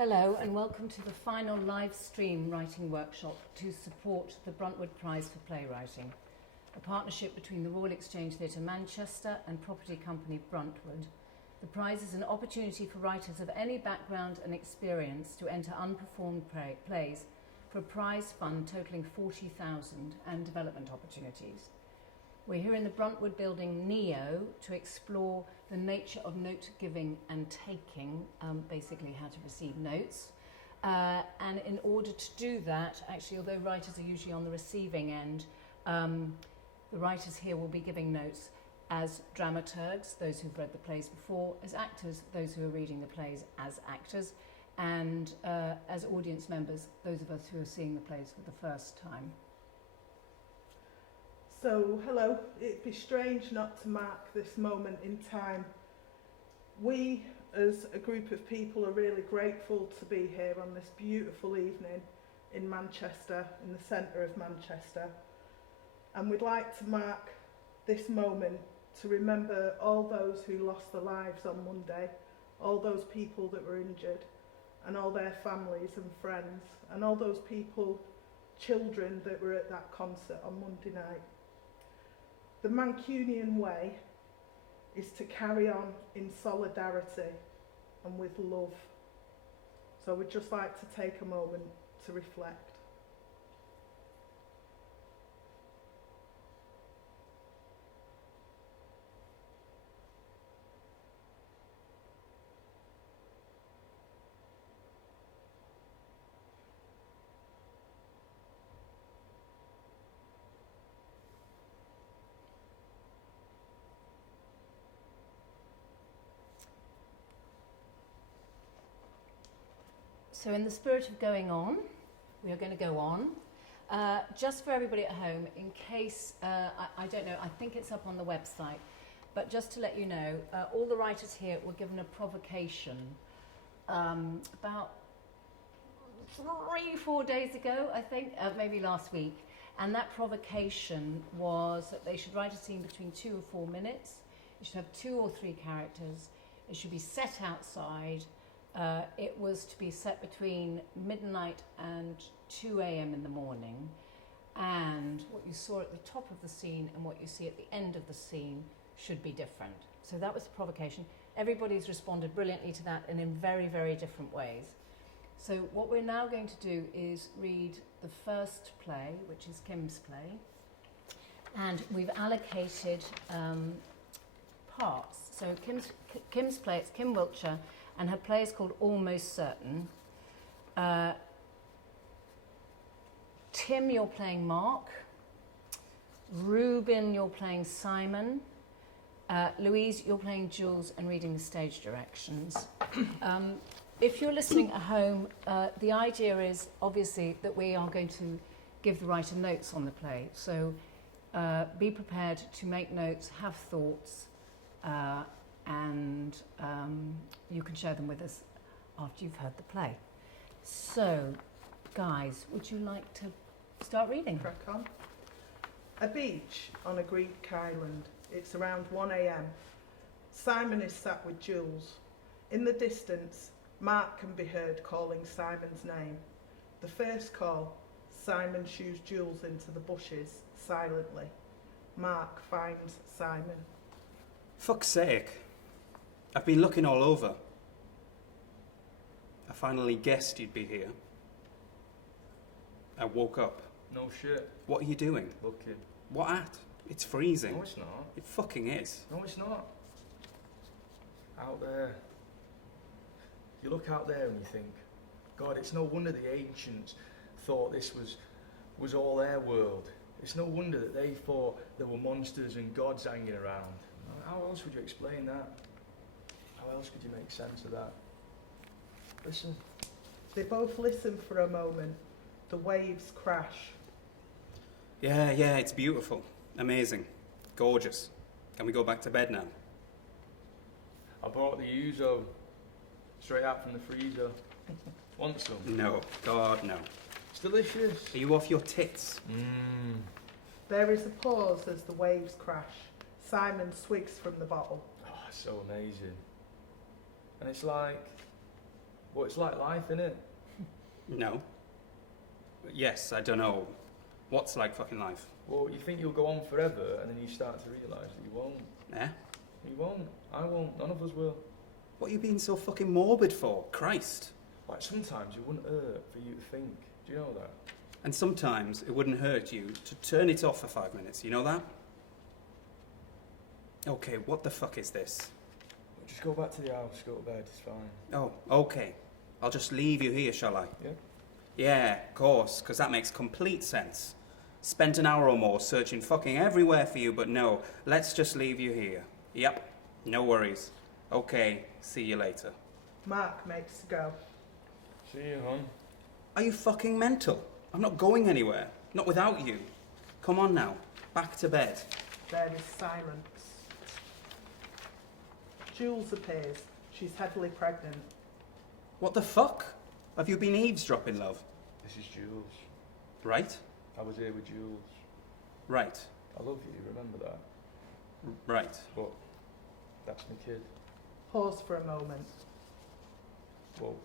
Hello and welcome to the final live stream writing workshop to support the Bruntwood Prize for Playwriting, a partnership between the Royal Exchange Theatre Manchester and property company Bruntwood. The prize is an opportunity for writers of any background and experience to enter unperformed plays for a prize fund totalling $40,000 and development opportunities. We're here in the Bruntwood building Neo to explore the nature of note-giving and taking, basically how to receive notes. And in order to do that, actually, although writers are usually on the receiving end, the writers here will be giving notes as dramaturgs, those who've read the plays before, as actors, those who are reading the plays as actors, and as audience members, those of us who are seeing the plays for the first time. So, hello, it'd be strange not to mark this moment in time. We, as a group of people, are really grateful to be here on this beautiful evening in Manchester, in the centre of Manchester. And we'd like to mark this moment to remember all those who lost their lives on Monday, all those people that were injured, and all their families and friends, and all those people, children that were at that concert on Monday night. The Mancunian way is to carry on in solidarity and with love. So we'd just like to take a moment to reflect. So in the spirit of going on, we are going to go on. Just for everybody at home, in case, I don't know, I think it's up on the website, but just to let you know, all the writers here were given a provocation about 3-4 days ago, I think, maybe last week. And that provocation was that they should write a scene between 2 and 4 minutes. It should have 2 or 3 characters. It should be set outside. It was to be set between midnight and 2 a.m. in the morning, and what you saw at the top of the scene and what you see at the end of the scene should be different. So that was the provocation. Everybody's responded brilliantly to that and in very, very different ways. So what we're now going to do is read the first play, which is Kim's play, and we've allocated parts. So Kim's play, it's Kim Wiltshire, and her play is called Almost Certain. Tim, you're playing Mark. Rubin, you're playing Simon. Louise, you're playing Jules and reading the stage directions. If you're listening at home, the idea is obviously that we are going to give the writer notes on the play. So be prepared to make notes, have thoughts, and you can share them with us after you've heard the play. So, guys, would you like to start reading? Crack on. A beach on a Greek island. It's around 1 a.m. Simon is sat with Jules. In the distance, Mark can be heard calling Simon's name. The first call, Simon shoos Jules into the bushes, silently. Mark finds Simon. Fuck's sake. I've been looking all over. I finally guessed you'd be here. I woke up. No shit. What are you doing? Looking. What at? It's freezing. No, it's not. It fucking is. No, it's not. Out there. You look out there and you think, God, it's no wonder the ancients thought this was all their world. It's no wonder that they thought there were monsters and gods hanging around. How else would you explain that? How else could you make sense of that? Listen. They both listen for a moment. The waves crash. Yeah, it's beautiful. Amazing. Gorgeous. Can we go back to bed now? I brought the ouzo straight out from the freezer. Want some? No. God, no. It's delicious. Are you off your tits? There is a pause as the waves crash. Simon swigs from the bottle. Oh, it's so amazing. And it's like Well, it's like life, innit? No. Yes, I don't know. What's like fucking life? Well, you think you'll go on forever, and then you start to realise that you won't. Eh? You won't. I won't. None of us will. What are you being so fucking morbid for? Christ. Like, sometimes it wouldn't hurt for you to think. Do you know that? And sometimes it wouldn't hurt you to turn it off for 5 minutes, you know that? Okay, what the fuck is this? Just go back to the house, go to bed, it's fine. Oh, okay. I'll just leave you here, shall I? Yeah? Yeah, of course, because that makes complete sense. Spent an hour or more searching fucking everywhere for you, but no, let's just leave you here. Yep, no worries. Okay, see you later. Mark makes a go. See you, hon. Are you fucking mental? I'm not going anywhere. Not without you. Come on now, back to bed. There is silence. Jules appears. She's heavily pregnant. What the fuck? Have you been eavesdropping, love? This is Jules. Right? I was here with Jules. Right. I love you, remember that? Right. But that's my kid. Pause for a moment. Well,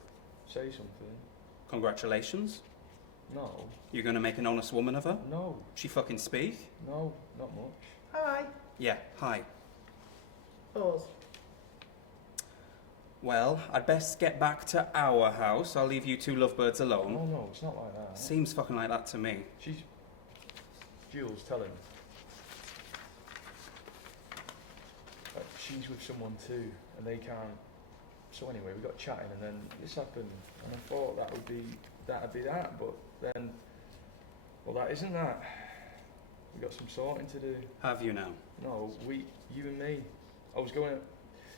say something. Congratulations. No. You're gonna make an honest woman of her? No. She fucking speak? No, not much. Hi. Yeah, hi. Pause. Well, I'd best get back to our house. I'll leave you two lovebirds alone. No, no, it's not like that. Seems fucking like that to me. She's... Jules, tell him. She's with someone too, and they can't... So anyway, we got chatting, and then this happened, and I thought that'd be that, but then... Well, that isn't that. We got some sorting to do. Have you now? No, you and me. I was going...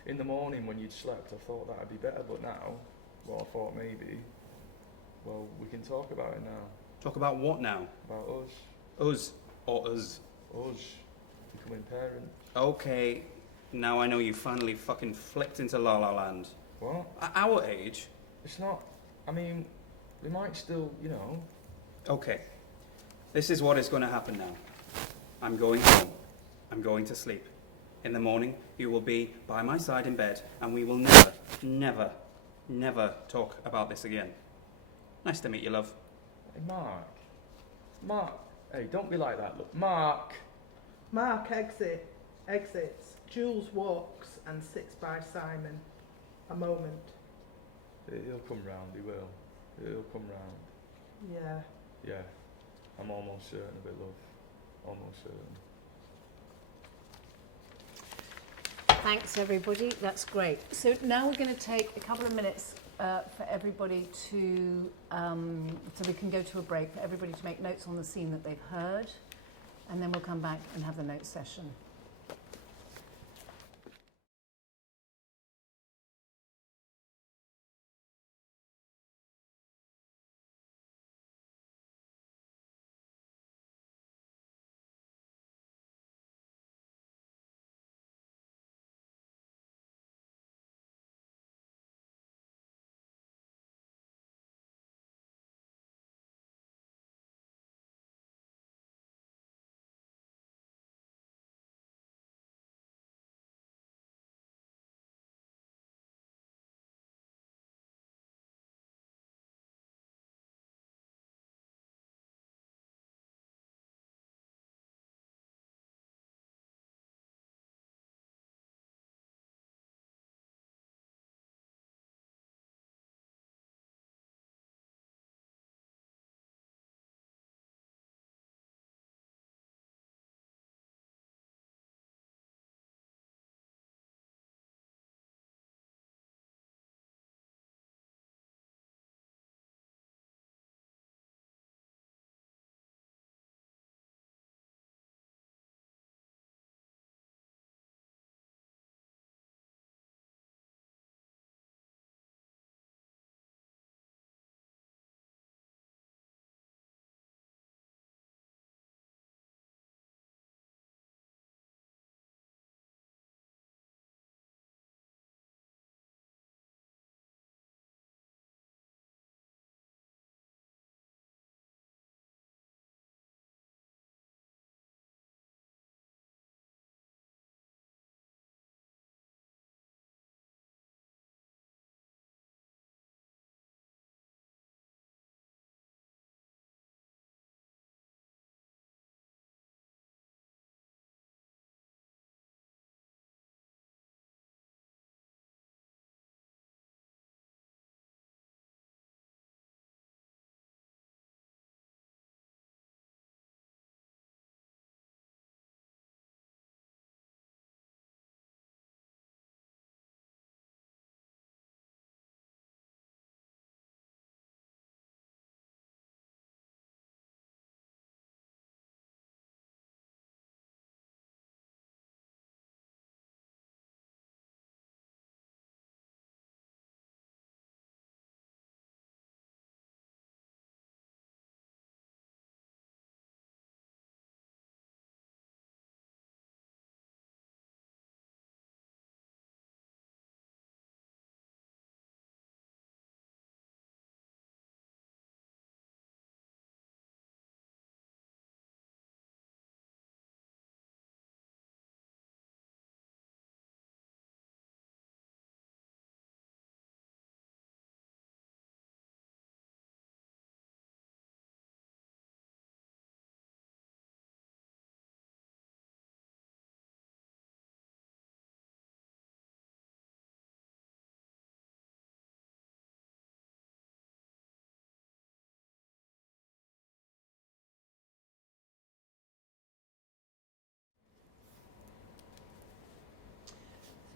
In the morning when you'd slept, I thought that'd be better, but now... Well, I thought maybe... Well, we can talk about it now. Talk about what now? About us. Us or us? Us. Becoming parents. Okay, now I know you finally fucking flipped into La La Land. What? At our age? It's not... I mean, we might still, you know... Okay, this is what is going to happen now. I'm going home. I'm going to sleep. In the morning, you will be by my side in bed, and we will never, never, never talk about this again. Nice to meet you, love. Hey, Mark. Mark. Hey, don't be like that. Look, Mark. Mark exits. Jules walks and sits by Simon. A moment. He'll come round, he will. He'll come round. Yeah. Yeah. I'm almost certain of it, love. Almost certain. Thanks, everybody. That's great. So now we're going to take a couple of minutes for everybody to, so we can go to a break, for everybody to make notes on the scene that they've heard, and then we'll come back and have the notes session.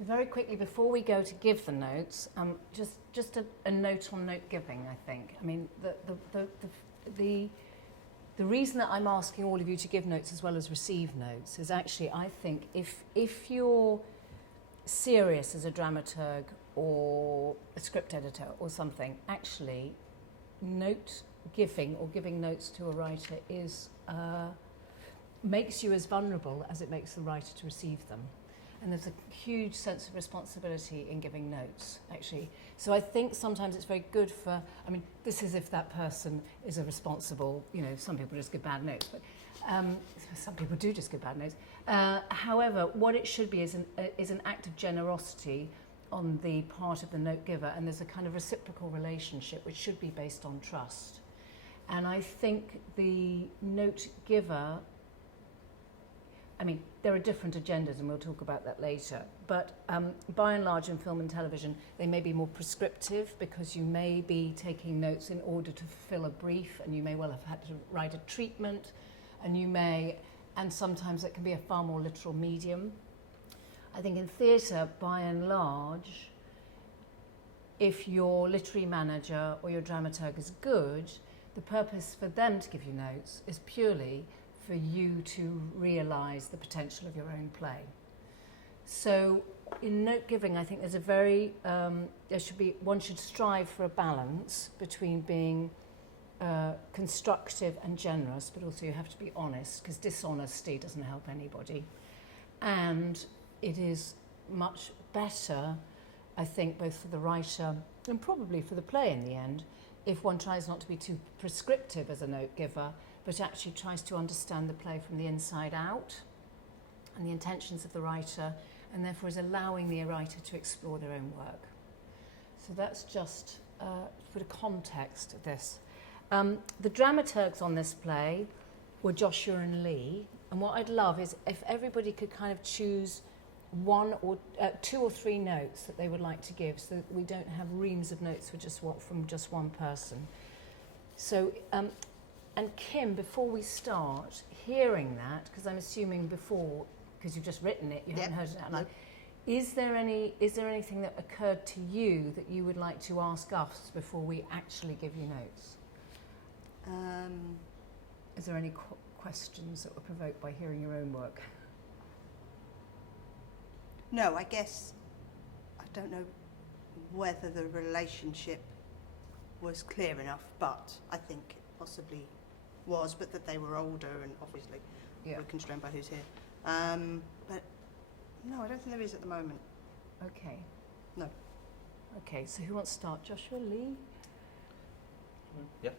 Very quickly, before we go to give the notes, just a note on note giving, I think. I mean, the reason that I'm asking all of you to give notes as well as receive notes is actually, I think, if you're serious as a dramaturg or a script editor or something, actually, note giving or giving notes to a writer is makes you as vulnerable as it makes the writer to receive them. And there's a huge sense of responsibility in giving notes, actually. So I think sometimes it's very good for, I mean, this is if that person is a responsible, you know, some people just give bad notes, but some people do just give bad notes. However, what it should be is an act of generosity on the part of the note giver, and there's a kind of reciprocal relationship which should be based on trust. And I think the note giver, I mean, there are different agendas, and we'll talk about that later. But by and large, in film and television, they may be more prescriptive because you may be taking notes in order to fulfill a brief, and you may well have had to write a treatment, and sometimes it can be a far more literal medium. I think in theatre, by and large, if your literary manager or your dramaturg is good, the purpose for them to give you notes is purely for you to realise the potential of your own play. So in note giving, I think there's a very, one should strive for a balance between being constructive and generous, but also you have to be honest, because dishonesty doesn't help anybody. And it is much better, I think, both for the writer and probably for the play in the end, if one tries not to be too prescriptive as a note giver, but actually tries to understand the play from the inside out and the intentions of the writer, and therefore is allowing the writer to explore their own work. So that's just for the context of this. The dramaturgs on this play were Joshua and Lee, and what I'd love is if everybody could kind of choose one or two or three notes that they would like to give, so that we don't have reams of notes from just one person. So, and Kim, before we start, hearing that, because I'm assuming before, because you've just written it, you haven't heard it out loud, is there anything that occurred to you that you would like to ask us before we actually give you notes? Is there any questions that were provoked by hearing your own work? No, I guess I don't know whether the relationship was clear enough, but I think it possibly was, but that they were older and obviously were constrained by who's here. But no, I don't think there is at the moment. Okay. No. Okay, so who wants to start? Joshua, Lee? Yeah.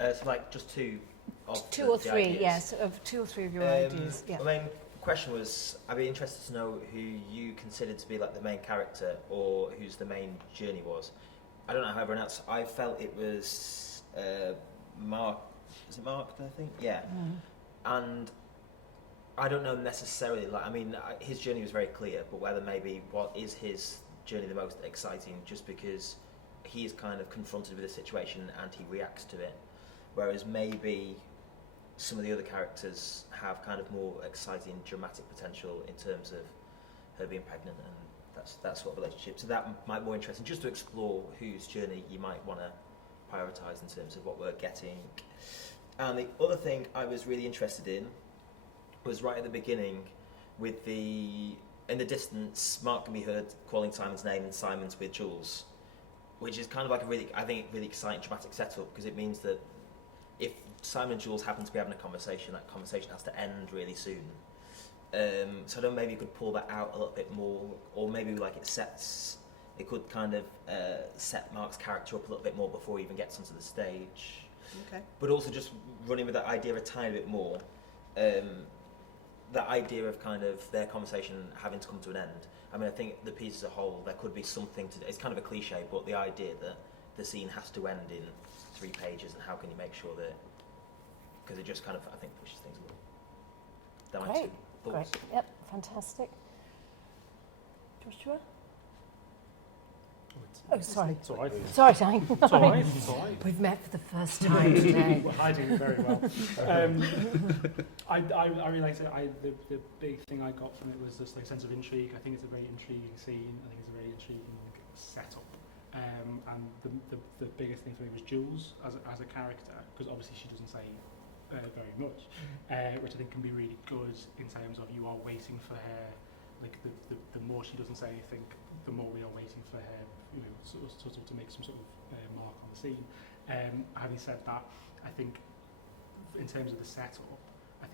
So like just two of two or the three, ideas. yes, of two or three of your ideas. Yeah. The main question was, I'd be interested to know who you considered to be like the main character or whose the main journey was. I don't know how everyone else. I felt it was Mark. Is it Mark? I think. Yeah. And I don't know necessarily. Like, I mean, his journey was very clear, but whether maybe what is his journey the most exciting, just because he is kind of confronted with a situation and he reacts to it, whereas maybe some of the other characters have kind of more exciting dramatic potential in terms of her being pregnant and that sort of relationship. So that might be more interesting, just to explore whose journey you might want to prioritise in terms of what we're getting. And the other thing I was really interested in was right at the beginning with in the distance, Mark can be heard calling Simon's name and Simon's with Jules, which is kind of like a really exciting dramatic setup, because it means that if Simon and Jules happen to be having a conversation, that conversation has to end really soon. So I don't know, maybe you could pull that out a little bit more, or maybe like it could kind of set Mark's character up a little bit more before he even gets onto the stage. Okay. But also just running with that idea a tiny bit more, that idea of kind of their conversation having to come to an end. I mean, I think the piece as a whole, there could be something to, it's kind of a cliche, but the idea that the scene has to end in 3 pages, and how can you make sure that, because it just kind of, I think, pushes things a little. Great, great. Yep, fantastic. Joshua? Oh, sorry. It's all right. Sorry, Dang. It's all right. It's all right. We've met for the first time today. We're hiding it very well. I related. The big thing I got from it was this like sense of intrigue. I think it's a very intriguing scene. I think it's a very intriguing setup. And the biggest thing for me was Jules as a character, because obviously she doesn't say very much, which I think can be really good in terms of you are waiting for her. Like the more she doesn't say anything, the more we are waiting for her, you know, sort of to make some sort of mark on the scene. Having said that, I think in terms of the setup, I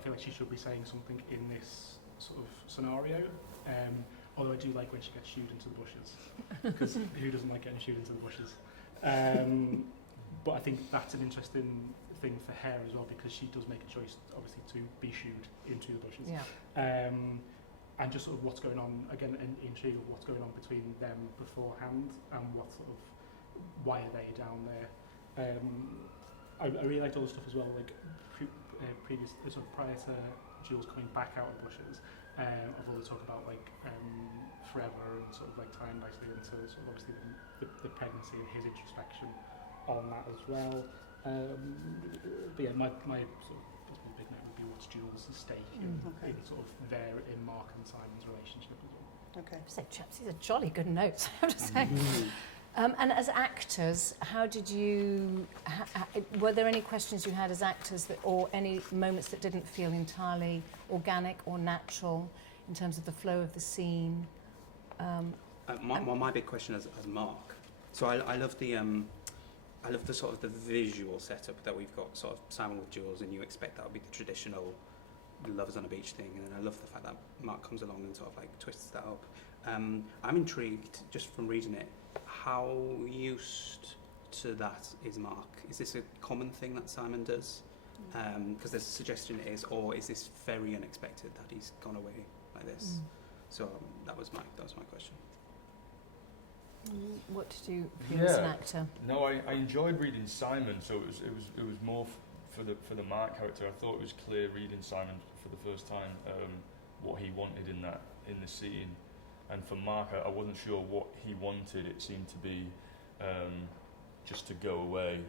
feel like she should be saying something in this sort of scenario. Although I do like when she gets shooed into the bushes, because who doesn't like getting shooed into the bushes? But I think that's an interesting thing for her as well, because she does make a choice, obviously, to be shooed into the bushes. Yeah. And just sort of what's going on, again, intrigue of what's going on between them beforehand, and what sort of, why are they down there? I really liked all the stuff as well, like previous, sort of prior to Jules coming back out of the bushes, of all the talk about like forever and sort of like time nicely into sort of obviously the pregnancy and his introspection on that as well. But yeah, my sort of big note would be what's Jules' stake in sort of in Mark and Simon's relationship as well. Okay. So, chaps, these are jolly good notes, I have to say. And as actors, how did you? Were there any questions you had as actors, or any moments that didn't feel entirely organic or natural in terms of the flow of the scene? My big question as Mark. So I love the sort of the visual setup that we've got, sort of Simon with Jules, and you expect that would be the traditional lovers on a beach thing, and then I love the fact that Mark comes along and sort of like twists that up. I'm intrigued just from reading it. How used to that is Mark? Is this a common thing that Simon does? Because there's a suggestion it is, or is this very unexpected that he's gone away like this? So that was my question. What did you feel as an actor? No, I enjoyed reading Simon, so it was more for the Mark character. I thought it was clear reading Simon for the first time what he wanted in the scene. And for Mark, I wasn't sure what he wanted. It seemed to be just to go away.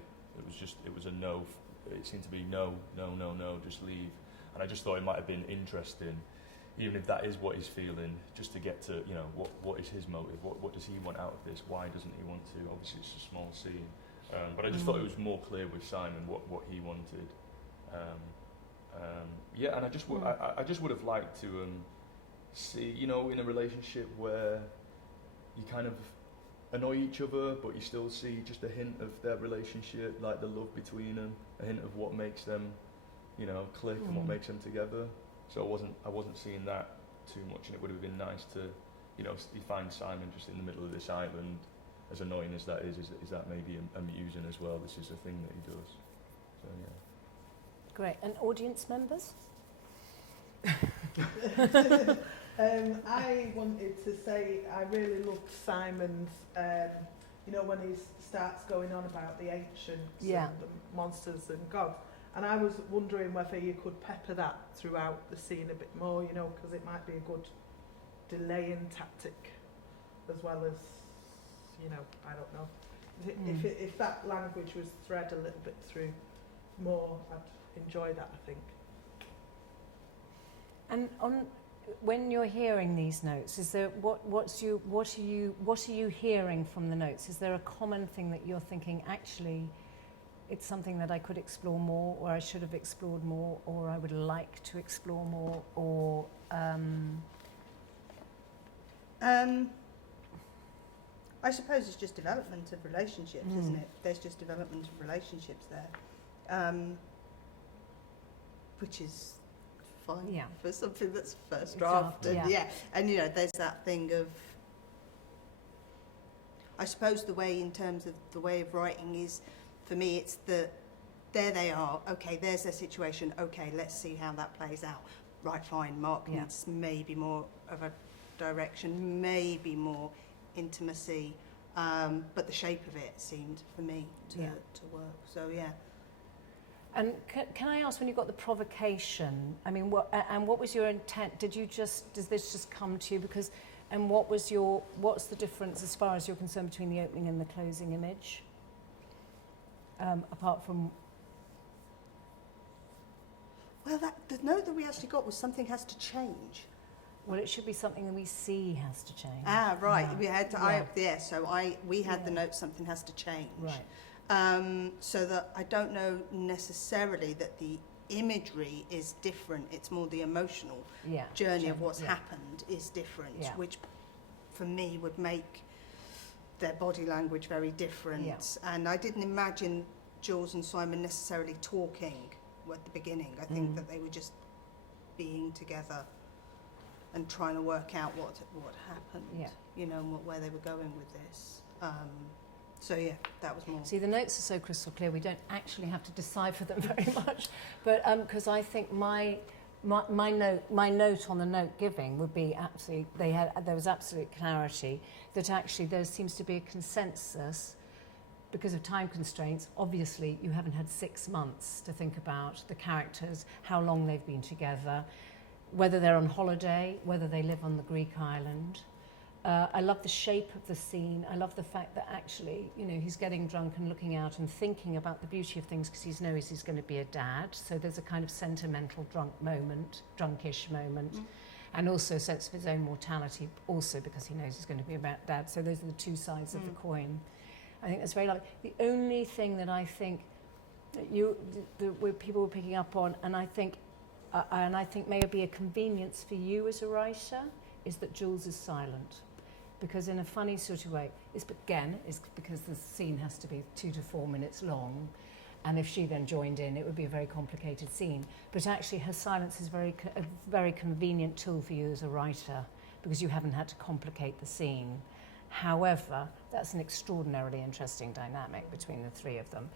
It was a no. It seemed to be no, just leave. And I just thought it might have been interesting, even if that is what he's feeling, just to get to, you know, what is his motive? What does he want out of this? Why doesn't he want to? Obviously, it's a small scene. But I just thought it was more clear with Simon what he wanted. And I just would have liked to see, you know, in a relationship where you kind of annoy each other, but you still see just a hint of their relationship, like the love between them, a hint of what makes them, you know, click and what makes them together. So I wasn't seeing that too much, and it would have been nice to, you know, you find Simon just in the middle of this island, as annoying as that is that maybe amusing as well. This is a thing that he does. So yeah. Great. And audience members? I wanted to say I really loved Simon's, you know, when he starts going on about the ancients and the monsters and gods. And I was wondering whether you could pepper that throughout the scene a bit more, you know, because it might be a good delaying tactic as well as, you know, I don't know. If that language was thread a little bit through more, I'd enjoy that, I think. And when you're hearing these notes, is there what are you hearing from the notes? Is there a common thing that you're thinking, actually, it's something that I could explore more, or I should have explored more, or I would like to explore more, or I suppose it's just development of relationships, isn't it? There's just development of relationships there, which is fine for something that's first draft. And you know, there's that thing of, I suppose the way, in terms of the way of writing is, for me, it's the, there they are, okay, there's their situation, okay, let's see how that plays out. Right, fine, Mark needs maybe more of a direction, maybe more intimacy, but the shape of it seemed, for me, to work. So, yeah. And can I ask, when you got the provocation, I mean, what was your intent? Does this just come to you? Because And what's the difference as far as you're concerned between the opening and the closing image? Apart from... Well, the note that we actually got was something has to change. Well, it should be something that we see has to change. Ah, right. Yeah. We had to, we had the Yeah. note something has to change. Right. So that I don't know necessarily that the imagery is different. It's more the emotional Yeah. journey of what's Yeah. happened is different, Yeah. which for me would make their body language very different. Yeah. And I didn't imagine Jules and Simon necessarily talking at the beginning. I think that they were just being together and trying to work out what happened, Yeah. you know, and where they were going with this. So yeah, that was more. See, the notes are so crystal clear, we don't actually have to decipher them very much. But because I think my note on the note giving would be absolutely, there was absolute clarity that actually there seems to be a consensus because of time constraints. Obviously, you haven't had 6 months to think about the characters, how long they've been together, whether they're on holiday, whether they live on the Greek island. I love the shape of the scene. I love the fact that actually, you know, he's getting drunk and looking out and thinking about the beauty of things because he knows he's going to be a dad. So there's a kind of sentimental drunkish moment. And also a sense of his own mortality, also because he knows he's going to be a dad. So those are the two sides of the coin. I think that's very lovely. The only thing that I think that people were picking up on, and I think may be a convenience for you as a writer, is that Jules is silent. Because in a funny sort of way, it's because the scene has to be 2 to 4 minutes long, and if she then joined in, it would be a very complicated scene. But actually, her silence is a very convenient tool for you as a writer, because you haven't had to complicate the scene. However, that's an extraordinarily interesting dynamic between the three of them.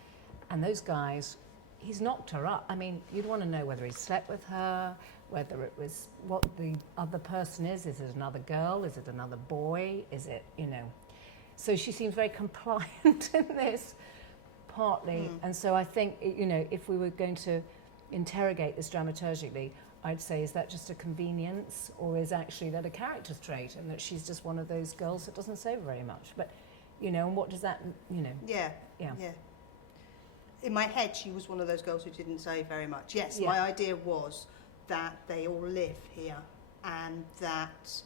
And those guys, he's knocked her up. I mean, you'd want to know whether he slept with her, whether it was what the other person is. Is it another girl? Is it another boy? Is it, you know? So she seems very compliant in this, partly. And so I think, you know, if we were going to interrogate this dramaturgically, I'd say, is that just a convenience, or is actually that a character trait, and that she's just one of those girls that doesn't say very much? But, you know, and what does that, you know? Yeah. In my head, she was one of those girls who didn't say very much. Yes, my idea was that they all live here, and that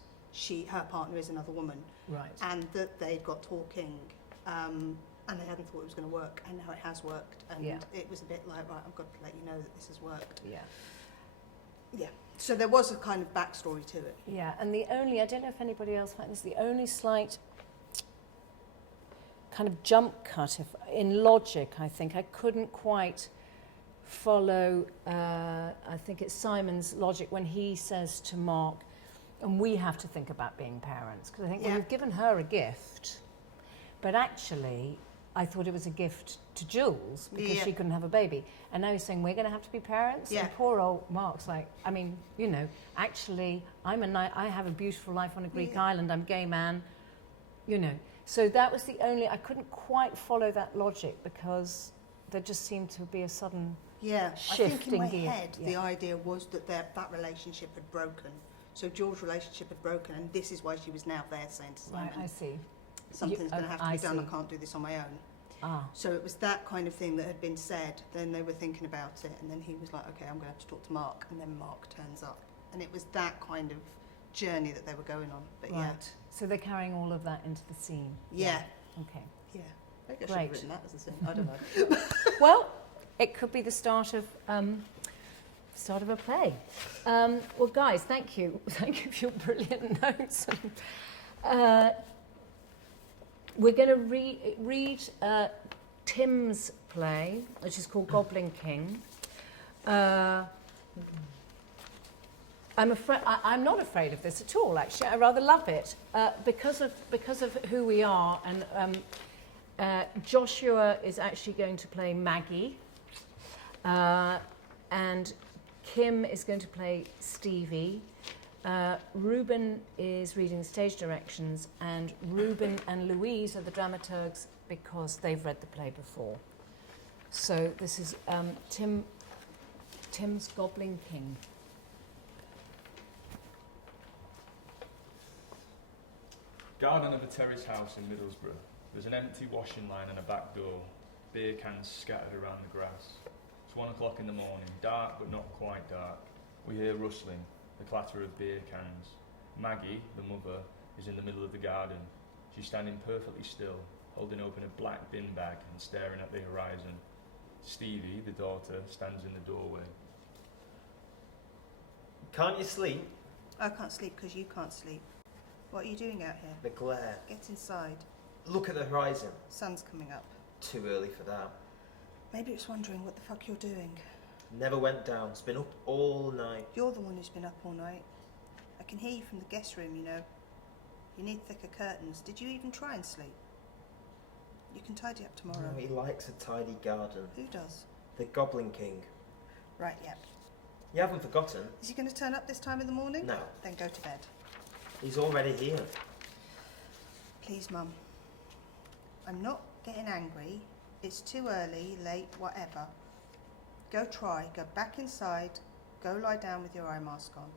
her partner is another woman, right? And that they got talking, and they hadn't thought it was going to work, and now it has worked, and it was a bit like, right, I've got to let you know that this has worked. Yeah. So there was a kind of backstory to it. Yeah, and I don't know if anybody else found this, the only slight kind of jump cut in logic, I think. I couldn't quite follow, I think it's Simon's logic when he says to Mark, and we have to think about being parents, because I think, well, you've given her a gift, but actually I thought it was a gift to Jules because she couldn't have a baby. And now he's saying we're going to have to be parents. Yeah. And poor old Mark's like, I mean, you know, actually, I have a beautiful life on a Greek island. I'm a gay man, you know. So that was the only, I couldn't quite follow that logic because there just seemed to be a sudden shift I think in my gear. head, the idea was that that relationship had broken. So Jules' relationship had broken, and this is why she was now there saying to Simon, Right, I see. something's going to have to be done, I see. can't do this on my own. Ah. So it was that kind of thing that had been said. Then they were thinking about it, and then he was like, okay, I'm going to have to talk to Mark. And then Mark turns up. And it was that kind of journey that they were going on. But Right. So they're carrying all of that into the scene. Yeah. Okay. Yeah. Maybe I should Great. have written that as a scene. I don't know. Well, it could be the start of a play. Well, guys, thank you. Thank you for your brilliant notes. We're going to read Tim's play, which is called Goblin King. I'm not afraid of this at all, actually. I rather love it because of who we are. And Joshua is actually going to play Maggie, and Kim is going to play Stevie. Rubin is reading the stage directions, and Rubin and Louise are the dramaturgs because they've read the play before. So this is Tim's Goblin King. Garden of a terrace house in Middlesbrough. There's an empty washing line and a back door. Beer cans scattered around the grass. It's 1 o'clock in the morning, dark but not quite dark. We hear rustling, the clatter of beer cans. Maggie, the mother, is in the middle of the garden. She's standing perfectly still, holding open a black bin bag and staring at the horizon. Stevie, the daughter, stands in the doorway. Can't you sleep? I can't sleep because you can't sleep. What are you doing out here? The glare. Get inside. Look at the horizon. Sun's coming up. Too early for that. Maybe it's wondering what the fuck you're doing. Never went down. It's been up all night. You're the one who's been up all night. I can hear you from the guest room, you know. You need thicker curtains. Did you even try and sleep? You can tidy up tomorrow. No, he likes a tidy garden. Who does? The Goblin King. Right, yep. You haven't forgotten? Is he going to turn up this time in the morning? No. Then go to bed. He's already here. Please, Mum. I'm not getting angry. It's too early, late, whatever. Go try. Go back inside. Go lie down with your eye mask on.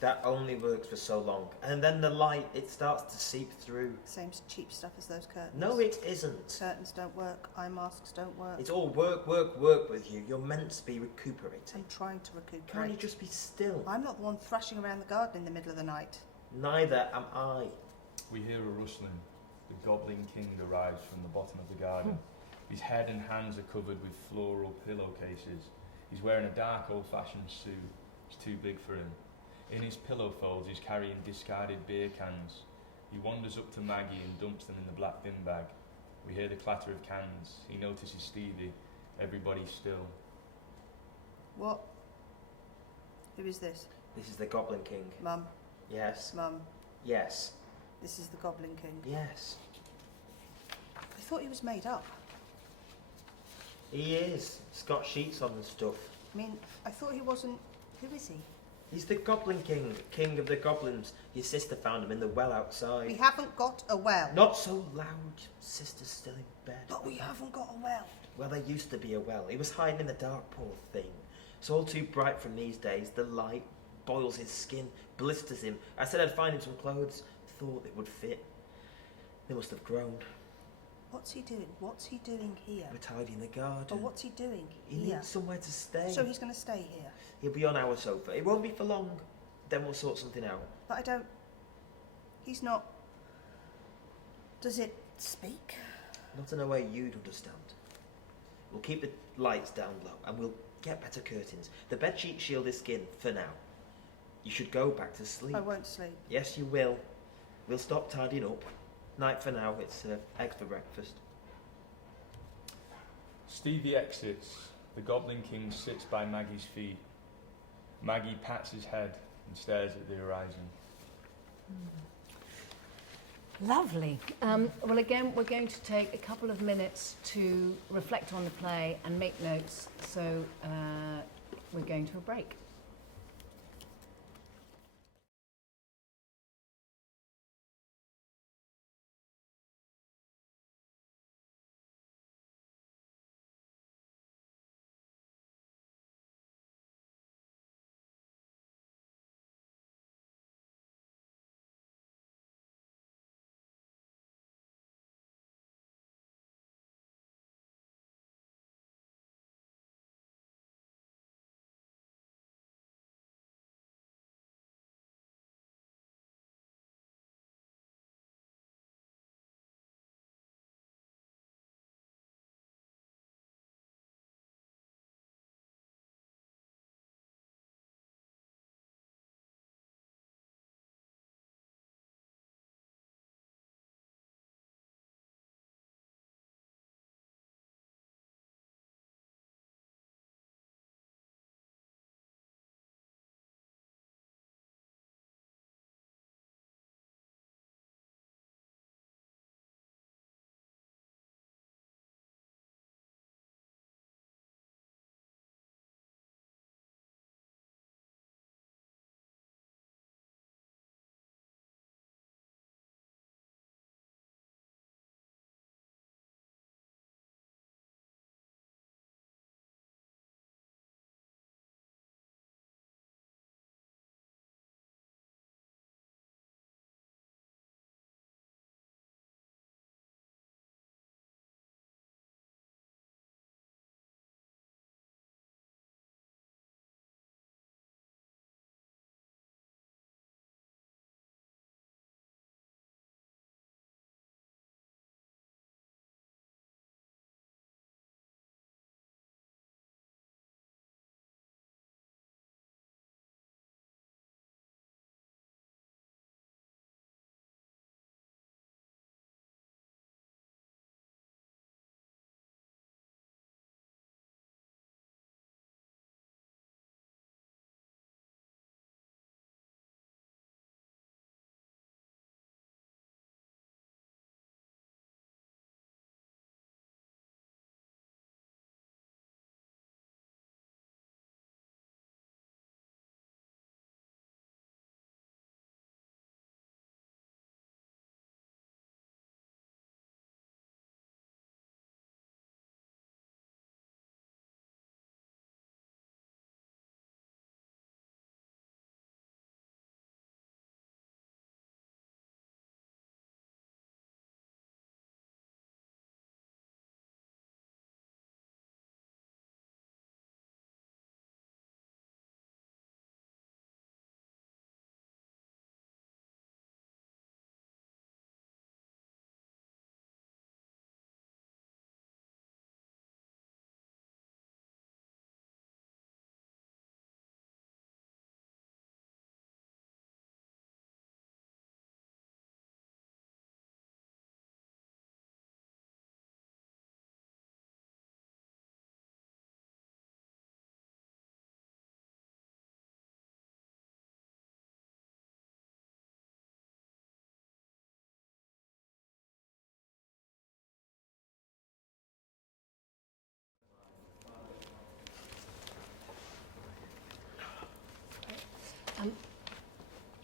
That only works for so long. And then the light, it starts to seep through. Same cheap stuff as those curtains. No, it isn't. Curtains don't work. Eye masks don't work. It's all work, work, work with you. You're meant to be recuperating. I'm trying to recuperate. Can't you just be still? I'm not the one thrashing around the garden in the middle of the night. Neither am I. We hear a rustling. The Goblin King arrives from the bottom of the garden. His head and hands are covered with floral pillowcases. He's wearing a dark old-fashioned suit. It's too big for him. In his pillow folds, he's carrying discarded beer cans. He wanders up to Maggie and dumps them in the black bin bag. We hear the clatter of cans. He notices Stevie. Everybody's still. What? Who is this? This is the Goblin King. Mum. Yes. Mum. Yes. This is the Goblin King. Yes. I thought he was made up. He is. He's got sheets on and stuff. I mean, I thought he wasn't... Who is he? He's the Goblin King, king of the goblins. Your sister found him in the well outside. We haven't got a well. Not so loud. Sister's still in bed. But we haven't got a well. Well, there used to be a well. He was hiding in the dark, poor thing. It's all too bright from these days. The light boils his skin, blisters him. I said I'd find him some clothes. Thought they would fit. They must have grown. What's he doing? What's he doing here? We're tidying the garden. But what's he doing He here? needs somewhere to stay. So he's going to stay here. He'll be on our sofa. It won't be for long. Then we'll sort something out. But I don't... He's not... Does it speak? Not in a way you'd understand. We'll keep the lights down low and we'll get better curtains. The bedsheet shield his skin for now. You should go back to sleep. I won't sleep. Yes, you will. We'll stop tidying up. Night for now. It's eggs for breakfast. Stevie exits. The Goblin King sits by Maggie's feet. Maggie pats his head and stares at the horizon. Lovely. Well, again, we're going to take a couple of minutes to reflect on the play and make notes. So we're going to a break.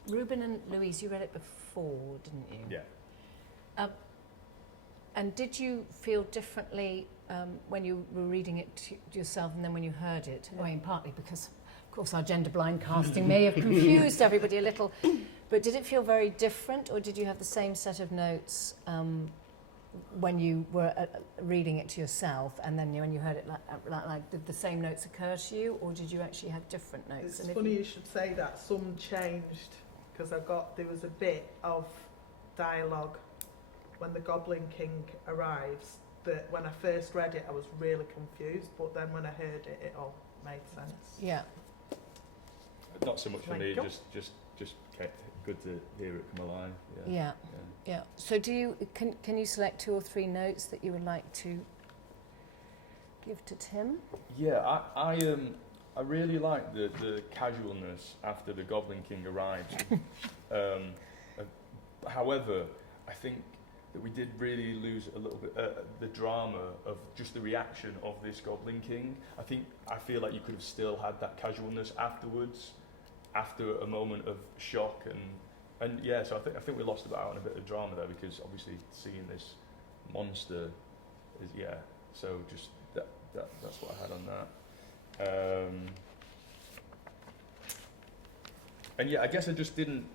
Rubin and Louise, you read it before, didn't you? Yeah. And did you feel differently when you were reading it to yourself and then when you heard it? I mean, partly because, of course, our gender-blind casting may have confused everybody a little. But did it feel very different, or did you have the same set of notes when you were reading it to yourself, and then when you heard it, like did the same notes occur to you, or did you actually have different notes? It's funny you should say that. Some changed, because there was a bit of dialogue when the Goblin King arrives that when I first read it I was really confused, but then when I heard it, it all made sense. Yeah. Not so much for me, just good to hear it come alive. Yeah. So can you select 2 or 3 notes that you would like to give to Tim? Yeah, I really like the casualness after the Goblin King arrives. However, I think that we did really lose a little bit the drama of just the reaction of this Goblin King. I feel like you could have still had that casualness afterwards, after a moment of shock and yeah. So I think we lost out on a bit of drama there, because obviously seeing this monster is So just that's what I had on that. And yeah, I guess I just didn't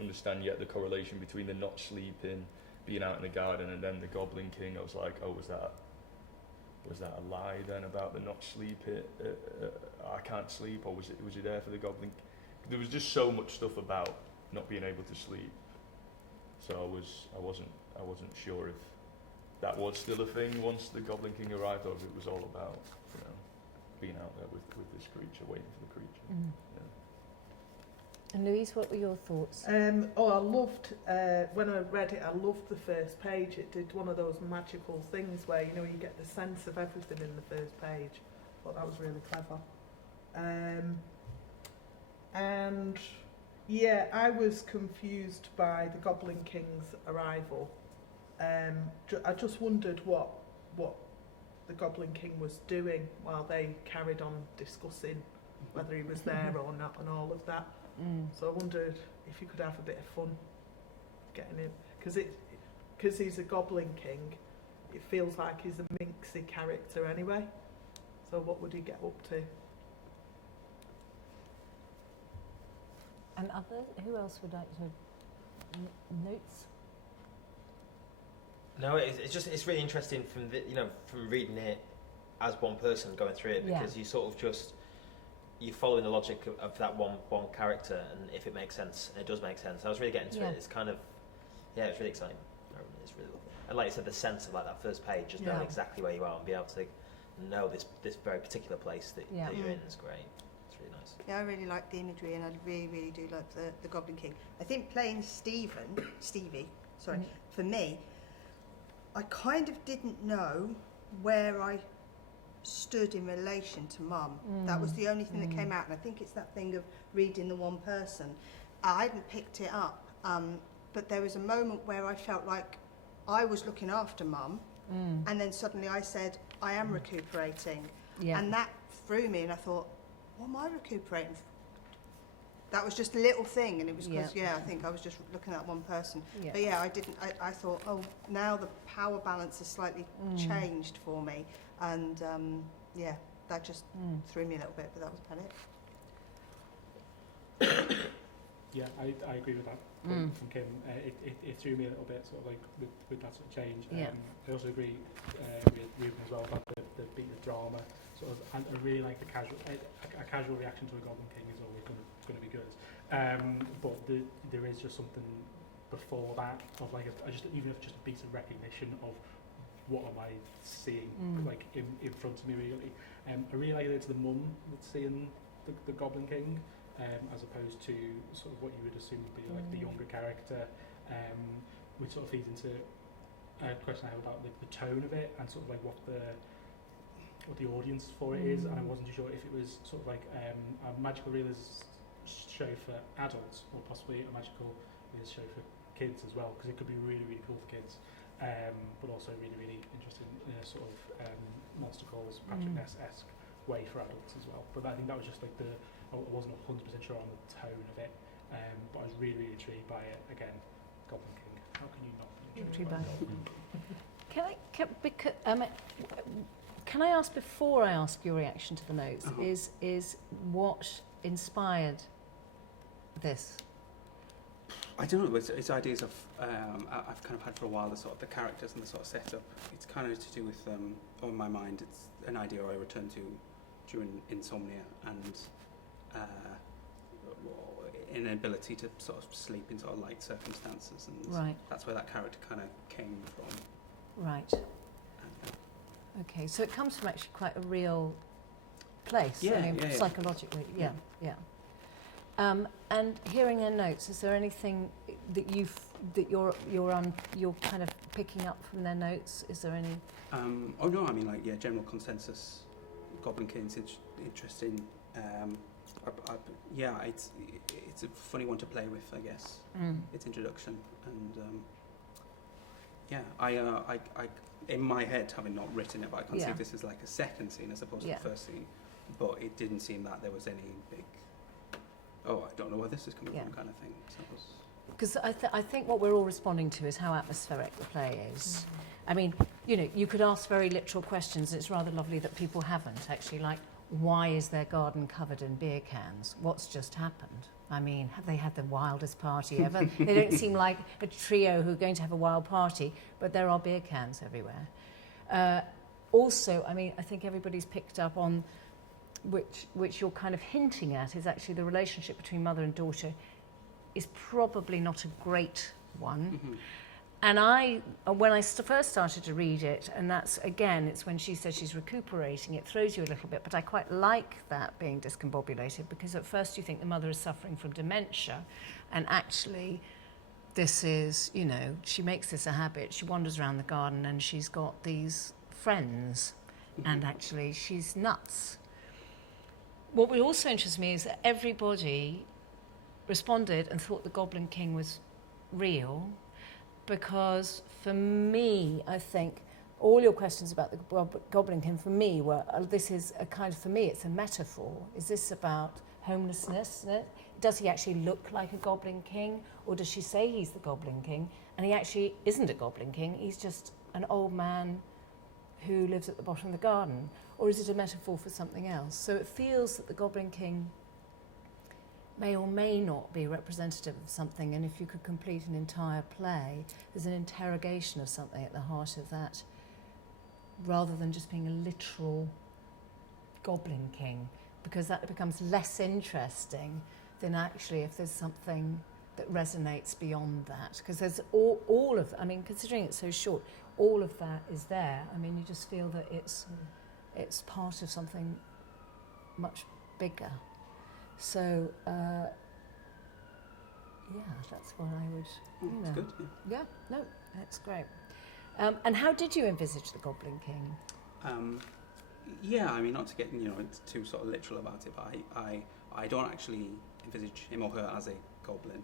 understand yet the correlation between the not sleeping, being out in the garden, and then the Goblin King. I was like, oh, was that a lie then about the not sleeping? I can't sleep, or was he there for the Goblin? There was just so much stuff about not being able to sleep, so I wasn't sure if that was still a thing once the Goblin King arrived, or if it was all about being out there with this creature, waiting for the creature. Mm. And Louise, what were your thoughts? I loved, when I read it, I loved the first page. It did one of those magical things where, you get the sense of everything in the first page. I thought that was really clever. And, yeah, I was confused by the Goblin King's arrival. I just wondered what the Goblin King was doing while they carried on discussing whether he was there or not and all of that. So I wondered if you could have a bit of fun getting him, because he's a Goblin King, it feels like he's a minxy character anyway. So what would he get up to? And others, who else would like to notes? No, it's really interesting from reading it as one person going through it, because you sort of you're following the logic of that one character, and if it makes sense, and it does make sense. I was really getting into it. It's kind of, it's really exciting. It's really lovely. And like you said, the sense of like that first page, just knowing exactly where you are and be able to know this very particular place that you're in is great. It's really nice. Yeah, I really like the imagery, and I really, really do like the Goblin King. I think playing Stevie, for me, I kind of didn't know where I stood in relation to Mum. That was the only thing that came out, and I think it's that thing of reading the one person. I hadn't picked it up, but there was a moment where I felt like I was looking after Mum, and then suddenly I said, I am recuperating, and that threw me, and I thought, what am I recuperating for? That was just a little thing, and it was because, I think I was just looking at one person. Yeah. But I thought, oh, now the power balance is slightly changed for me. And, that just threw me a little bit, but that was about it. Yeah, I agree with that from Kim. It threw me a little bit, sort of like with that sort of change. I also agree with Rubin as well about the beat of drama. Sort of, and I really like a casual reaction to a Goblin King is always going to be good. But there is just something before that of like even if just a piece of recognition of what am I seeing like in front of me really. I really like it to the mum that's seeing the Goblin King. As opposed to sort of what you would assume would be like the younger character, which sort of feeds into a question I have about the tone of it and sort of like what the audience for it is, and I wasn't too sure if it was sort of like a magical realism show for adults or possibly a magical realism show for kids as well, because it could be really, really cool for kids, but also really, really interesting in a sort of Monster Calls Patrick Ness-esque way for adults as well. But I think that was just like the I wasn't 100% sure on the tone of it, but I was really, really intrigued by it. Again, Goblin King. How can you not be intrigued by Goblin King? Can I ask, before I ask your reaction to the notes, Uh-huh. is what inspired this? I don't know, it's ideas I've kind of had for a while, the sort of the characters and the sort of setup. It's kind of to do with, on my mind, it's an idea I return to during insomnia and inability to sort of sleep in sort of light circumstances, and Right. that's where that character kind of came from. Right. And, Okay, so it comes from actually quite a real place. Yeah, I mean, yeah. psychologically, yeah. And hearing their notes, is there anything that you're kind of picking up from their notes? Is there any? oh no, I mean, like, yeah, general consensus. Goblin King's interesting. Yeah, it's a funny one to play with, I guess. Its introduction, and yeah, I in my head, having not written it, but I can see this as like a second scene as opposed to the first scene. But it didn't seem that there was any big, oh, I don't know where this is coming from kind of thing. So it was, because I think what we're all responding to is how atmospheric the play is. I mean, you know, you could ask very literal questions. It's rather lovely that people haven't actually, like, why is their garden covered in beer cans? What's just happened? I mean, have they had the wildest party ever? They don't seem like a trio who are going to have a wild party, but there are beer cans everywhere. Also, I mean, I think everybody's picked up on which you're kind of hinting at is actually the relationship between mother and daughter is probably not a great one. mm-hmm. And when I first started to read it, and that's, again, it's when she says she's recuperating, it throws you a little bit, but I quite like that being discombobulated, because at first you think the mother is suffering from dementia, and actually this is, you know, she makes this a habit. She wanders around the garden and she's got these friends, and actually she's nuts. What would also interest me is that everybody responded and thought the Goblin King was real, because for me, I think all your questions about the Goblin King for me were, this is a kind of, for me, it's a metaphor. Is this about homelessness? Does he actually look like a Goblin King? Or does she say he's the Goblin King? And he actually isn't a Goblin King. He's just an old man who lives at the bottom of the garden. Or is it a metaphor for something else? So it feels that the Goblin King may or may not be representative of something, and if you could complete an entire play, there's an interrogation of something at the heart of that, rather than just being a literal Goblin King, because that becomes less interesting than actually if there's something that resonates beyond that. Because there's all of, I mean, considering it's so short, all of that is there. I mean, you just feel that it's part of something much bigger. So, yeah, that's what I would, you know. It's good, Yeah, no, that's great. And how did you envisage the Goblin King? Yeah, I mean, not to get, you know, too sort of literal about it, but I don't actually envisage him or her as a goblin.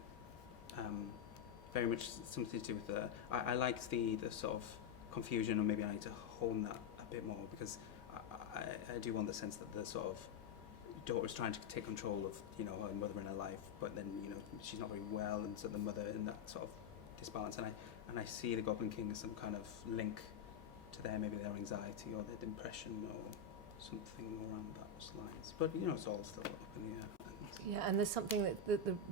Very much something to do with the, I liked the sort of confusion, or maybe I need to hone that a bit more, because I do want the sense that the sort of daughter is trying to take control of, you know, her mother in her life, but then, you know, she's not very well, and so the mother in that sort of disbalance, and I see the Goblin King as some kind of link to maybe their anxiety or their depression or something around those lines. But, you know, it's all still up in the air. Yeah, and there's something that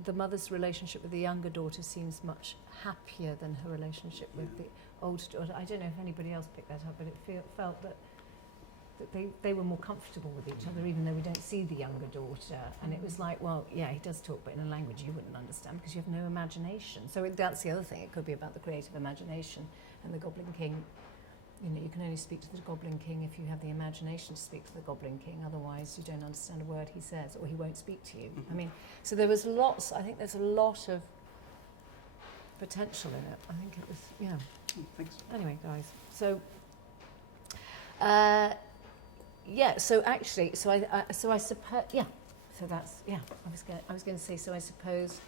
the mother's relationship with the younger daughter seems much happier than her relationship with the older daughter. I don't know if anybody else picked that up, but it felt that they were more comfortable with each other, even though we don't see the younger daughter. And it was like, well, yeah, he does talk, but in a language you wouldn't understand because you have no imagination. So that's the other thing. It could be about the creative imagination. And the Goblin King, you know, you can only speak to the Goblin King if you have the imagination to speak to the Goblin King. Otherwise, you don't understand a word he says, or he won't speak to you. I mean, so there was lots. I think there's a lot of potential in it. I think it was, yeah. Thanks. Anyway, guys. So, yeah. So actually, so I suppose, yeah. So that's, yeah. I was going to say. So I suppose,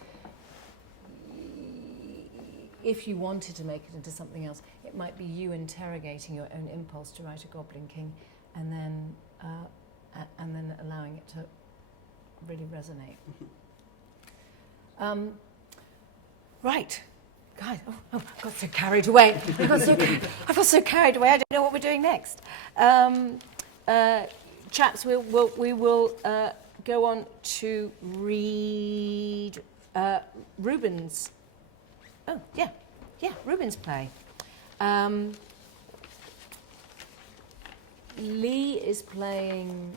if you wanted to make it into something else, it might be you interrogating your own impulse to write a Goblin King, and then allowing it to really resonate. Right, guys. Oh, I got so carried away. I got so carried away. I don't know what we're doing next. Chaps, we will go on to read Rubin's. Oh, yeah, Rubin's play. Lee is playing.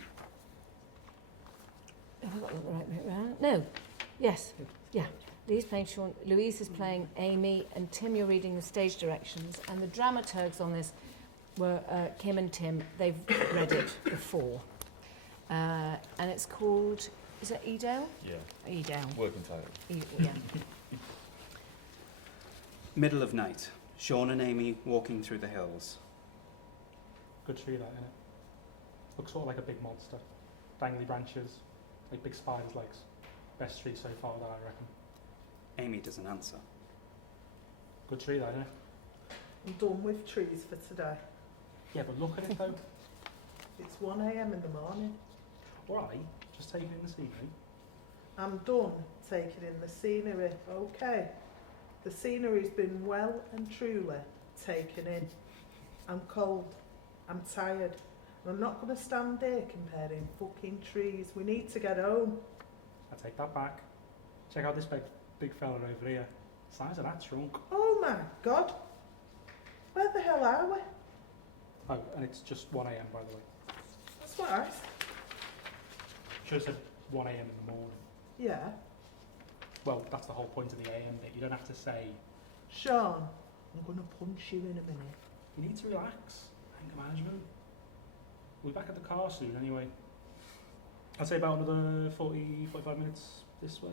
Have I got the right way around? No. Yes. Yeah. Lee's playing Sean. Louise is playing Amy, and Tim, you're reading the stage directions. And the dramaturgs on this were Kim and Tim. They've read it before, and it's called. Is it Edale? Yeah. Edale. Working title. Yeah. Middle of night. Sean and Amy walking through the hills. Good tree, that, innit? Looks sort of like a big monster. Dangly branches, like big spider's legs. Best tree so far, that I reckon. Amy doesn't answer. Good tree, that, innit? I'm done with trees for today. Yeah, but look at it though. It's 1 a.m. in the morning. Alright, just take it in this evening. I'm done taking in the scenery, okay? The scenery's been well and truly taken in. I'm cold, I'm tired, and I'm not going to stand there comparing fucking trees. We need to get home. I take that back. Check out this big fella over here. Size of that trunk. Oh my God! Where the hell are we? Oh, and it's just 1 a.m. by the way. That's what I said. Should have said 1 a.m. in the morning. Yeah. Well, that's the whole point of the AM bit. You don't have to say, Sean, I'm going to punch you in a minute. you need to relax. Anger management. We'll be back at the car soon anyway. I'd say about another 40, 45 minutes this way.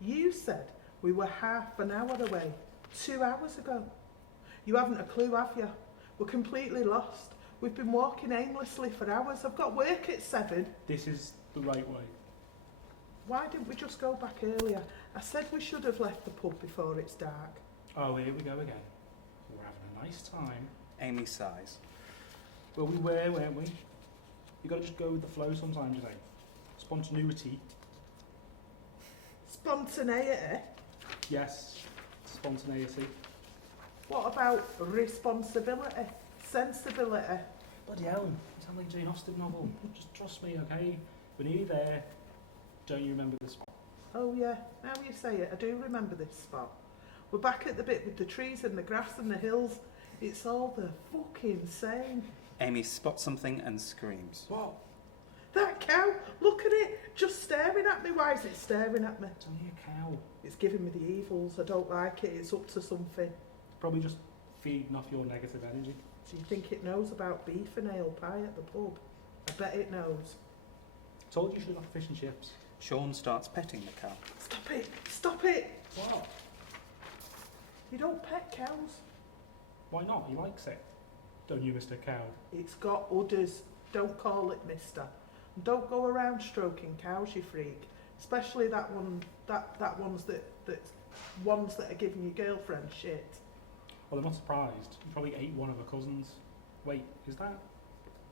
You said we were half an hour away 2 hours ago. You haven't a clue, have you? We're completely lost. We've been walking aimlessly for hours. I've got work at 7. This is the right way. Why didn't we just go back earlier? I said we should have left the pub before it's dark. Oh, here we go again. We're having a nice time. Amy sighs. Well, we were, weren't we? You got to just go with the flow sometimes, you know. Spontaneity. Spontaneity? Yes, spontaneity. What about responsibility? Sensibility? Bloody hell, you sound like a Jane Austen novel. Just trust me, okay? We're nearly there. Don't you remember the spot? Oh yeah, now you say it, I do remember this spot. We're back at the bit with the trees and the grass and the hills. It's all the fucking same. Amy spots something and screams. What? That cow, look at it, just staring at me. Why is it staring at me? It's only a cow. It's giving me the evils, I don't like it, it's up to something. Probably just feeding off your negative energy. Do you think it knows about beef and ale pie at the pub? I bet it knows. Told you should have fish and chips. Sean starts petting the cow. Stop it, stop it. What? You don't pet cows. Why not? He likes it. Don't you, Mr. Cow? It's got udders, don't call it mister. And don't go around stroking cows, you freak. Especially that one, that ones that are giving your girlfriend shit. Well, I'm not surprised. You probably ate one of her cousins. Wait, is that?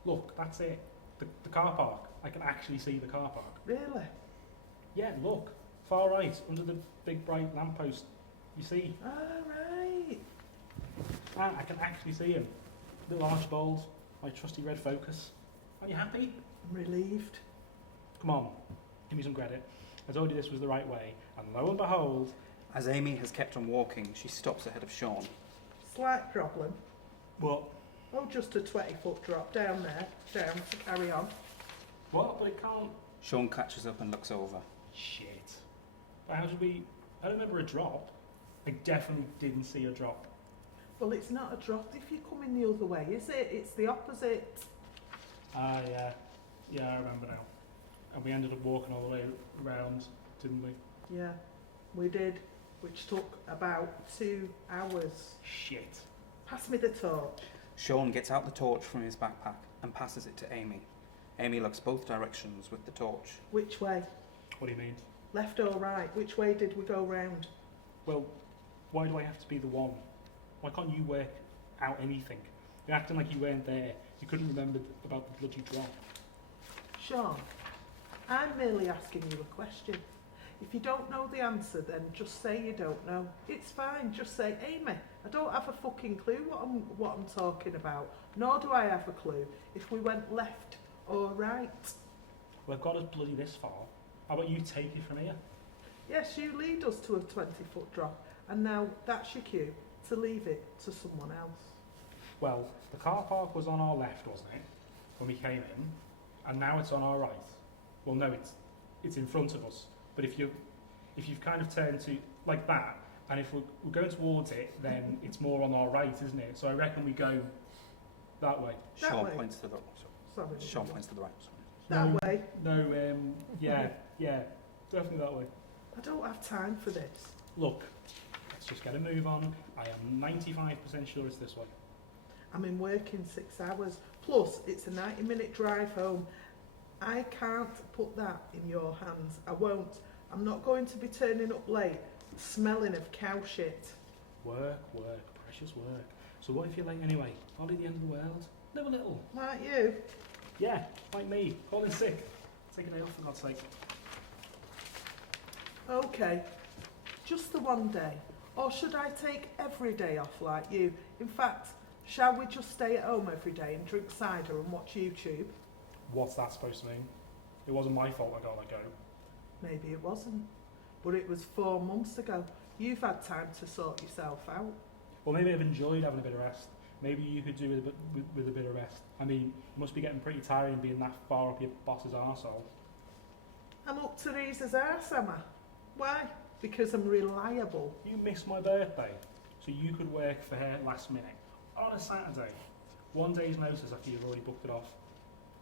Look, that's it. The car park. I can actually see the car park. Really? Yeah, look. Far right, under the big bright lamppost. You see? Alright. And I can actually see him. Little Archibald, my trusty red Focus. Are you happy? I'm relieved. Come on, give me some credit. I told you this was the right way, and lo and behold... As Amy has kept on walking, she stops ahead of Sean. Slight problem. What? Oh, just a 20-foot drop down there. Down to carry on. What? But it can't... Sean catches up and looks over. Shit. But how did we... I don't remember a drop. I definitely didn't see a drop. Well, it's not a drop if you're coming the other way, is it? It's the opposite. Ah, yeah. Yeah, I remember now. And we ended up walking all the way round, didn't we? Yeah, we did. Which took about 2 hours. Shit. Pass me the torch. Sean gets out the torch from his backpack and passes it to Amy. Amy looks both directions with the torch. Which way? What do you mean? Left or right? Which way did we go round? Well, why do I have to be the one? Why can't you work out anything? You're acting like you weren't there. You couldn't remember about the bloody drop. Sean, I'm merely asking you a question. If you don't know the answer, then just say you don't know. It's fine, just say, Amy, I don't have a fucking clue what I'm talking about, nor do I have a clue if we went left or right. Well, I've got us bloody this far. How about you take it from here? Yes, you lead us to a 20-foot drop, and now that's your cue to leave it to someone else. Well, the car park was on our left, wasn't it, when we came in, and now it's on our right. Well, no, it's in front of us. But if you've kind of turned to like that, and if we're going towards it, then it's more on our right, isn't it? So I reckon we go that way. That Sean way. points to the Sorry. Sean points to the right. That No, way. No, yeah, definitely that way. I don't have time for this. Look, let's just get a move on. I am 95% sure it's this way. I'm in work in 6 hours, plus it's a 90-minute drive home. I can't put that in your hands. I won't. I'm not going to be turning up late, smelling of cow shit. Work, precious work. So what if you're late anyway? Hardly the end of the world. Live a little. Like you. Yeah, like me, calling sick. Take a day off for God's sake. Okay, just the one day. Or should I take every day off like you? In fact, shall we just stay at home every day and drink cider and watch YouTube? What's that supposed to mean? It wasn't my fault I got let go. Maybe it wasn't, but it was 4 months ago. You've had time to sort yourself out. Well, maybe I've enjoyed having a bit of rest. Maybe you could do with a bit of rest. I mean, it must be getting pretty tiring being that far up your boss's arsehole. I'm up to Reese's arse, am I? Why? Because I'm reliable. You missed my birthday, so you could work for her last minute. On a Saturday. 1 day's notice after you've already booked it off.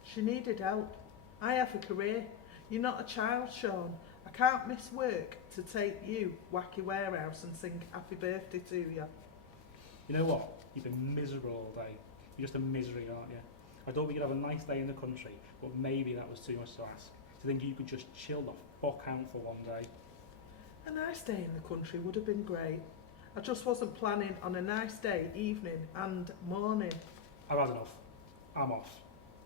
She needed help. I have a career. You're not a child, Sean. I can't miss work to take you, Wacky Warehouse, and sing happy birthday to you. You know what? You've been miserable all day. You're just a misery, aren't you? I thought we could have a nice day in the country, but maybe that was too much to ask. To think you could just chill the fuck out for 1 day. A nice day in the country would have been great. I just wasn't planning on a nice day, evening and morning. I've had enough. I'm off.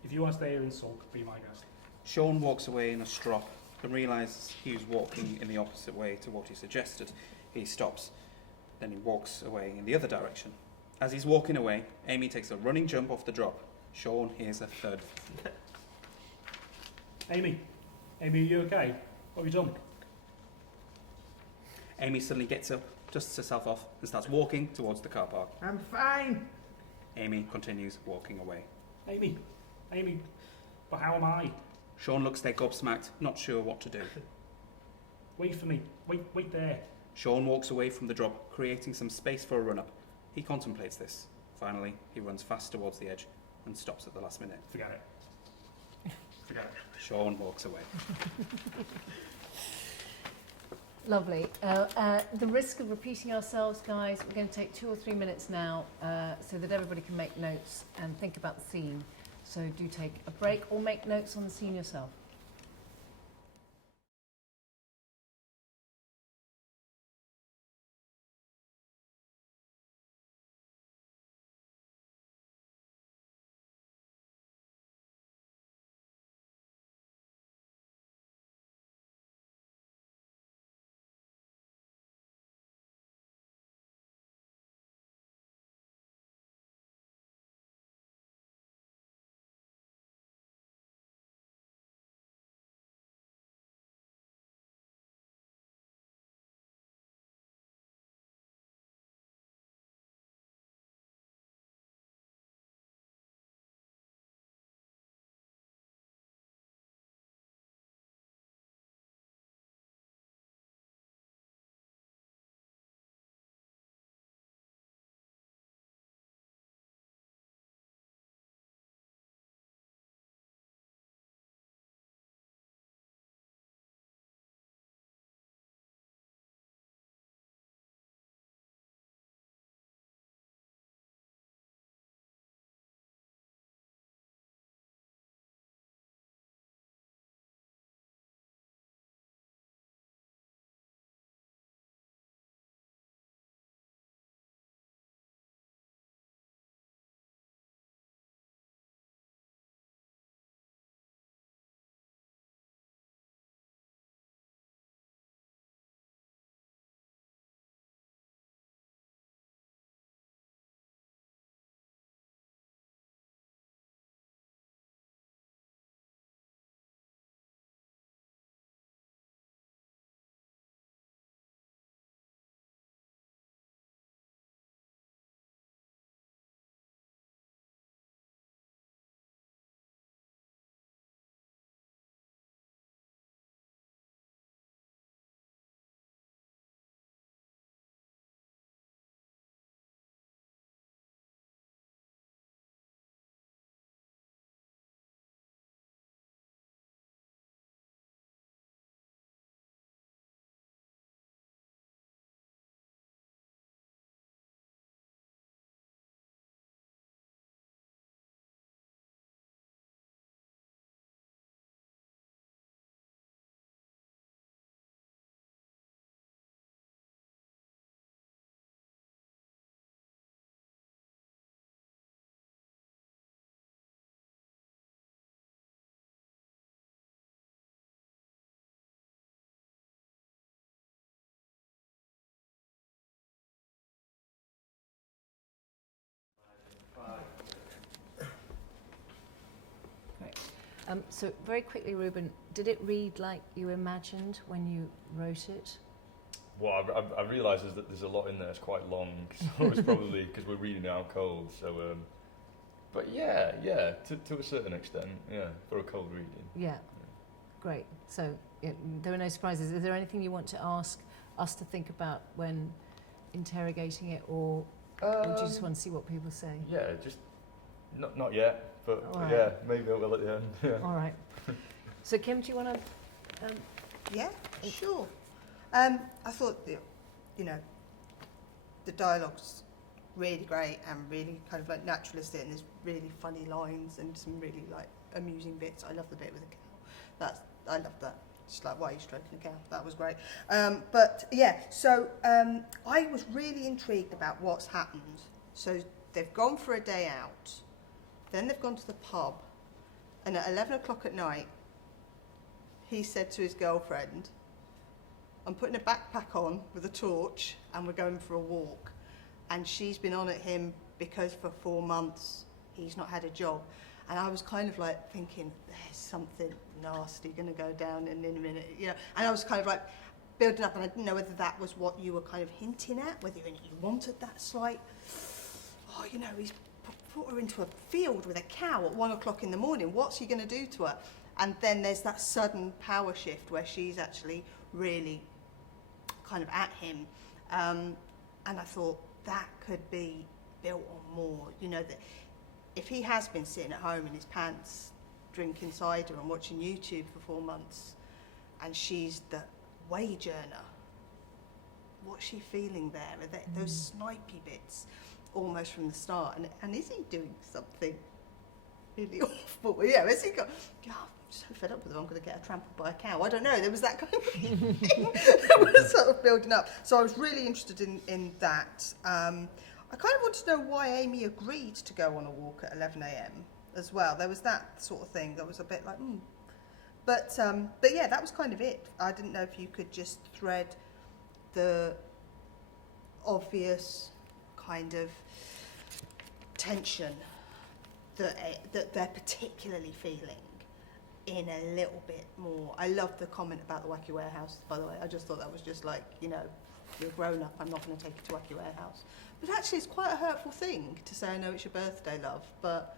If you want to stay here and sulk, be my guest. Sean walks away in a strop and realises he was walking in the opposite way to what he suggested. He stops. Then he walks away in the other direction. As he's walking away, Amy takes a running jump off the drop. Sean hears a thud. Amy, are you okay? What have you done? Amy suddenly gets up, dusts herself off, and starts walking towards the car park. I'm fine. Amy continues walking away. Amy, but how am I? Sean looks there gobsmacked, not sure what to do. Wait for me. Wait there. Sean walks away from the drop, creating some space for a run-up. He contemplates this. Finally, he runs fast towards the edge and stops at the last minute. Forget it. Sean walks away. Lovely. The risk of repeating ourselves, guys, we're going to take 2 or 3 minutes now so that everybody can make notes and think about the scene. So do take a break or make notes on the scene yourself. So very quickly, Rubin, did it read like you imagined when you wrote it? Well, I realise that there's a lot in there. It's quite long, so it's probably because we're reading it out cold. So, but yeah, to a certain extent, yeah, for a cold reading. Yeah, great. So there were no surprises. Is there anything you want to ask us to think about when interrogating it, or do you just want to see what people say? Yeah, just not yet, but All yeah, right. maybe I will at the end. Yeah. All right. So Kim, do you want to? Yeah, sure. I thought the dialogue's really great and really kind of like naturalistic, and there's really funny lines and some really like amusing bits. I love the bit with the cow. I love that. Just like, why are you stroking a cow? That was great. But yeah, so I was really intrigued about what's happened. So they've gone for a day out, then they've gone to the pub, and at 11 o'clock at night, he said to his girlfriend, I'm putting a backpack on with a torch and we're going for a walk. And she's been on at him because for 4 months he's not had a job. And I was kind of like thinking, there's something nasty going to go down in a minute, you know. And I was kind of like building up, and I didn't know whether that was what you were kind of hinting at, whether you wanted that slight, oh, you know, he's put her into a field with a cow at 1 o'clock in the morning. What's he going to do to her? And then there's that sudden power shift where she's actually really kind of at him. And I thought that could be built on more, you know, that if he has been sitting at home in his pants, drinking cider and watching YouTube for 4 months, and she's the wage earner, what's she feeling there? Are there those snipey bits almost from the start? And is he doing something really awful? Yeah, has he got, oh, I'm so fed up with her, I'm going to get her trampled by a cow. I don't know, there was that kind of thing that was sort of building up. So I was really interested in that. I kind of wanted to know why Amy agreed to go on a walk at 11 a.m. as well. There was that sort of thing that was a bit like, But yeah, that was kind of it. I didn't know if you could just thread the obvious kind of tension that they're particularly feeling in a little bit more. I love the comment about the wacky warehouse, by the way. I just thought that was just like, you know, you're grown up, I'm not going to take you to wacky warehouse. But actually it's quite a hurtful thing to say, I know it's your birthday, love, but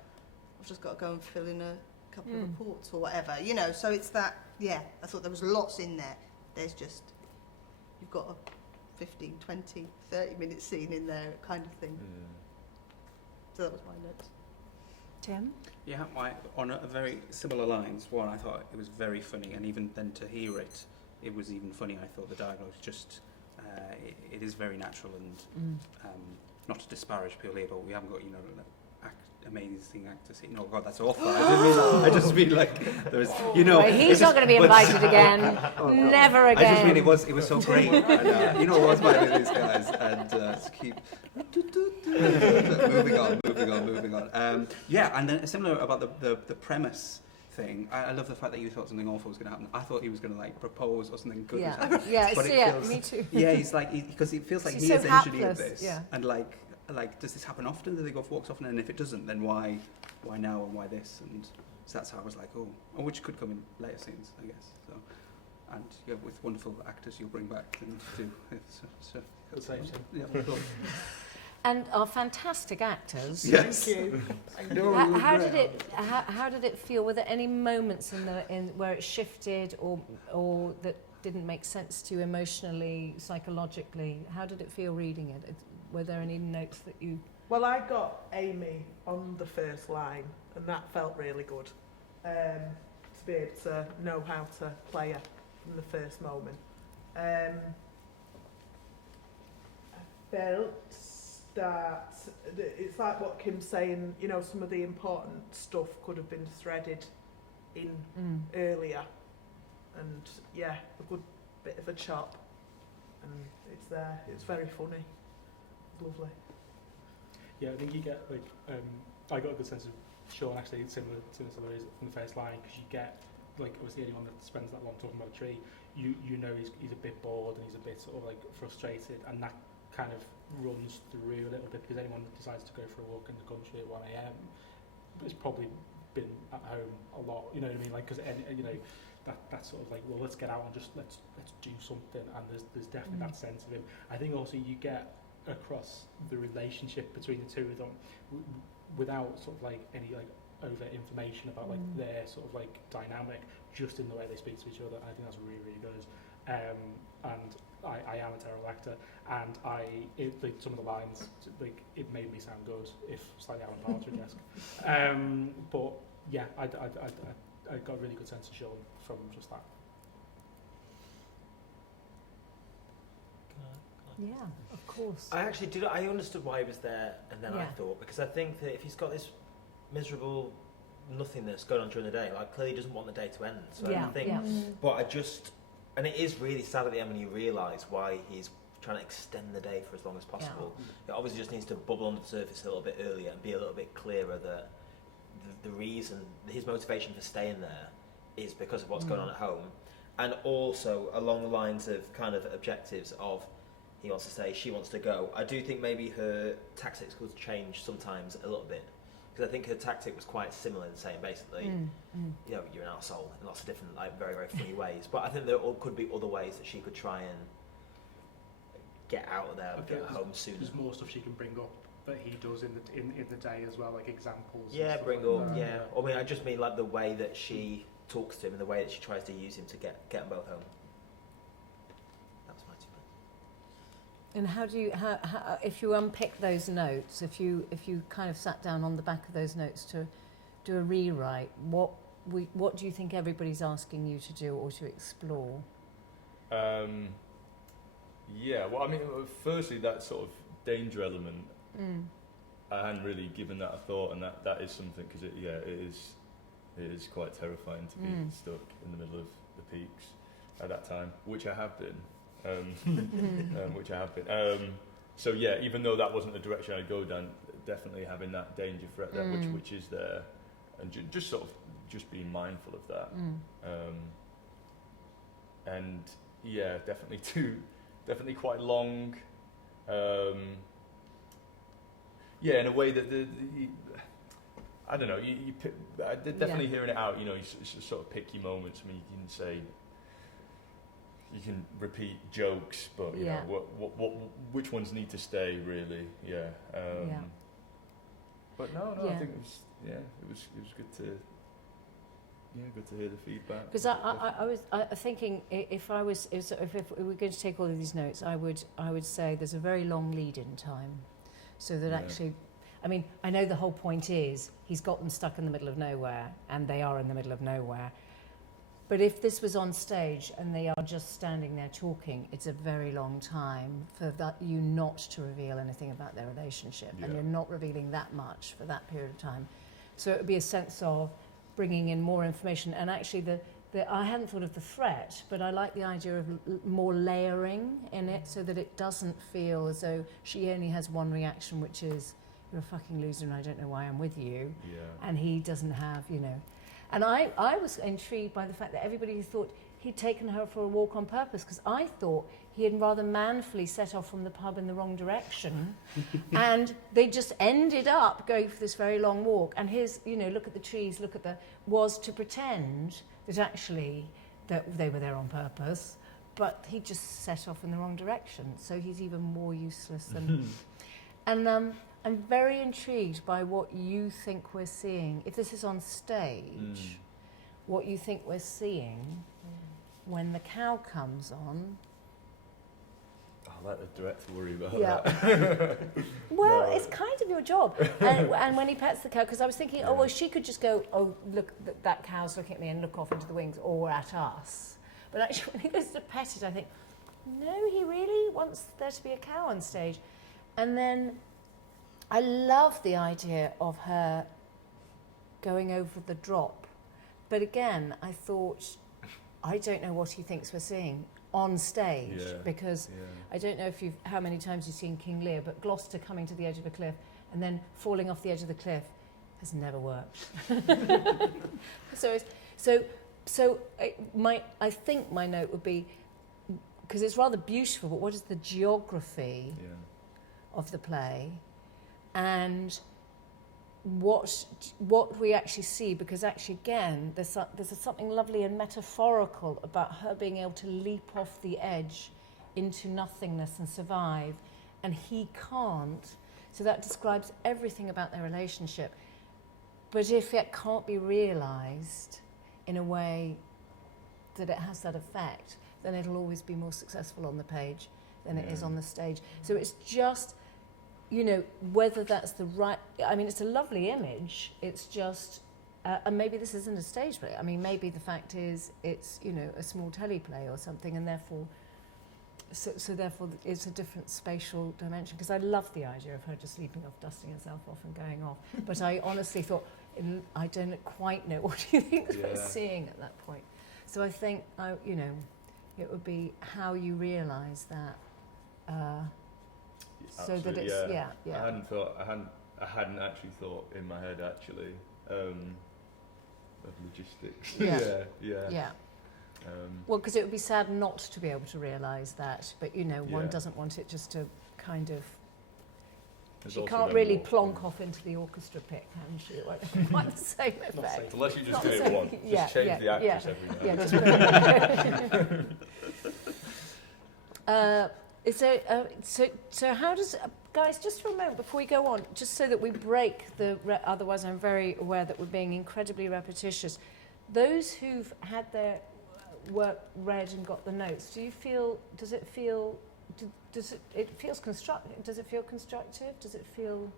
I've just got to go and fill in a couple of reports or whatever, you know. So it's that, yeah, I thought there was lots in there. There's just, you've got a 15, 20, 30 minute scene in there kind of thing. So that was my notes. Tim? Yeah, on a very similar lines. One, I thought it was very funny, and even then to hear it, it was even funny. I thought the dialogue was just, it is very natural, and not to disparage purely, but we haven't got, you know, amazing actors. No, God, that's awful. I didn't mean that. I just mean like there was, you know. Well, he's not going to be invited again. Oh, no. Never again. I just mean it was so great. And, you know, it was my with these guys, and just keep moving on. Yeah, and then similar about the premise thing. I love the fact that you thought something awful was going to happen. I thought he was going to like propose or something good. Yeah, was yeah, but me too. Yeah, he's like, because it feels like he's he so is the engineer of hapless, this, yeah. and like, does this happen often? Do they go for walks often? And if it doesn't, then why now and why this? And so that's how I was like, oh, which could come in later scenes, I guess. So, and yeah, with wonderful actors you'll bring back and do. Yeah, cool. And our fantastic actors. Yes. Thank you. How did it feel? Were there any moments in where it shifted or that didn't make sense to you emotionally, psychologically? How did it feel reading it? Were there any notes that you... Well, I got Amy on the first line, and that felt really good. To be able to know how to play her from the first moment. I felt that it's like what Kim's saying, you know, some of the important stuff could have been threaded in earlier. And yeah, a good bit of a chop. And it's there. It's very funny. Lovely. Yeah, I think you get like I got a good sense of Sean actually similar to Louise from the first line, because you get like obviously anyone that spends that long talking about a tree, you know he's a bit bored and he's a bit sort of like frustrated, and that kind of runs through a little bit, because anyone that decides to go for a walk in the country at 1 a.m. is probably been at home a lot. You know what I mean? Like, because you know, that's sort of like, well, let's get out and just let's do something. And there's definitely that sense of him. I think also you get across the relationship between the two of them without sort of like any like over information about like their sort of like dynamic, just in the way they speak to each other. I think that's really, really good. And I am a terrible actor, and like some of the lines, like it made me sound good, if slightly Alan Partridge-esque. But yeah, I got a really good sense of Sean from just that. Yeah, of course. I actually did. I understood why he was there, and then I thought, because I think that if he's got this miserable nothingness going on during the day, like clearly he doesn't want the day to end. So I think, but I just, and it is really sad at the end when you realise why he's trying to extend the day for as long as possible. It obviously just needs to bubble under the surface a little bit earlier and be a little bit clearer that the reason, his motivation for staying there is because of what's going on at home, and also along the lines of kind of objectives of, he wants to stay, she wants to go. I do think maybe her tactics could change sometimes a little bit, because I think her tactic was quite similar in saying basically, you know, you're an arsehole in lots of different, like, very, very funny ways. But I think there could be other ways that she could try and get out of there and get home sooner. There's more stuff she can bring up that he does in the day as well, like examples. Yeah, bring like up, that. I mean, I just mean like the way that she talks to him and the way that she tries to use him to get them both home. That's my 2 minutes. And how do you, how if you unpick those notes, if you kind of sat down on the back of those notes to do a rewrite, what do you think everybody's asking you to do or to explore? Yeah, well, I mean, firstly, that sort of danger element, I hadn't really given that a thought, and that is something, because it is quite terrifying to be stuck in the middle of the peaks at that time, which I have been. So yeah, even though that wasn't the direction I'd go down, definitely having that danger threat there, which is there, and just sort of just being mindful of that. And yeah, definitely quite long. Yeah, in a way that I don't know. You pick, definitely hearing it out. You know, you sort of pick your moments. I mean, you can say, you can repeat jokes, but you know, which ones need to stay really? Yeah. But no, I think it was good to. Yeah, good to hear the feedback. Because I was thinking, if we were going to take all of these notes, I would say there's a very long lead-in time, so that actually, I mean, I know the whole point is he's got them stuck in the middle of nowhere, and they are in the middle of nowhere. But if this was on stage and they are just standing there talking, it's a very long time for you not to reveal anything about their relationship, and you're not revealing that much for that period of time. So it would be a sense of bringing in more information, and actually I hadn't thought of the threat, but I like the idea of more layering in it, so that it doesn't feel as though she only has one reaction, which is, you're a fucking loser and I don't know why I'm with you, and he doesn't have, you know. And I was intrigued by the fact that everybody thought he'd taken her for a walk on purpose, because I thought he had rather manfully set off from the pub in the wrong direction, and they just ended up going for this very long walk. And his, you know, look at the trees, was to pretend that actually that they were there on purpose, but he just set off in the wrong direction. So he's even more useless than. And I'm very intrigued by what you think we're seeing. If this is on stage, what you think we're seeing when the cow comes on. I'll let the director worry about that. Well, it's kind of your job. And when he pets the cow, because I was thinking, oh, well, she could just go, oh, look, that cow's looking at me, and look off into the wings, or at us. But actually, when he goes to pet it, I think, no, he really wants there to be a cow on stage. And then I love the idea of her going over the drop. But again, I thought, I don't know what he thinks we're seeing on stage, because I don't know how many times you've seen King Lear, but Gloucester coming to the edge of a cliff and then falling off the edge of the cliff has never worked. I think my note would be, because it's rather beautiful, but what is the geography of the play, and what we actually see, because actually again there's something lovely and metaphorical about her being able to leap off the edge into nothingness and survive, and he can't. So that describes everything about their relationship. But if it can't be realised in a way that it has that effect, then it'll always be more successful on the page than it is on the stage. So it's just, you know, whether that's the right... I mean, it's a lovely image. It's just... and maybe this isn't a stage play. I mean, maybe the fact is it's, you know, a small teleplay or something, and therefore... So therefore it's a different spatial dimension, because I love the idea of her just leaping off, dusting herself off and going off. But I honestly thought, I don't quite know what you think we're seeing at that point. So I think, you know, it would be how you realise that, so that it's, I hadn't actually thought in my head actually of logistics. Yeah. Well, because it would be sad not to be able to realise that, but you know, one doesn't want it just to kind of... She can't really plonk off into the orchestra pit, can she? It won't quite the same effect. Unless you just do it once. Just change the actress every now and then. So how does... guys, just for a moment before we go on, just so that we break the... otherwise I'm very aware that we're being incredibly repetitious. Those who've had their work read and got the notes, do you feel... Does it feel... it feels constructive? Does it feel constructive? Does it feel...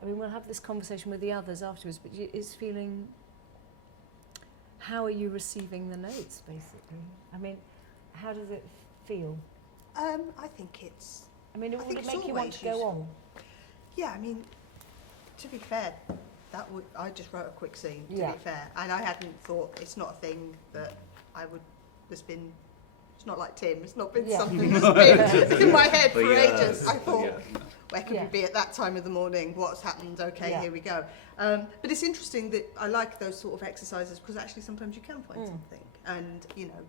I mean, we'll have this conversation with the others afterwards, but it's feeling... How are you receiving the notes, basically? I mean, how does it feel? I think it's... I mean, would it make you want to go on? Yeah, I mean, to be fair, I just wrote a quick scene, to be fair, and I hadn't thought, it's not a thing that I would... There's been... It's not like Tim, it's not been something that's been in my head for ages. I thought, where could we be at that time of the morning? What's happened? Okay, here we go. But it's interesting that I like those sort of exercises, because actually sometimes you can find something, and, you know,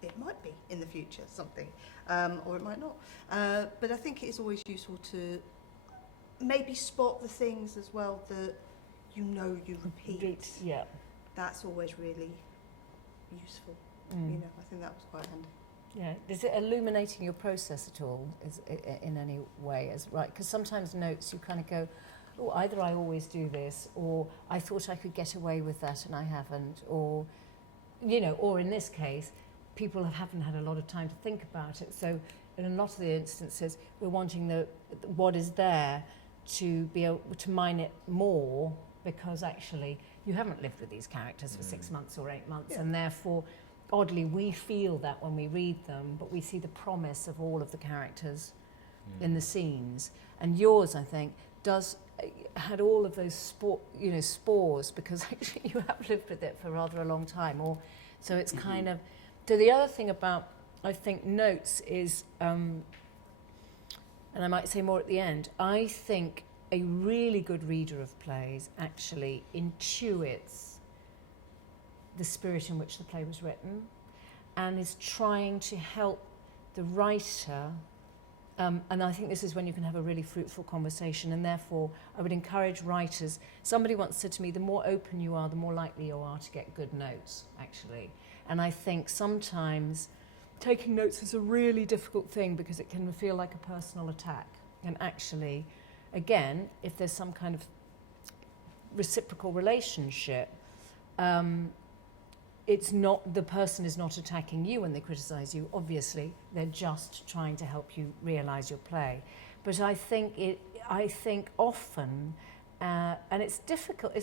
it might be in the future something, or it might not. But I think it is always useful to maybe spot the things as well that you know you repeat. Yeah. That's always really useful. You know, I think that was quite handy. Yeah. Is it illuminating your process at all, in any way? Because sometimes notes you kind of go, oh, either I always do this, or I thought I could get away with that and I haven't, or, you know, or in this case, people haven't had a lot of time to think about it. So in a lot of the instances, we're wanting what is there to be able to mine it more, because actually you haven't lived with these characters for 6 months or 8 months, and therefore, oddly, we feel that when we read them, but we see the promise of all of the characters in the scenes. And yours, I think, had all of those spores, because actually you have lived with it for rather a long time. So it's kind of... So the other thing about, I think, notes is, and I might say more at the end, I think a really good reader of plays actually intuits the spirit in which the play was written, and is trying to help the writer, and I think this is when you can have a really fruitful conversation, and therefore I would encourage writers. Somebody once said to me, the more open you are, the more likely you are to get good notes, actually. And I think sometimes taking notes is a really difficult thing, because it can feel like a personal attack, and actually, again, if there's some kind of reciprocal relationship, it's not, the person is not attacking you when they criticise you. Obviously, they're just trying to help you realise your play. But I think often, and it's difficult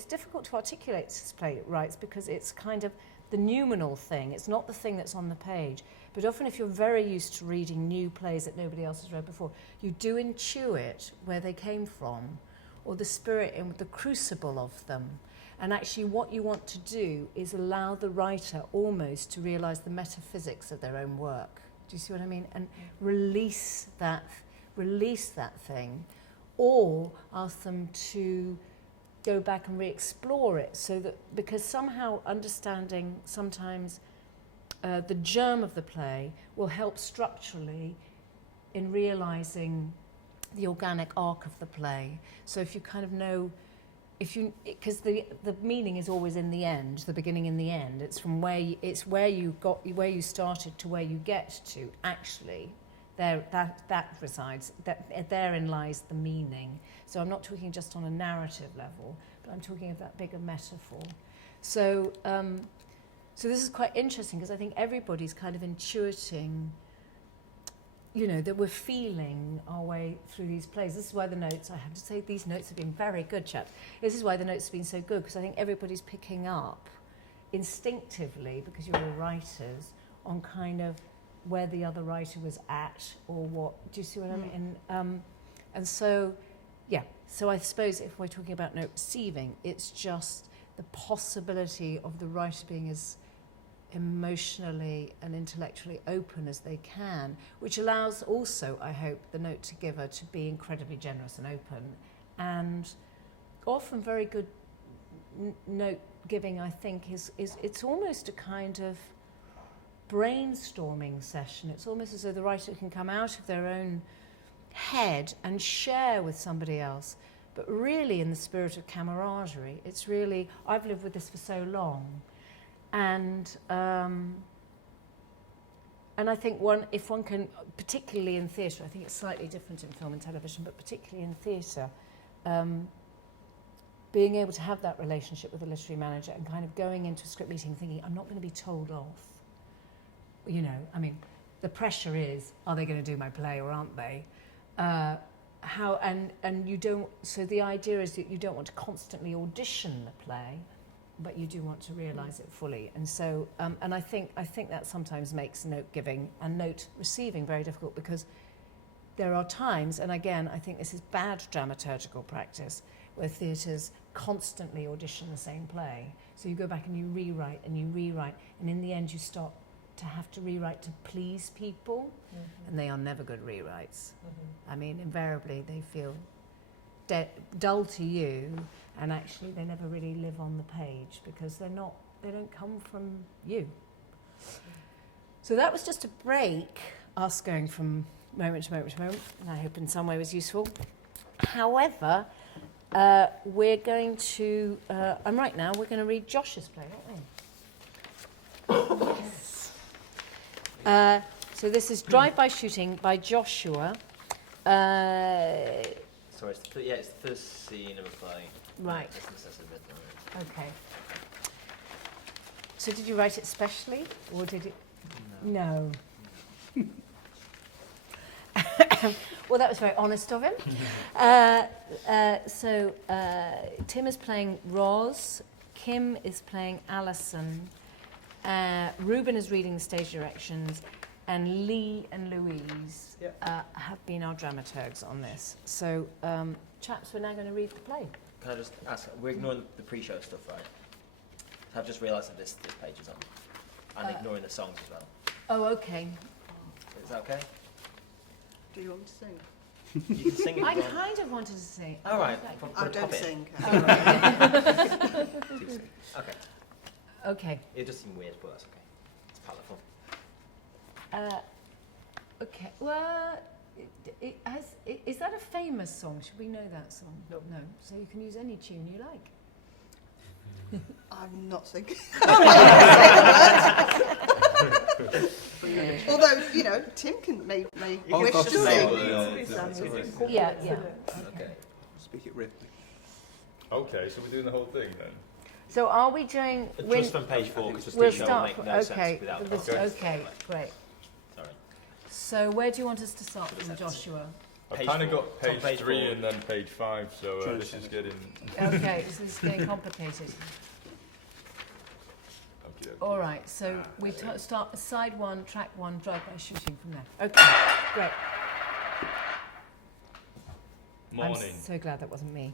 to articulate as playwrights, because it's kind of the noumenal thing. It's not the thing that's on the page. But often, if you're very used to reading new plays that nobody else has read before, you do intuit where they came from, or the spirit in the crucible of them. And actually what you want to do is allow the writer almost to realise the metaphysics of their own work. Do you see what I mean? And release that thing, or ask them to go back and re-explore it, so that, because somehow understanding sometimes the germ of the play will help structurally in realising the organic arc of the play. So if you kind of know because the meaning is always in the end, the beginning and the end. It's from where where you started to where you get to. Actually, that resides. Therein lies the meaning. So I'm not talking just on a narrative level, but I'm talking of that bigger metaphor. So so this is quite interesting because I think everybody's kind of intuiting, that we're feeling our way through these plays. This is why the notes, I have to say, these notes have been very good, chaps. This is why the notes have been so good, because I think everybody's picking up instinctively, because you're all writers, on kind of where the other writer was at, or what, do you see what I mean? And so, yeah, so I suppose if we're talking about note receiving, it's just the possibility of the writer being as emotionally and intellectually open as they can, which allows also, I hope, the note to giver to be incredibly generous and open, and often very good note giving, I think, is it's almost a kind of brainstorming session. It's almost as though the writer can come out of their own head and share with somebody else, but really in the spirit of camaraderie. It's really, I've lived with this for so long. And I think if one can, particularly in theatre, I think it's slightly different in film and television, but particularly in theatre, being able to have that relationship with a literary manager and kind of going into a script meeting thinking, I'm not going to be told off. I mean, the pressure is, are they going to do my play or aren't they? And you don't, so the idea is that you don't want to constantly audition the play, but you do want to realise it fully. And so, and I think that sometimes makes note giving and note receiving very difficult, because there are times, and again, I think this is bad dramaturgical practice, where theatres constantly audition the same play. So you go back and you rewrite, and in the end you start to have to rewrite to please people, and they are never good rewrites. I mean, invariably they feel dull to you, and actually they never really live on the page because they don't come from you. So that was just a break, us going from moment to moment to moment, and I hope in some way was useful. However, we're going to, and right now we're going to read Josh's play, aren't we? Yes. So this is Drive-By Shooting by Joshua. Sorry, it's the first scene of a play. Right. It's the midnight. Okay. So did you write it specially, or did it? No. Well, that was very honest of him. So Tim is playing Roz, Kim is playing Alison, Rubin is reading the stage directions, and Lee and Louise have been our dramaturgs on this. So, chaps, we're now going to read the play. Can I just ask, we're ignoring the pre-show stuff, right? I've just realised that this page is on. And ignoring the songs as well. Oh, okay. Is that okay? Do you want to sing? You can sing it. I kind of wanted to sing. All right. I don't sing. Okay. Okay. It just seemed weird, but that's okay. It's part of the fun. Okay. Well, is that a famous song? Should we know that song? No. No. So you can use any tune you like. I'm not singing. Although, Tim can may wish to sing. Yeah. Okay. Speak it rhythmically. Okay, so we're doing the whole thing then? So are we doing? Just from page 4, because the we'll show will start. make no sense without Okay, great. Sorry. So where do you want us to start from, Joshua? I've Page kind of 4. got page 3 4. and then page 5, so this is getting... Okay, so this is getting complicated. Okay. All right, so we start side 1, track 1, drive-by shooting from there. Okay, great. Morning. I'm so glad that wasn't me.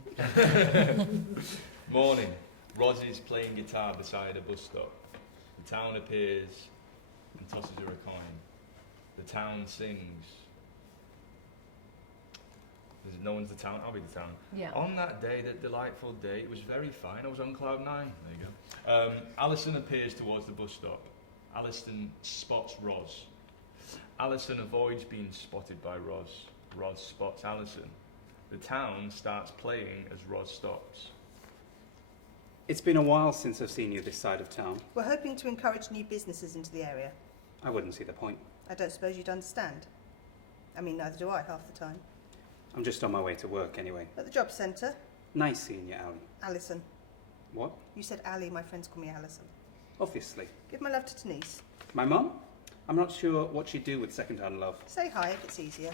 Morning. Rosie's playing guitar beside a bus stop. The town appears and tosses her a coin. The town sings. No one's the town, I'll be the town. Yeah. On that day, that delightful day, it was very fine. I was on cloud 9. There you go. Alison appears towards the bus stop. Alison spots Roz. Alison avoids being spotted by Roz. Roz spots Alison. The town starts playing as Roz stops. It's been a while since I've seen you this side of town. We're hoping to encourage new businesses into the area. I wouldn't see the point. I don't suppose you'd understand. I mean, neither do I half the time. I'm just on my way to work anyway. At the job centre, Nice seeing you, Ali. Alison. What? You said Ali, my friends call me Alison. Obviously. Give my love to Denise. My mum? I'm not sure what she'd do with second-hand love. Say hi if it's easier.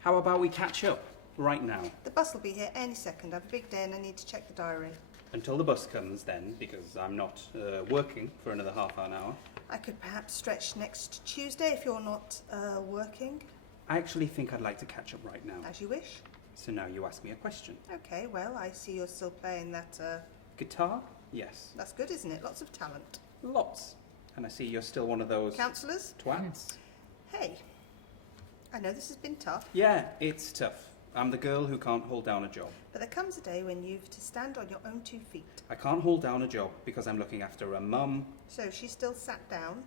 How about we catch up right now? The bus will be here any second. I have a big day and I need to check the diary. Until the bus comes then, because I'm not working for another half an hour. I could perhaps stretch next Tuesday if you're not working. I actually think I'd like to catch up right now. As you wish. So now you ask me a question. Okay, well, I see you're still playing that... Guitar? Yes. That's good, isn't it? Lots of talent. Lots. And I see you're still one of those... Counsellors? Twats. Hey, I know this has been tough, Yeah, it's tough. I'm the girl who can't hold down a job. but there comes a day when you've to stand on your own 2 feet. I can't hold down a job because I'm looking after a mum. So she's still sat down.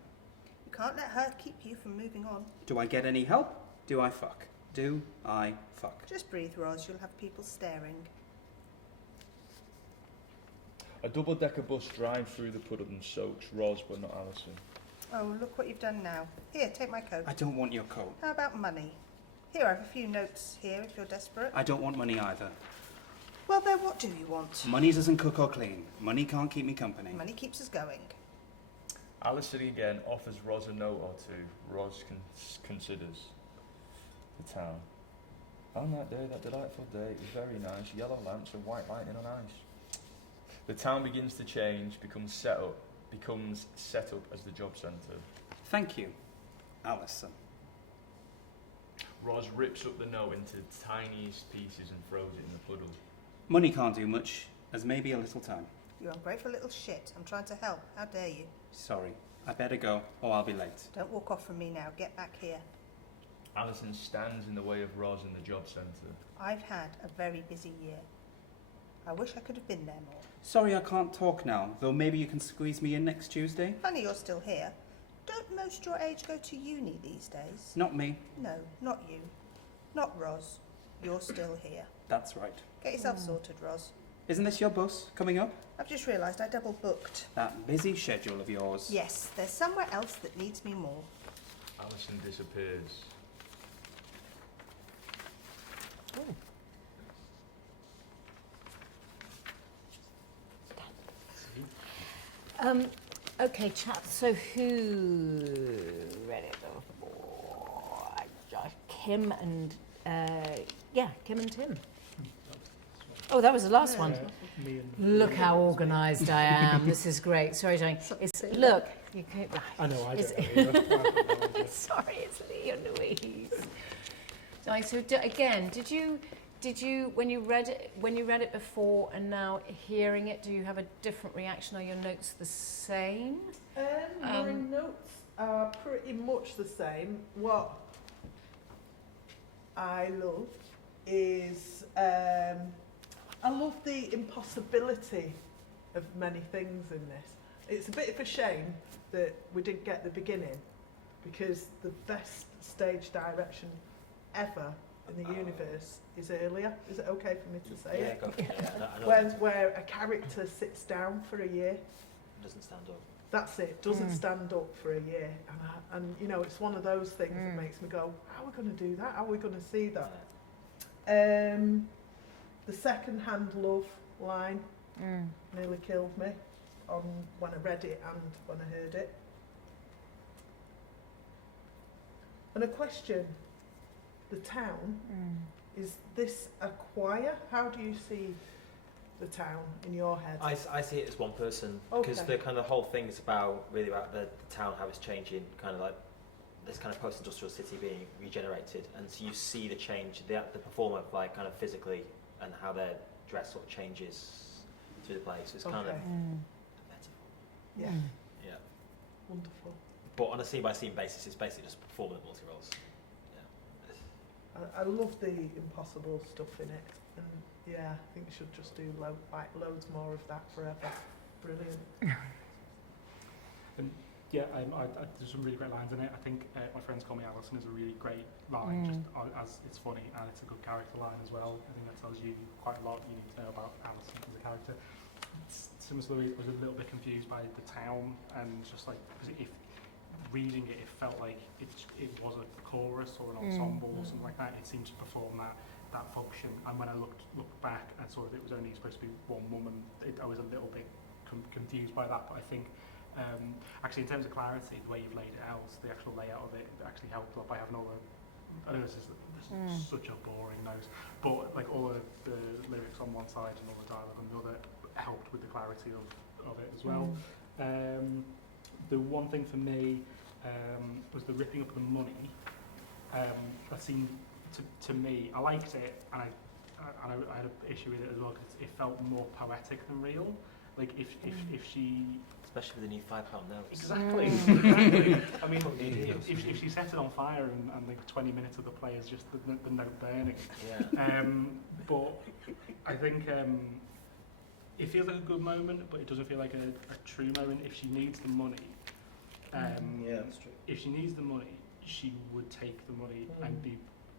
You can't let her keep you from moving on. Do I get any help? Do I fuck? Do I fuck? Just breathe, Roz. You'll have people staring. A double-decker bus drive through the puddle and soaks Ros, but not Alison. Oh, look what you've done now. Here, take my coat. I don't want your coat. How about money? Here, I have a few notes here if you're desperate. I don't want money either. Well, then what do you want? Money doesn't cook or clean. Money can't keep me company. Money keeps us going. Alison again offers Ros a note or two. Ros considers the town. On that day, that delightful day, it was very nice. Yellow lamps and white lightning on ice. The town begins to change, becomes set up as the job centre. Thank you, Alison. Ros rips up the note into tiniest pieces and throws it in the puddle. Money can't do much, as maybe a little time. You ungrateful little shit. I'm trying to help. How dare you? Sorry, I better go or I'll be late. Don't walk off from me now. Get back here. Alison stands in the way of Ros in the job centre. I've had a very busy year. I wish I could have been there more. Sorry I can't talk now, though maybe you can squeeze me in next Tuesday? Funny you're still here. Don't most your age go to uni these days? Not me. No, not you. Not Ros. You're still here. That's right. Get yourself sorted, Ros. Isn't this your bus coming up? I've just realised I double booked. That busy schedule of yours. Yes, there's somewhere else that needs me more. Alison disappears. Okay, chap, so who read it before? Kim and, Kim and Tim. Oh, that was the last one. Me and Look how organised I am. This is great. Sorry, Jane. Look, you can't... I know, I It's- don't know. Sorry, it's Lee and Louise. Right, so again, did you when you read it before and now hearing it, do you have a different reaction? Are your notes the same? My notes are pretty much the same. What I love is I love the impossibility of many things in this. It's a bit of a shame that we didn't get the beginning, because the best stage direction ever in the universe is earlier. Is it okay for me to say it? Go for it. I know Where a character sits down for a year. doesn't stand up. That's it. Doesn't stand up for a year, and you know, it's one of those things that makes me go, how are we going to do that? How are we going to see that? The second-hand love line nearly killed me when I read it and when I heard it. And a question: the town, is this a choir? How do you see the town in your head? I see it as one person, because Okay. the kind of whole thing is about the town, how it's changing, kind of like this kind of post-industrial city being regenerated, and so you see the change, the performer, like kind of physically, and how their dress sort of changes through the play. So it's kind of a metaphor. Yeah, Yeah. wonderful. But on a scene-by-scene basis, it's basically just performing multi-roles. I love the impossible stuff in it, and yeah, I think we should just do loads more of that forever. Brilliant. Yeah, there's some really great lines in it. I think My Friends Call Me Alison is a really great line, just as it's funny, and it's a good character line as well. I think that tells you quite a lot you need to know about Alison as a character. similar to Louise, was a little bit confused by the town, and just like, because if reading it, it felt like it was a chorus or an ensemble or something like that. It seemed to perform that function, and when I looked back and saw that it was only supposed to be one woman, I was a little bit confused by that. But I think actually in terms of clarity, the way you've laid it out, the actual layout of it actually helped a lot by having all the, I know this is such a boring nose, but like all of the lyrics on one side and all the dialogue on the other helped with the clarity of it as well. The one thing for me was the ripping up the money. That seemed to me, I liked it, and I had an issue with it as well because it felt more poetic than real. Like if she, especially with the new £5 notes. Exactly. I mean, if she set it on fire and like 20 minutes of the play is just the note burning. Yeah. But I think it feels like a good moment, but it doesn't feel like a true moment. If she needs the money, yeah, that's true. if she needs the money, she would take the money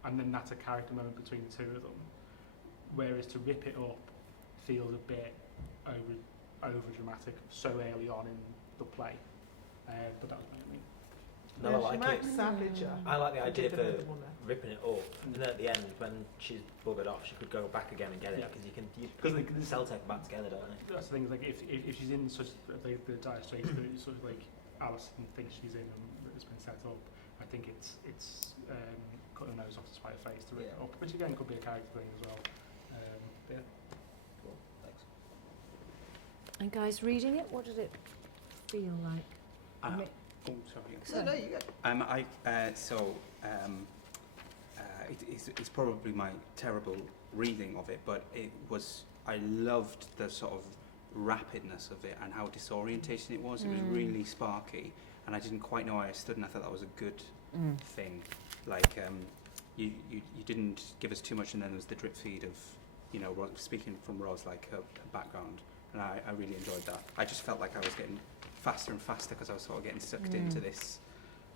and then that's a character moment between the two of them. Whereas to rip it up feels a bit over dramatic so early on in the play. But that was what I mean. No, I like it. Savage her. I like the idea Give her of the money. ripping it up, and then at the end, when she's buggered off, she could go back again and get it, because you like, cell take back together, don't they? That's the thing, is like if she's in such the dire straits that it's sort of like Alison thinks she's in and it's been set up, I think it's cut her nose off to spite her face to rip it up, which again could be a character thing as well. But yeah. Cool, thanks. And guys, reading it, what did it feel like? Oh, sorry. So no, you go. It's probably my terrible reading of it, but I loved the sort of rapidness of it and how disorientating it was. It was really sparky, and I didn't quite know where I stood, and I thought that was a good thing. Like you didn't give us too much, and then there was the drip feed of, you know, speaking from Roz, like her background, and I really enjoyed that. I just felt like I was getting faster and faster because I was sort of getting sucked into this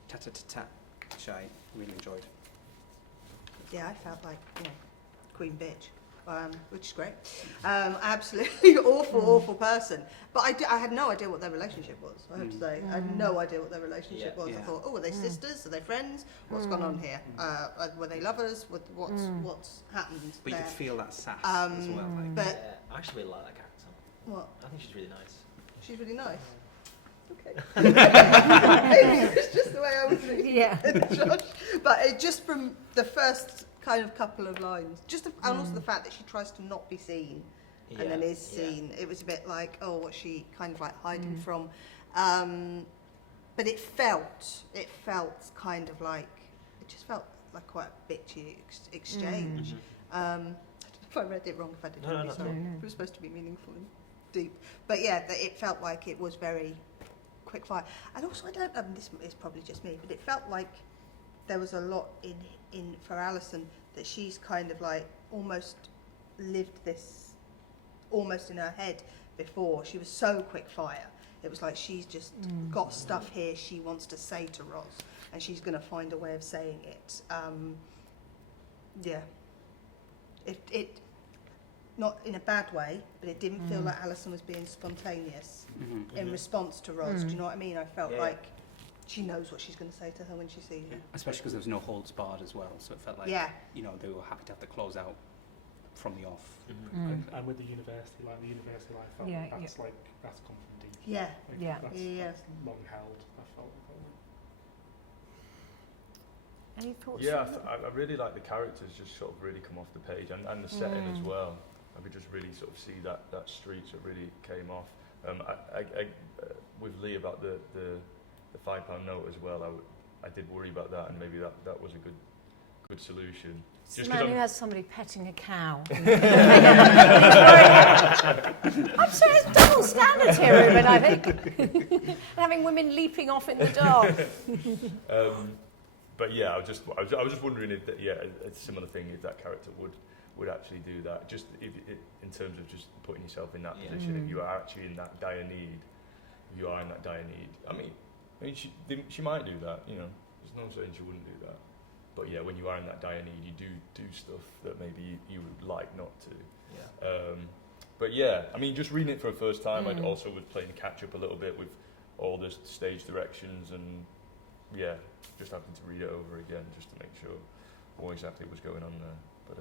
tat-tat-tat, which I really enjoyed. Yeah, I felt like, queen bitch, which is great. Absolutely awful person. But I had no idea what their relationship was, I have to say. I had no idea what their relationship was. Yeah. I thought, are they sisters? Are they friends? What's gone on here? Were they lovers? What's happened But there? you could feel that sass as well. Like. But Yeah, I actually really like that character. what? I think she's really nice. She's really nice. Okay. It's just the way I was thinking, Josh. But it just from the first kind of couple of lines, and also the fact that she tries to not be seen, and then is seen. It was a bit like, oh, what's she kind of like hiding from? But it felt kind of like, it just felt like quite a bitchy exchange. I don't know if I read it wrong, if I did. No. It was supposed to be meaningful and deep. But yeah, it felt like it was very quick fire. And also, I don't know, this is probably just me, but it felt like there was a lot in for Alison that she's kind of like almost lived this almost in her head before. She was so quick fire. It was like she's just got stuff here she wants to say to Roz, and she's going to find a way of saying it. It not in a bad way, but it didn't feel like Alison was being spontaneous in response to Roz. Do you know what I mean? I felt like she knows what she's going to say to her when she sees her. Especially because there was no holds barred as well, so it felt like you know, they were happy to have the close out from the off. And with the university life, felt like that's come from deep. Yeah. That's long held. I felt like. Any thoughts? Yeah, I really like the characters just sort of really come off the page, and the setting as well. I could just really sort of see that street that really came off. I with Lee about the £5 note as well. I did worry about that, and maybe that was a good solution. It's the man who has somebody petting a cow. I'm sorry, it's double standards here, Rubin, I think. And having women leaping off in the dark. But yeah, I was just wondering if a similar thing, if that character would actually do that, just if in terms of just putting yourself in that position, if you are actually in that dire need, I mean, she might do that, you know. There's no saying she wouldn't do that. But yeah, when you are in that dire need, you do stuff that maybe you would like not to. Yeah. But yeah, I mean, just reading it for the first time, I also was playing catch up a little bit with all the stage directions, and yeah, just having to read it over again just to make sure what exactly was going on there. But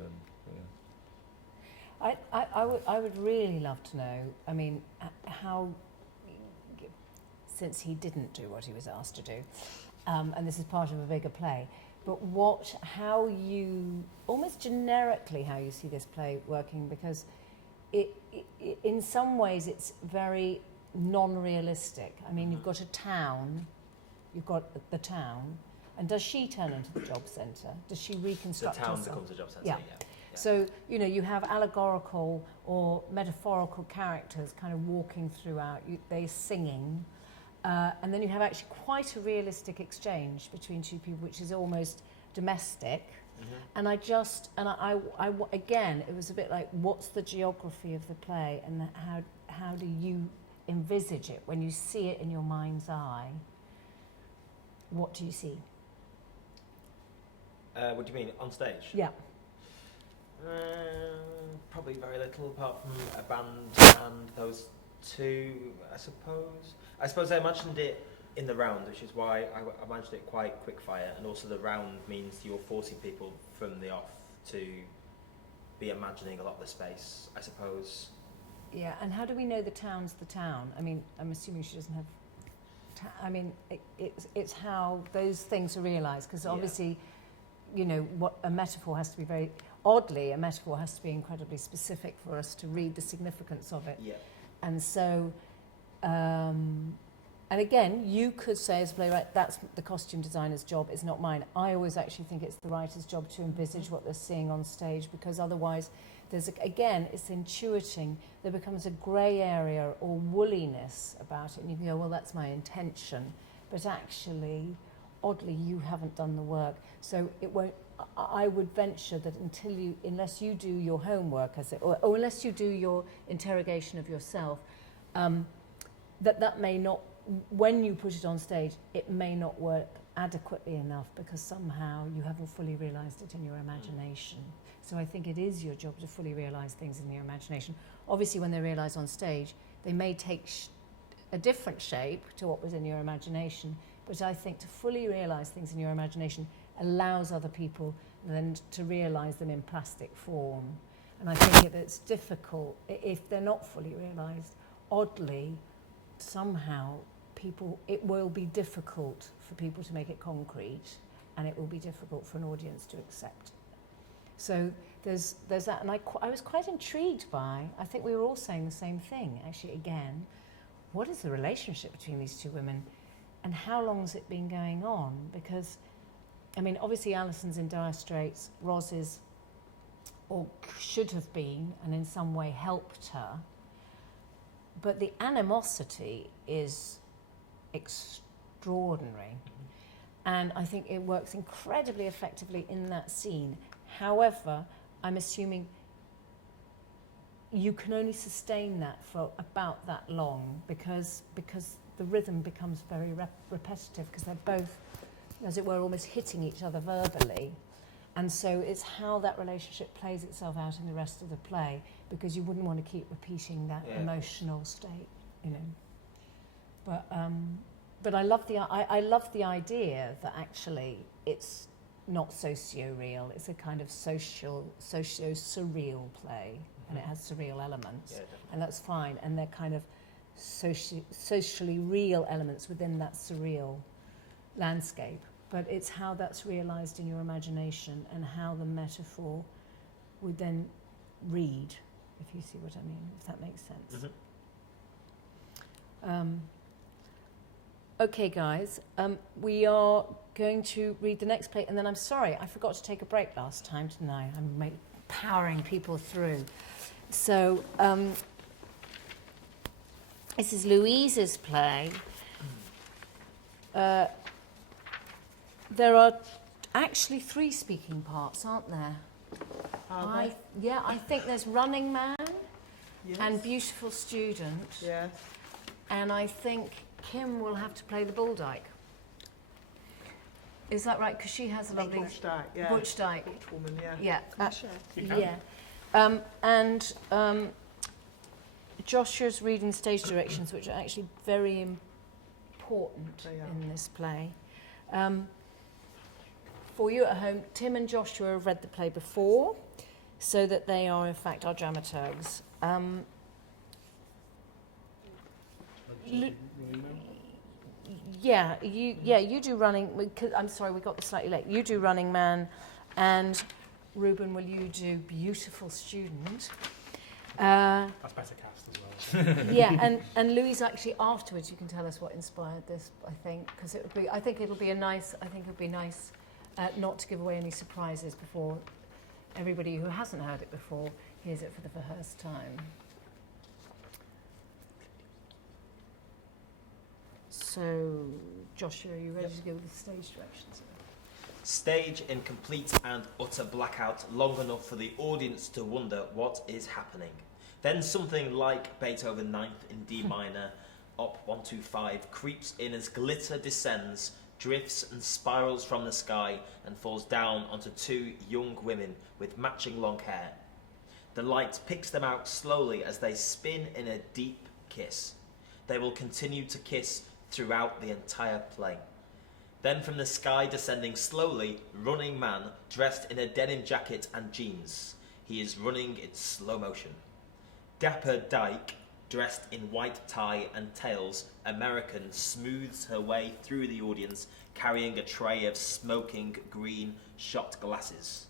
yeah. I would really love to know, I mean, how, since he didn't do what he was asked to do, and this is part of a bigger play, but how you, almost generically, how you see this play working, because it in some ways it's very non-realistic. I mean, you've got a town, you've got the town, and does she turn into the job centre? Does she reconstruct herself? The town becomes a job centre, Yeah. yeah. So, you know, you have allegorical or metaphorical characters kind of walking throughout, they're singing, and then you have actually quite a realistic exchange between two people, which is almost domestic. And again, it was a bit like, what's the geography of the play, and how do you envisage it when you see it in your mind's eye? What do you see? What do you mean, on stage? Yeah. Probably very little, apart from a band and those two, I suppose. I suppose I imagined it in the round, which is why I imagined it quite quick fire, and also the round means you're forcing people from the off to be imagining a lot of the space, I suppose. Yeah, and how do we know the town's the town? I mean, I'm assuming she doesn't have... I mean, it's how those things are realised, because obviously, you know, what a metaphor has to be very... Oddly, a metaphor has to be incredibly specific for us to read the significance of it. Yeah. And so... and again, you could say as a playwright, that's the costume designer's job, it's not mine. I always actually think it's the writer's job to envisage what they're seeing on stage, because otherwise, again, it's intuiting. There becomes a grey area or woolliness about it, and you can go, well, that's my intention. But actually, oddly, you haven't done the work. So it won't... I would venture that unless you do your homework, or unless you do your interrogation of yourself, that may not... When you put it on stage, it may not work adequately enough because somehow you haven't fully realised it in your imagination. So I think it is your job to fully realise things in your imagination. Obviously, when they're realised on stage, they may take a different shape to what was in your imagination, but I think to fully realise things in your imagination allows other people then to realise them in plastic form. And I think if it's difficult, if they're not fully realised, oddly, somehow it will be difficult for people to make it concrete, and it will be difficult for an audience to accept. So there's that, and I was quite intrigued by, I think we were all saying the same thing, actually, again, what is the relationship between these two women, and how long has it been going on? Because, I mean, obviously Alison's in dire straits, Ros is, or should have been, and in some way helped her, but the animosity is extraordinary. And I think it works incredibly effectively in that scene. However, I'm assuming you can only sustain that for about that long because the rhythm becomes very repetitive, because they're both, as it were, almost hitting each other verbally. And so it's how that relationship plays itself out in the rest of the play, because you wouldn't want to keep repeating that emotional state, you know. But I love the idea that actually it's not socio-real, it's a kind of socio-surreal play, and it has surreal elements, and that's fine, and they're kind of socially real elements within that surreal landscape. But it's how that's realised in your imagination and how the metaphor would then read, if you see what I mean, if that makes sense. Okay, guys, we are going to read the next play, and then I'm sorry, I forgot to take a break last time, didn't I? I'm powering people through. So, this is Louise's play. There are actually 3 speaking parts, aren't there? I think there's Running Man and Beautiful Student. Yes. And I think Kim will have to play the Bull Dyke. Is that right? Because she has a lovely... Butch Dyke, yeah. Butch Dyke. Butch woman, yeah. Yeah. Sure. Yeah. Joshua's reading stage directions, which are actually very important They are. in this play. For you at home, Tim and Joshua have read the play before, so that they are in fact our dramaturgs. You do running. I'm sorry, we got this slightly late. You do Running Man, and Rubin, will you do Beautiful Student? That's better cast as well. Yeah, and Louise, actually afterwards you can tell us what inspired this. I think because I think it'll be nice not to give away any surprises before everybody who hasn't heard it before hears it for the first time. So, Joshua, are you ready to go with the stage directions? Stage in complete and utter blackout long enough for the audience to wonder what is happening. Then something like Beethoven 9th in D minor, Op 125, creeps in as glitter descends, drifts and spirals from the sky and falls down onto two young women with matching long hair. The light picks them out slowly as they spin in a deep kiss. They will continue to kiss throughout the entire play. Then from the sky descending slowly, Running Man dressed in a denim jacket and jeans. He is running in slow motion. Dapper Dyke, dressed in white tie and tails, American, smooths her way through the audience, carrying a tray of smoking green shot glasses.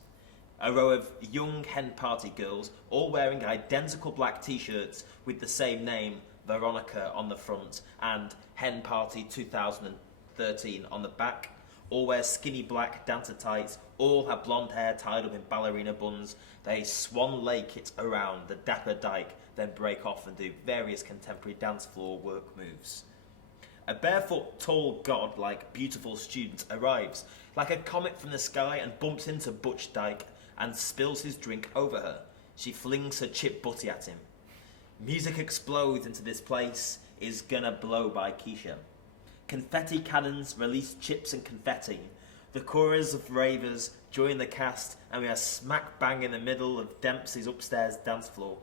A row of young hen party girls, all wearing identical black t-shirts with the same name, Veronica, on the front, and Hen Party 2013 on the back, all wear skinny black dancer tights, all have blonde hair tied up in ballerina buns. They swan lake it around the Dapper Dyke, then break off and do various contemporary dance floor work moves. A barefoot, tall god like Beautiful Student arrives, like a comet from the sky, and bumps into Butch Dyke and spills his drink over her. She flings her chip butty at him. Music explodes into this place is gonna blow by Keisha. Confetti cannons release chips and confetti. The chorus of ravers join the cast, and we are smack bang in the middle of Dempsey's upstairs dance floor.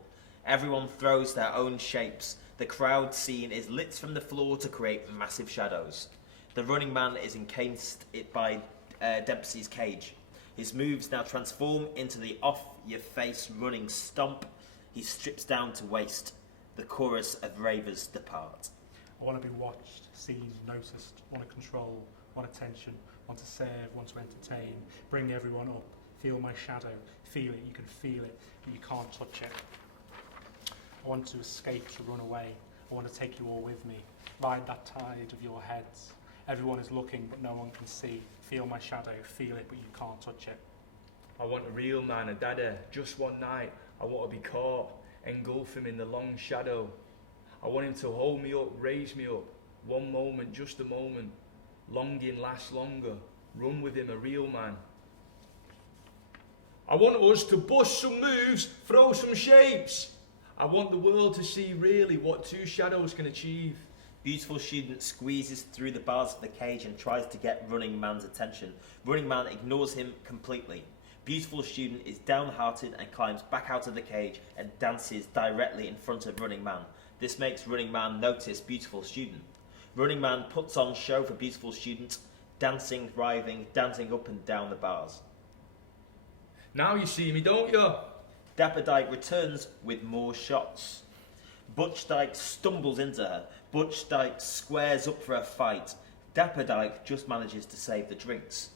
Everyone throws their own shapes. The crowd scene is lit from the floor to create massive shadows. The Running Man is encased by Dempsey's cage. His moves now transform into the off-your-face running stomp. He strips down to waist. The chorus of ravers depart. I want to be watched, seen, noticed, want to control, want attention, want to serve, want to entertain, bring everyone up, feel my shadow, feel it, you can feel it, but you can't touch it. I want to escape, to run away. I want to take you all with me. Ride that tide of your heads. Everyone is looking, but no one can see. Feel my shadow, feel it, but you can't touch it. I want a real man, a dada, just one night. I want to be caught, engulf him in the long shadow. I want him to hold me up, raise me up. One moment, just a moment. Longing lasts longer. Run with him, a real man. I want us to bust some moves, throw some shapes. I want the world to see really what two shadows can achieve. Beautiful Student squeezes through the bars of the cage and tries to get Running Man's attention. Running Man ignores him completely. Beautiful Student is downhearted and climbs back out of the cage and dances directly in front of Running Man. This makes Running Man notice Beautiful Student. Running Man puts on show for Beautiful Student, dancing, writhing, dancing up and down the bars. Now you see me, don't you? Dapper Dyke returns with more shots. Butch Dyke stumbles into her. Butch Dyke squares up for a fight. Dapper Dyke just manages to save the drinks.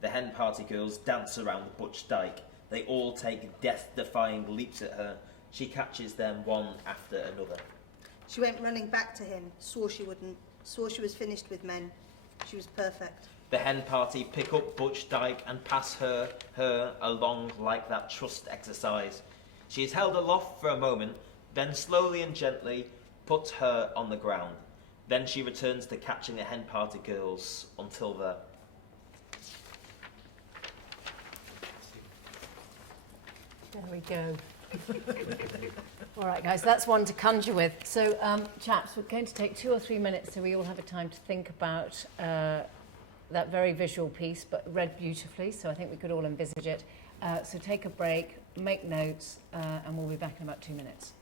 The Hen Party girls dance around Butch Dyke. They all take death-defying leaps at her. She catches them one after another. She went running back to him, swore she wouldn't, swore she was finished with men. She was perfect. The Hen Party pick up Butch Dyke and pass her along like that trust exercise. She is held aloft for a moment, then slowly and gently put her on the ground. Then she returns to catching the Hen Party girls until the... There we go. All right, guys, that's one to conjure with. So, chaps, we're going to take 2 or 3 minutes so we all have a time to think about that very visual piece, but read beautifully, so I think we could all envisage it. So take a break, make notes, and we'll be back in about 2 minutes.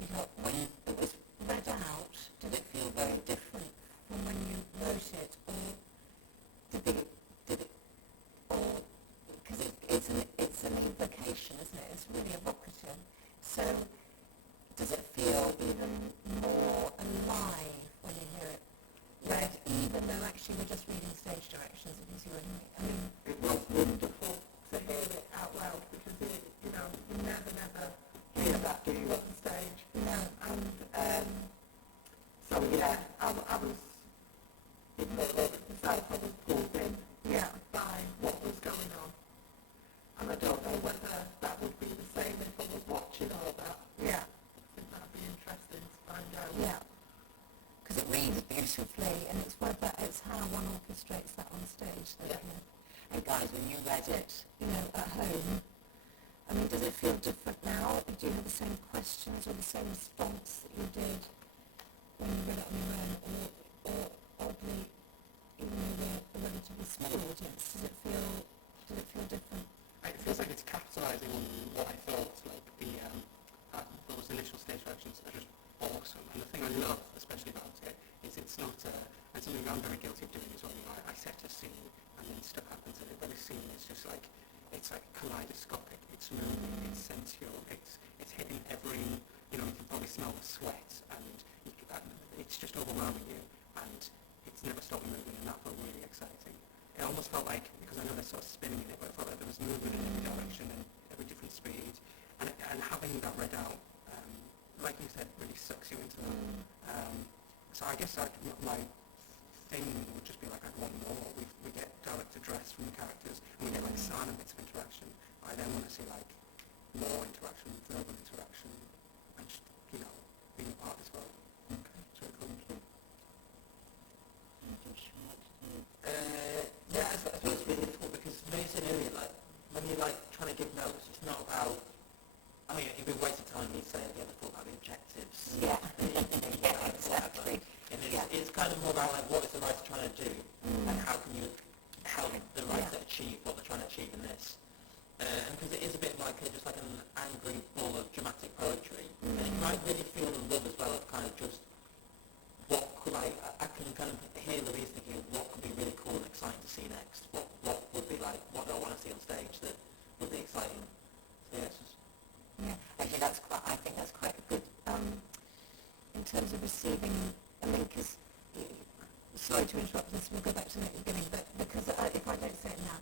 you lot, when it was read out, did it feel very different from when you wrote it, or because it's an evocation, isn't it? It's really evocative. So does it feel even more alive when you hear it read, even though actually we're just reading stage directions, if you see what I mean? I mean, it was wonderful to hear it out loud, because you never hear that, do you, on stage? No. And so yeah, I was, even though I was myself, I was pulled in by what was going on. And I don't know whether that would be the same if I was watching all that. Yeah. I think that'd be interesting to find out. Yeah. Because it reads beautifully, and it's how one orchestrates that on stage. And guys, when you read it, at home, I mean, does it feel different now? Do you have the same questions or the same response that you did when you read it on your own, or oddly, even though we're a relatively small audience, does it feel different? It feels like it's capitalising on what I thought, like those initial stage directions are just awesome. And the thing I love especially about it is it's not, and something I'm very guilty of doing as well, I set a scene and then stuff happens in it, but the scene is just like, it's like kaleidoscopic, it's moving, it's sensual, it's hitting every, you can probably smell the sweat, and it's just overwhelming you, and it's never stopped moving, and that felt really exciting. It almost felt like, because I know there's sort of spinning in it, but it felt like there was movement in every direction and every different speed, and having that read out, like you said, really sucks you into that. So I guess my thing would just be like, I'd want more. We get direct address from the characters, and we get like silent bits of interaction. I then want to see like more interaction, verbal interaction, and just, being a part as well. Okay, it's really cool. Yeah, I suppose it's really difficult, because you said earlier, like, when you're like trying to give notes, it's not about, I mean, it'd be a waste of time me saying, have you ever thought about the objectives? Yeah. Exactly. And it's kind of more about like, what is the writer trying to do, and how can you help the writer achieve what they're trying to achieve in this? And because it is a bit like just like an angry ball of dramatic poetry, and you might really feel the love as well of kind of just what could I can kind of hear Louise thinking, what could be really cool and exciting to see next? What would be like, what do I want to see on stage that would be exciting? So yeah, it's just... Yeah, actually I think that's quite a good, in terms of receiving, I mean, because, sorry to interrupt this, we'll go back to the beginning, but because if I don't say it now,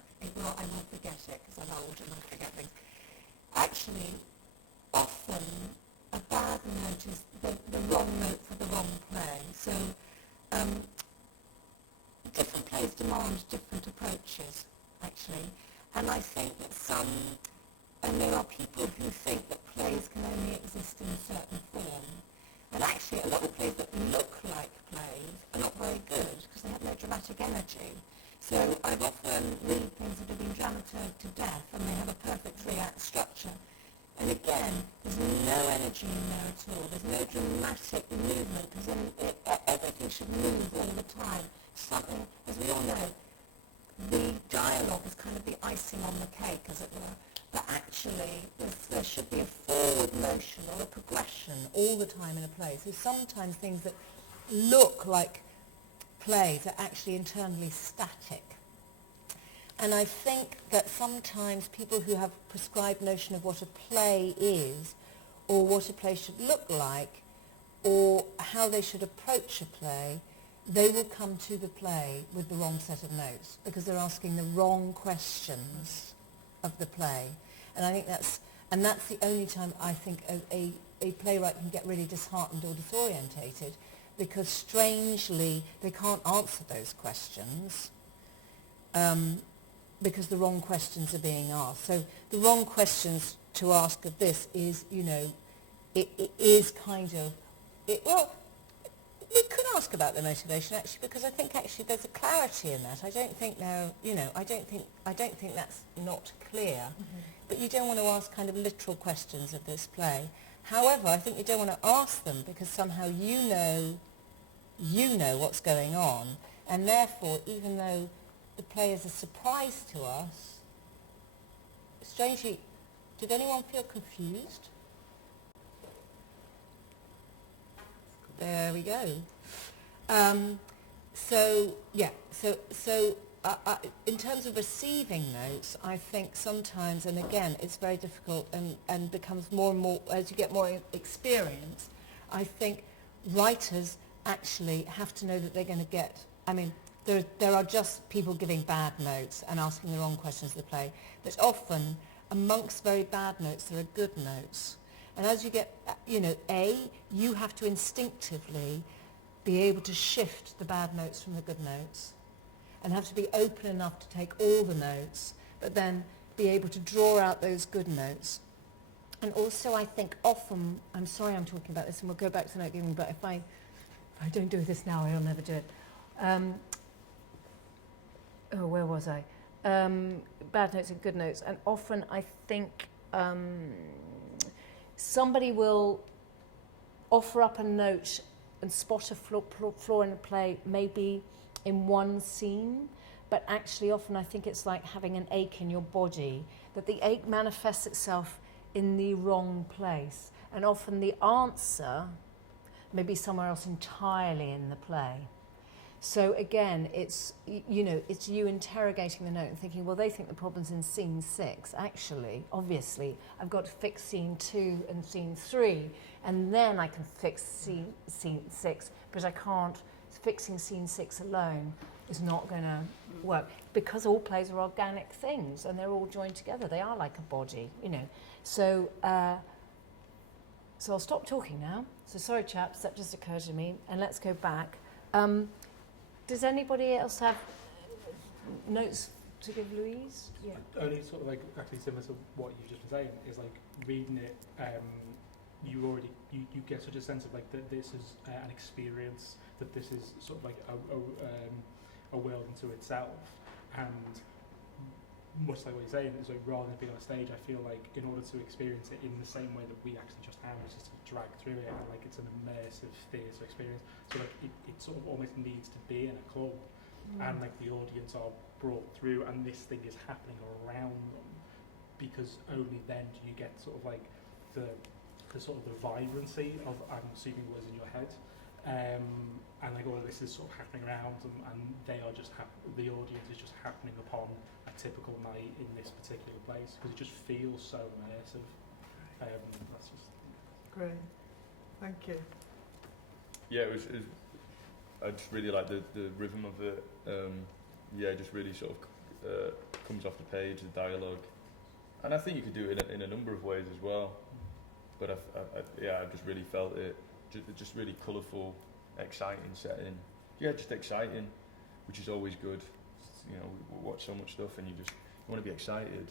I will forget it, because I'm old and I forget things. Actually, often a bad note is the wrong note for the wrong play. So different plays demand different approaches, actually. And I think that and there are people who think that plays can only exist in a certain form. And actually a lot of plays that look like plays are not very good, because they have no dramatic energy. So I've often read things that have been dramaturged to death, and they have a perfect 3-act structure. And again, there's no energy in there at all. There's no dramatic movement, because everything should move all the time. Something, as we all know, the dialogue is kind of the icing on the cake, as it were. But actually, there should be a forward motion or a progression all the time in a play. So sometimes things that look like plays are actually internally static. And I think that sometimes people who have prescribed notion of what a play is, or what a play should look like, or how they should approach a play, they will come to the play with the wrong set of notes, because they're asking the wrong questions of the play. And I think that's the only time I think a playwright can get really disheartened or disorientated, because strangely they can't answer those questions, because the wrong questions are being asked. So the wrong questions to ask of this is, it is kind of, we could ask about the motivation, actually, because I think actually there's a clarity in that. I don't think I don't think that's not clear. Mm-hmm. But you don't want to ask kind of literal questions of this play. However, I think you don't want to ask them because somehow you know what's going on, and therefore, even though the play is a surprise to us, strangely, did anyone feel confused? There we go. So in terms of receiving notes, I think sometimes, and again, it's very difficult and becomes more and more, as you get more experience, I think writers actually have to know that they're going to get, I mean, there are just people giving bad notes and asking the wrong questions of the play, but often amongst very bad notes there are good notes. And as you get, you have to instinctively be able to shift the bad notes from the good notes and have to be open enough to take all the notes, but then be able to draw out those good notes. And also I think often, I'm sorry I'm talking about this and we'll go back to note giving, but if I don't do this now, I'll never do it. Where was I? Bad notes and good notes. And often I think somebody will offer up a note and spot a flaw in a play, maybe in one scene, but actually often I think it's like having an ache in your body, that the ache manifests itself in the wrong place. And often the answer may be somewhere else entirely in the play. So again, it's you interrogating the note and thinking, well, they think the problem's in scene 6. Actually, obviously, I've got to fix scene 2 and scene 3, and then I can fix scene 6, but I can't. Fixing scene 6 alone is not going to work, because all plays are organic things and they're all joined together. They are like a body, So, so I'll stop talking now. So sorry, chaps, that just occurred to me, and let's go back. Does anybody else have notes to give Louise? Yeah. Only sort of like actually similar to what you've just been saying is like reading it. You get such a sense of like that this is an experience, that this is sort of like a world unto itself, and much like what you're saying, it's like rather than being on a stage, I feel like in order to experience it in the same way that we actually just have, is just to drag through it, and like it's an immersive theatre experience. So like it sort of almost needs to be in a club, and like the audience are brought through, and this thing is happening around them, because only then do you get sort of like the sort of the vibrancy of, I'm assuming, was in your head, and like all this is sort of happening around them, and they are just the audience is just happening upon a typical night in this particular place, because it just feels so immersive. That's just great. Thank you. Yeah, I just really like the rhythm of it. It just really sort of comes off the page, the dialogue, and I think you could do it in a number of ways as well. But I just really felt it, just really colourful, exciting setting. Yeah, just exciting, which is always good. We watch so much stuff and you want to be excited.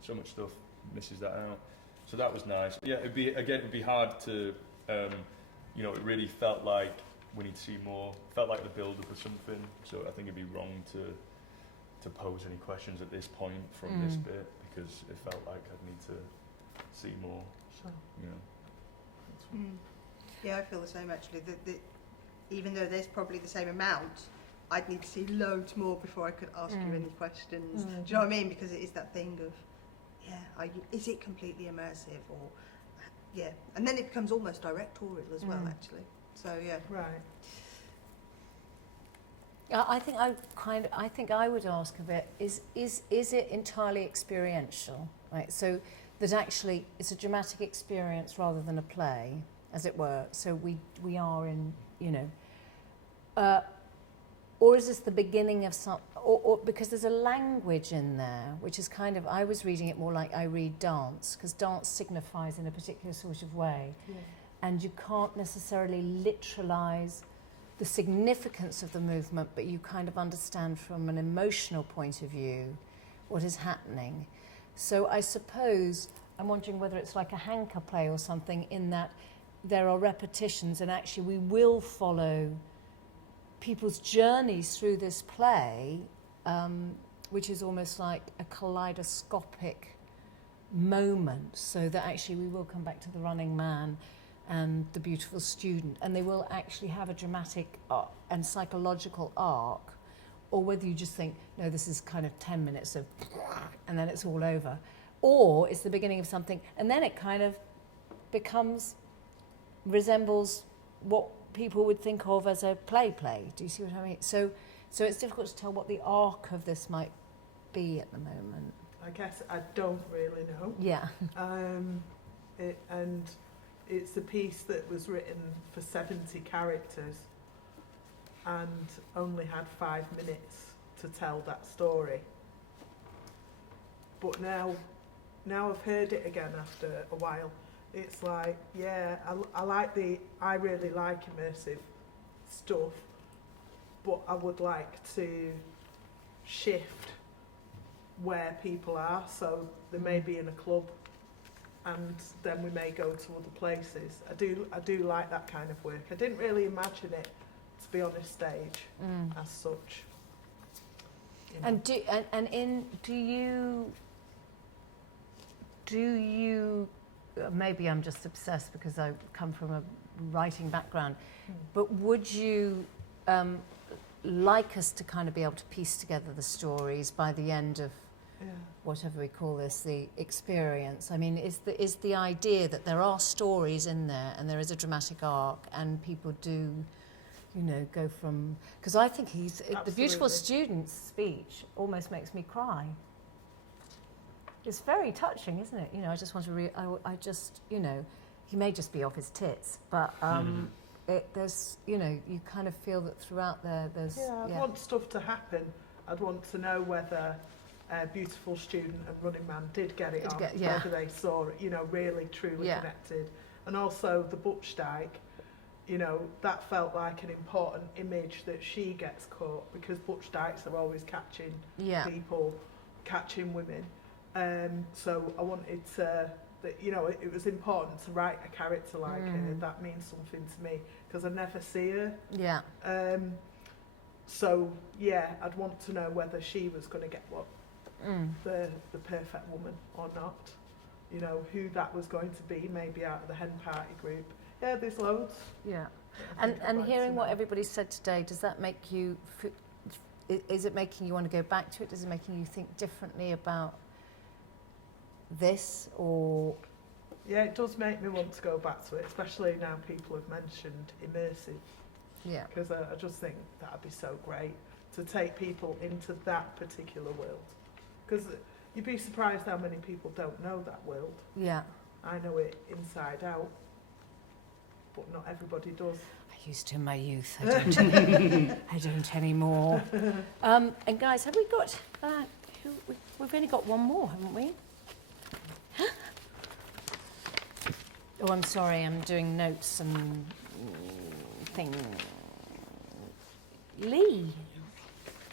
So much stuff misses that out. So that was nice. Yeah, it'd be hard to, it really felt like we need to see more. Felt like the build-up of something. So I think it'd be wrong to pose any questions at this point from this bit, because it felt like I'd need to see more. Yeah, I feel the same actually. That even though there's probably the same amount, I'd need to see loads more before I could ask you any questions. Do you know what I mean? Because it is that thing of, is it completely immersive, or and then it becomes almost directorial as well, actually. So yeah, right. I think I would ask of it is it entirely experiential, right? So that actually it's a dramatic experience rather than a play, as it were. So we are in, or is this the beginning of some, or because there's a language in there, which is kind of, I was reading it more like I read dance, because dance signifies in a particular sort of way, and you can't necessarily literalize the significance of the movement, but you kind of understand from an emotional point of view what is happening. So I suppose I'm wondering whether it's like a hanker play or something, in that there are repetitions, and actually we will follow people's journeys through this play, which is almost like a kaleidoscopic moment, so that actually we will come back to the running man and the beautiful student, and they will actually have a dramatic and psychological arc, or whether you just think, no, this is kind of 10 minutes of and then it's all over, or it's the beginning of something and then it kind of resembles what people would think of as a play. Do you see what I mean? So it's difficult to tell what the arc of this might be at the moment. I guess I don't really know. Yeah. And it's a piece that was written for 70 characters and only had 5 minutes to tell that story. But now I've heard it again after a while. It's like, yeah, I really like immersive stuff, but I would like to shift where people are. So they may be in a club, and then we may go to other places. I do like that kind of work. I didn't really imagine it to be on a stage as such. You know. And do you maybe I'm just obsessed because I come from a writing background, but would you like us to kind of be able to piece together the stories by the end of whatever we call this, the experience? I mean, is the idea that there are stories in there and there is a dramatic arc and people do, you know, go from... Because I think the beautiful student's speech almost makes me cry. It's very touching, isn't it? You know, I just want to I just, you know, he may just be off his tits, but there's, you know, you kind of feel that throughout there's... Yeah, I'd want stuff to happen. I'd want to know whether Beautiful Student and Running Man did get it on, whether they saw it, you know, really, truly connected. And also the Butch Dyke, you know, that felt like an important image that she gets caught, because Butch Dykes are always catching people, catching women. So I wanted to, that, you know, it was important to write a character like her. That means something to me because I never see her. Yeah. So yeah, I'd want to know whether she was going to get the perfect woman or not. You know, who that was going to be, maybe out of the hen party group. Yeah, there's loads. Yeah. And hearing what everybody said today, does that make you, is it making you want to go back to it? Is it making you think differently about this, or... Yeah, it does make me want to go back to it, especially now people have mentioned immersive. Yeah. Because I just think that'd be so great to take people into that particular world. Because you'd be surprised how many people don't know that world. Yeah. I know it inside out, but not everybody does. I used to in my youth. I don't. I don't anymore. And guys, have we got? We've only got one more, haven't we? Oh, I'm sorry. I'm doing notes and thing. Lee,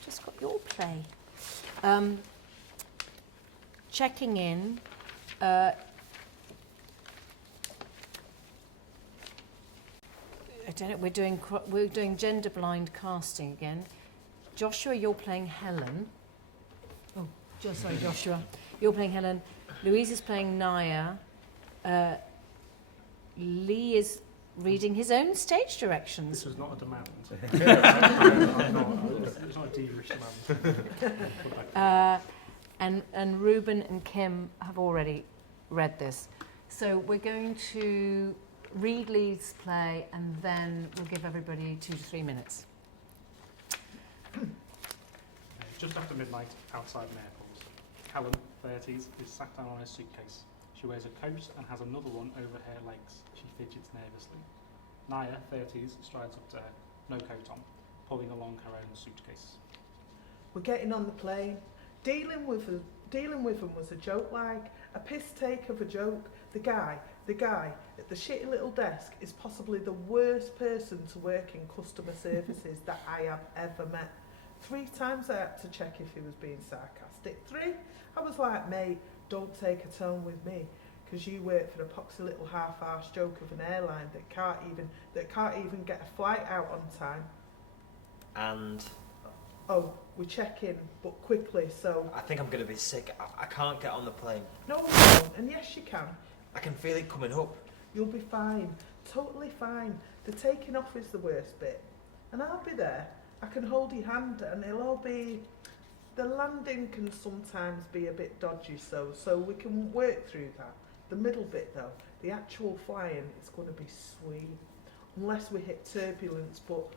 just got your play. Checking in. I don't know. We're doing gender blind casting again. Joshua, you're playing Helen. Oh, sorry, Joshua. You're playing Helen. Louise is playing Naya. Lee is reading his own stage directions. This was not a demand. It's not a devious demand. And Rubin and Kim have already read this. So we're going to read Lee's play and then we'll give everybody 2 to 3 minutes. Just after midnight, outside Naples, Helen, 30s, is sat down on a suitcase. She wears a coat and has another one over her legs. She fidgets nervously. Naya, 30s, strides up to her, no coat on, pulling along her own suitcase. We're getting on the plane. Dealing with them was a joke, like a piss take of a joke. The guy at the shitty little desk is possibly the worst person to work in customer services that I have ever met. 3 times I had to check if he was being sarcastic. 3, I was like, mate, don't take a tone with me, because you work for a poxy little half-arsed joke of an airline that can't even get a flight out on time. And oh, we check in, but quickly. So I think I'm going to be sick. I can't get on the plane. No, you won't. And yes, you can. I can feel it coming up. You'll be fine, totally fine. The taking off is the worst bit, and I'll be there. I can hold your hand, and it'll all be. The landing can sometimes be a bit dodgy, so we can work through that. The middle bit though, the actual flying, is going to be sweet. unless we hit turbulence, but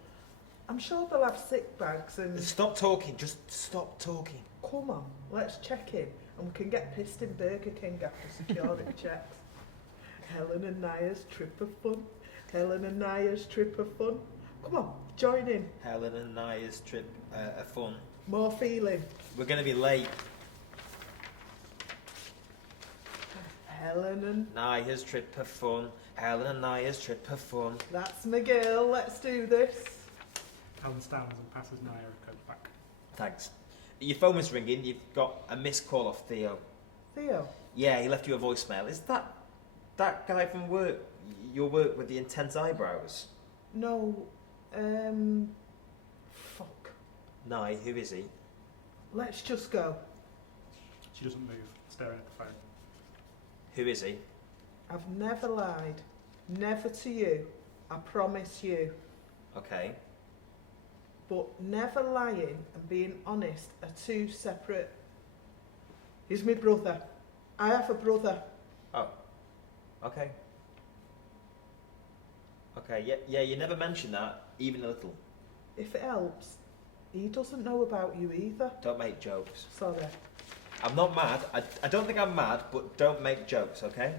I'm sure they'll have sick bags and... Stop talking, just stop talking. Come on, let's check in, and we can get pissed in Burger King after security checks. Helen and Naya's trip of fun. Helen and Naya's trip of fun. Come on, join in. Helen and Naya's trip of fun. More feeling. We're going to be late. Helen and... Naya's trip of fun. Helen and Naya's trip of fun. That's my girl, let's do this. Helen stands and passes Naya a coat back. Thanks. Your phone was ringing. You've got a missed call off Theo. Theo? Yeah, he left you a voicemail. Is that guy from work? Your work with the intense eyebrows? No, fuck. Nye, who is he? Let's just go. She doesn't move, staring at the phone. Who is he? I've never lied. Never to you. I promise you. Okay. But never lying and being honest are two separate... He's my brother. I have a brother. Oh. Okay. Okay, yeah, you never mentioned that, even a little. If it helps, he doesn't know about you either. Don't make jokes. Sorry. I'm not mad. I don't think I'm mad, but don't make jokes, okay?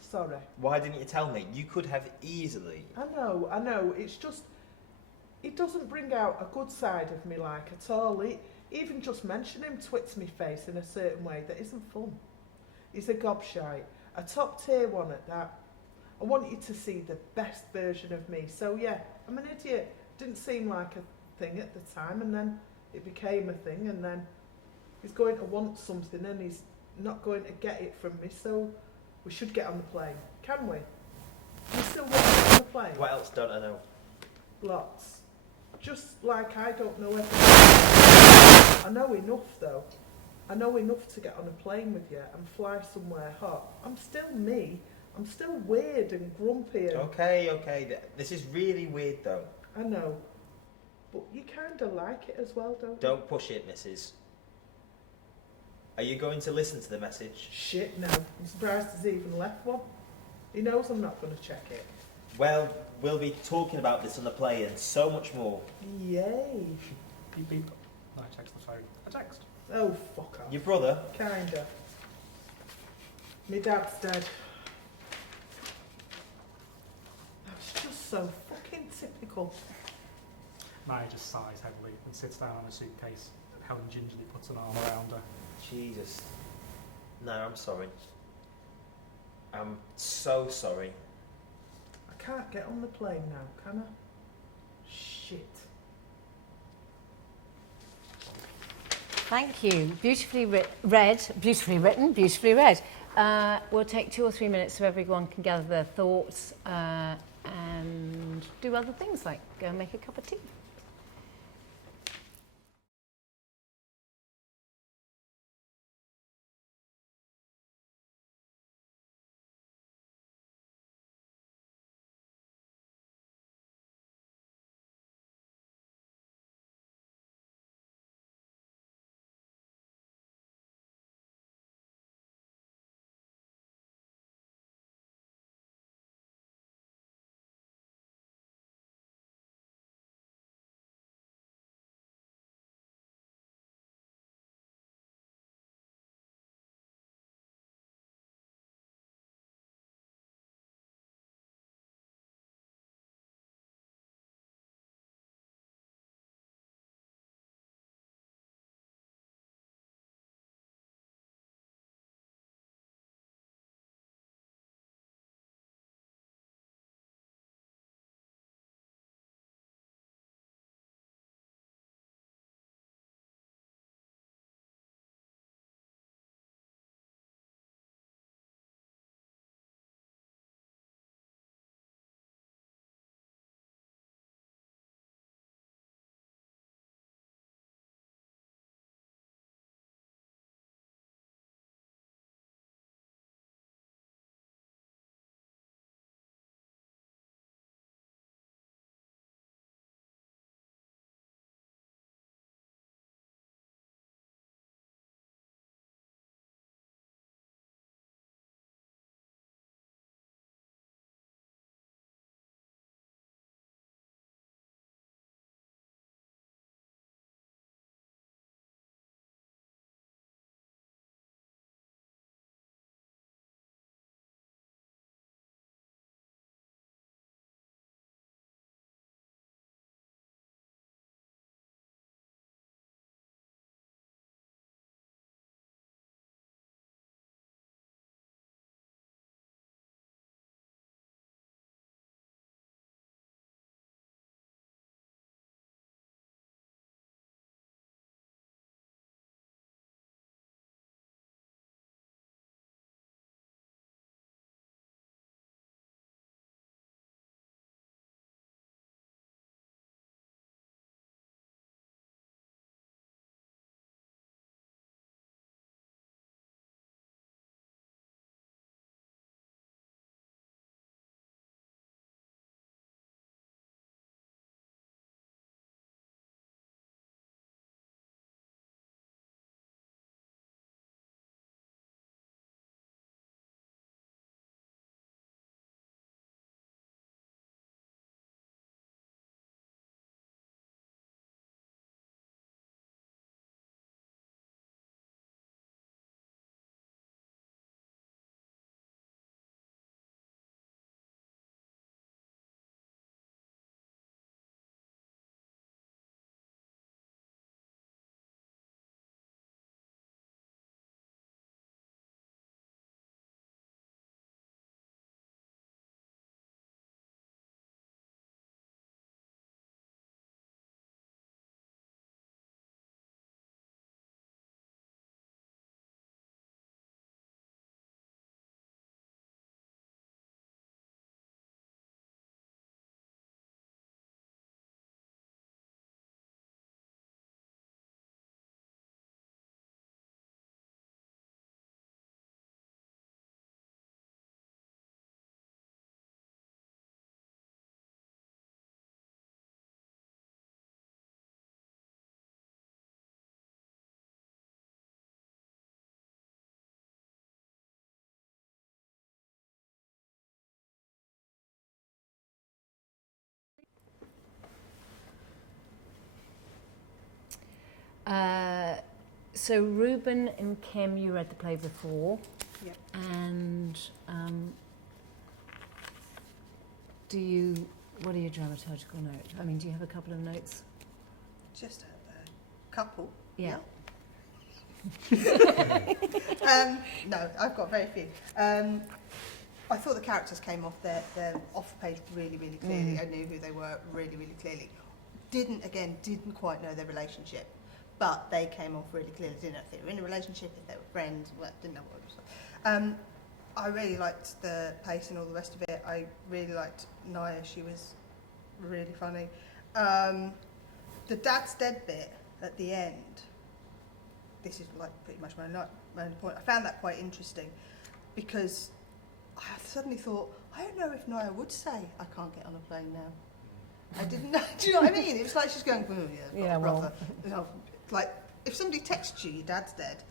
Sorry. Why didn't you tell me? You could have easily. I know. It's just... It doesn't bring out a good side of me like at all. Even just mentioning him twits me face in a certain way that isn't fun. He's a gobshite. A top tier one at that. I want you to see the best version of me. So yeah, I'm an idiot. Didn't seem like a thing at the time, and then it became a thing, and then he's going to want something and he's not going to get it from me, so we should get on the plane. Can we? You still want to get on the plane? What else don't I know? Lots. Just like I don't know everything. I know enough though. I know enough to get on a plane with you and fly somewhere hot. I'm still me. I'm still weird and grumpy and... Okay. This is really weird though. I know. But you kind of like it as well, don't you? Don't push it, Mrs. Are you going to listen to the message? Shit, no. I'm surprised he's even left one. He knows I'm not going to check it. Well, we'll be talking about this on the play and so much more. Yay. Beep beep. I checks the phone. A text. Oh, fuck off. Your brother? Kinda. My dad's dead. That's just so fucking typical. Naya just sighs heavily and sits down on a suitcase. Helen gingerly puts an arm around her. Jesus. No, I'm sorry. I'm so sorry. I can't get on the plane now, can I? Shit. Thank you. Beautifully read, beautifully written, beautifully read. We'll take 2 or 3 minutes so everyone can gather their thoughts and do other things like go and make a cup of tea. So Rubin and Kim, you read the play before. Yep. And what are your dramaturgical notes? I mean, do you have a couple of notes? Just a couple. Yeah. No, I've got very few. I thought the characters came off their off-page really, really clearly. I knew who they were really, really clearly. Didn't quite know their relationship, but they came off really clearly. Didn't know if they were in a relationship, if they were friends. Well, didn't know what it was. I really liked the pace and all the rest of it. I really liked Naya. She was really funny. The dad's dead bit at the end. This is like pretty much my only point. I found that quite interesting because I suddenly thought, I don't know if Naya would say, I can't get on a plane now. I didn't know. Do you know what I mean? It was like she's going, yeah, brother. You know, like, if somebody texts you, your dad's dead,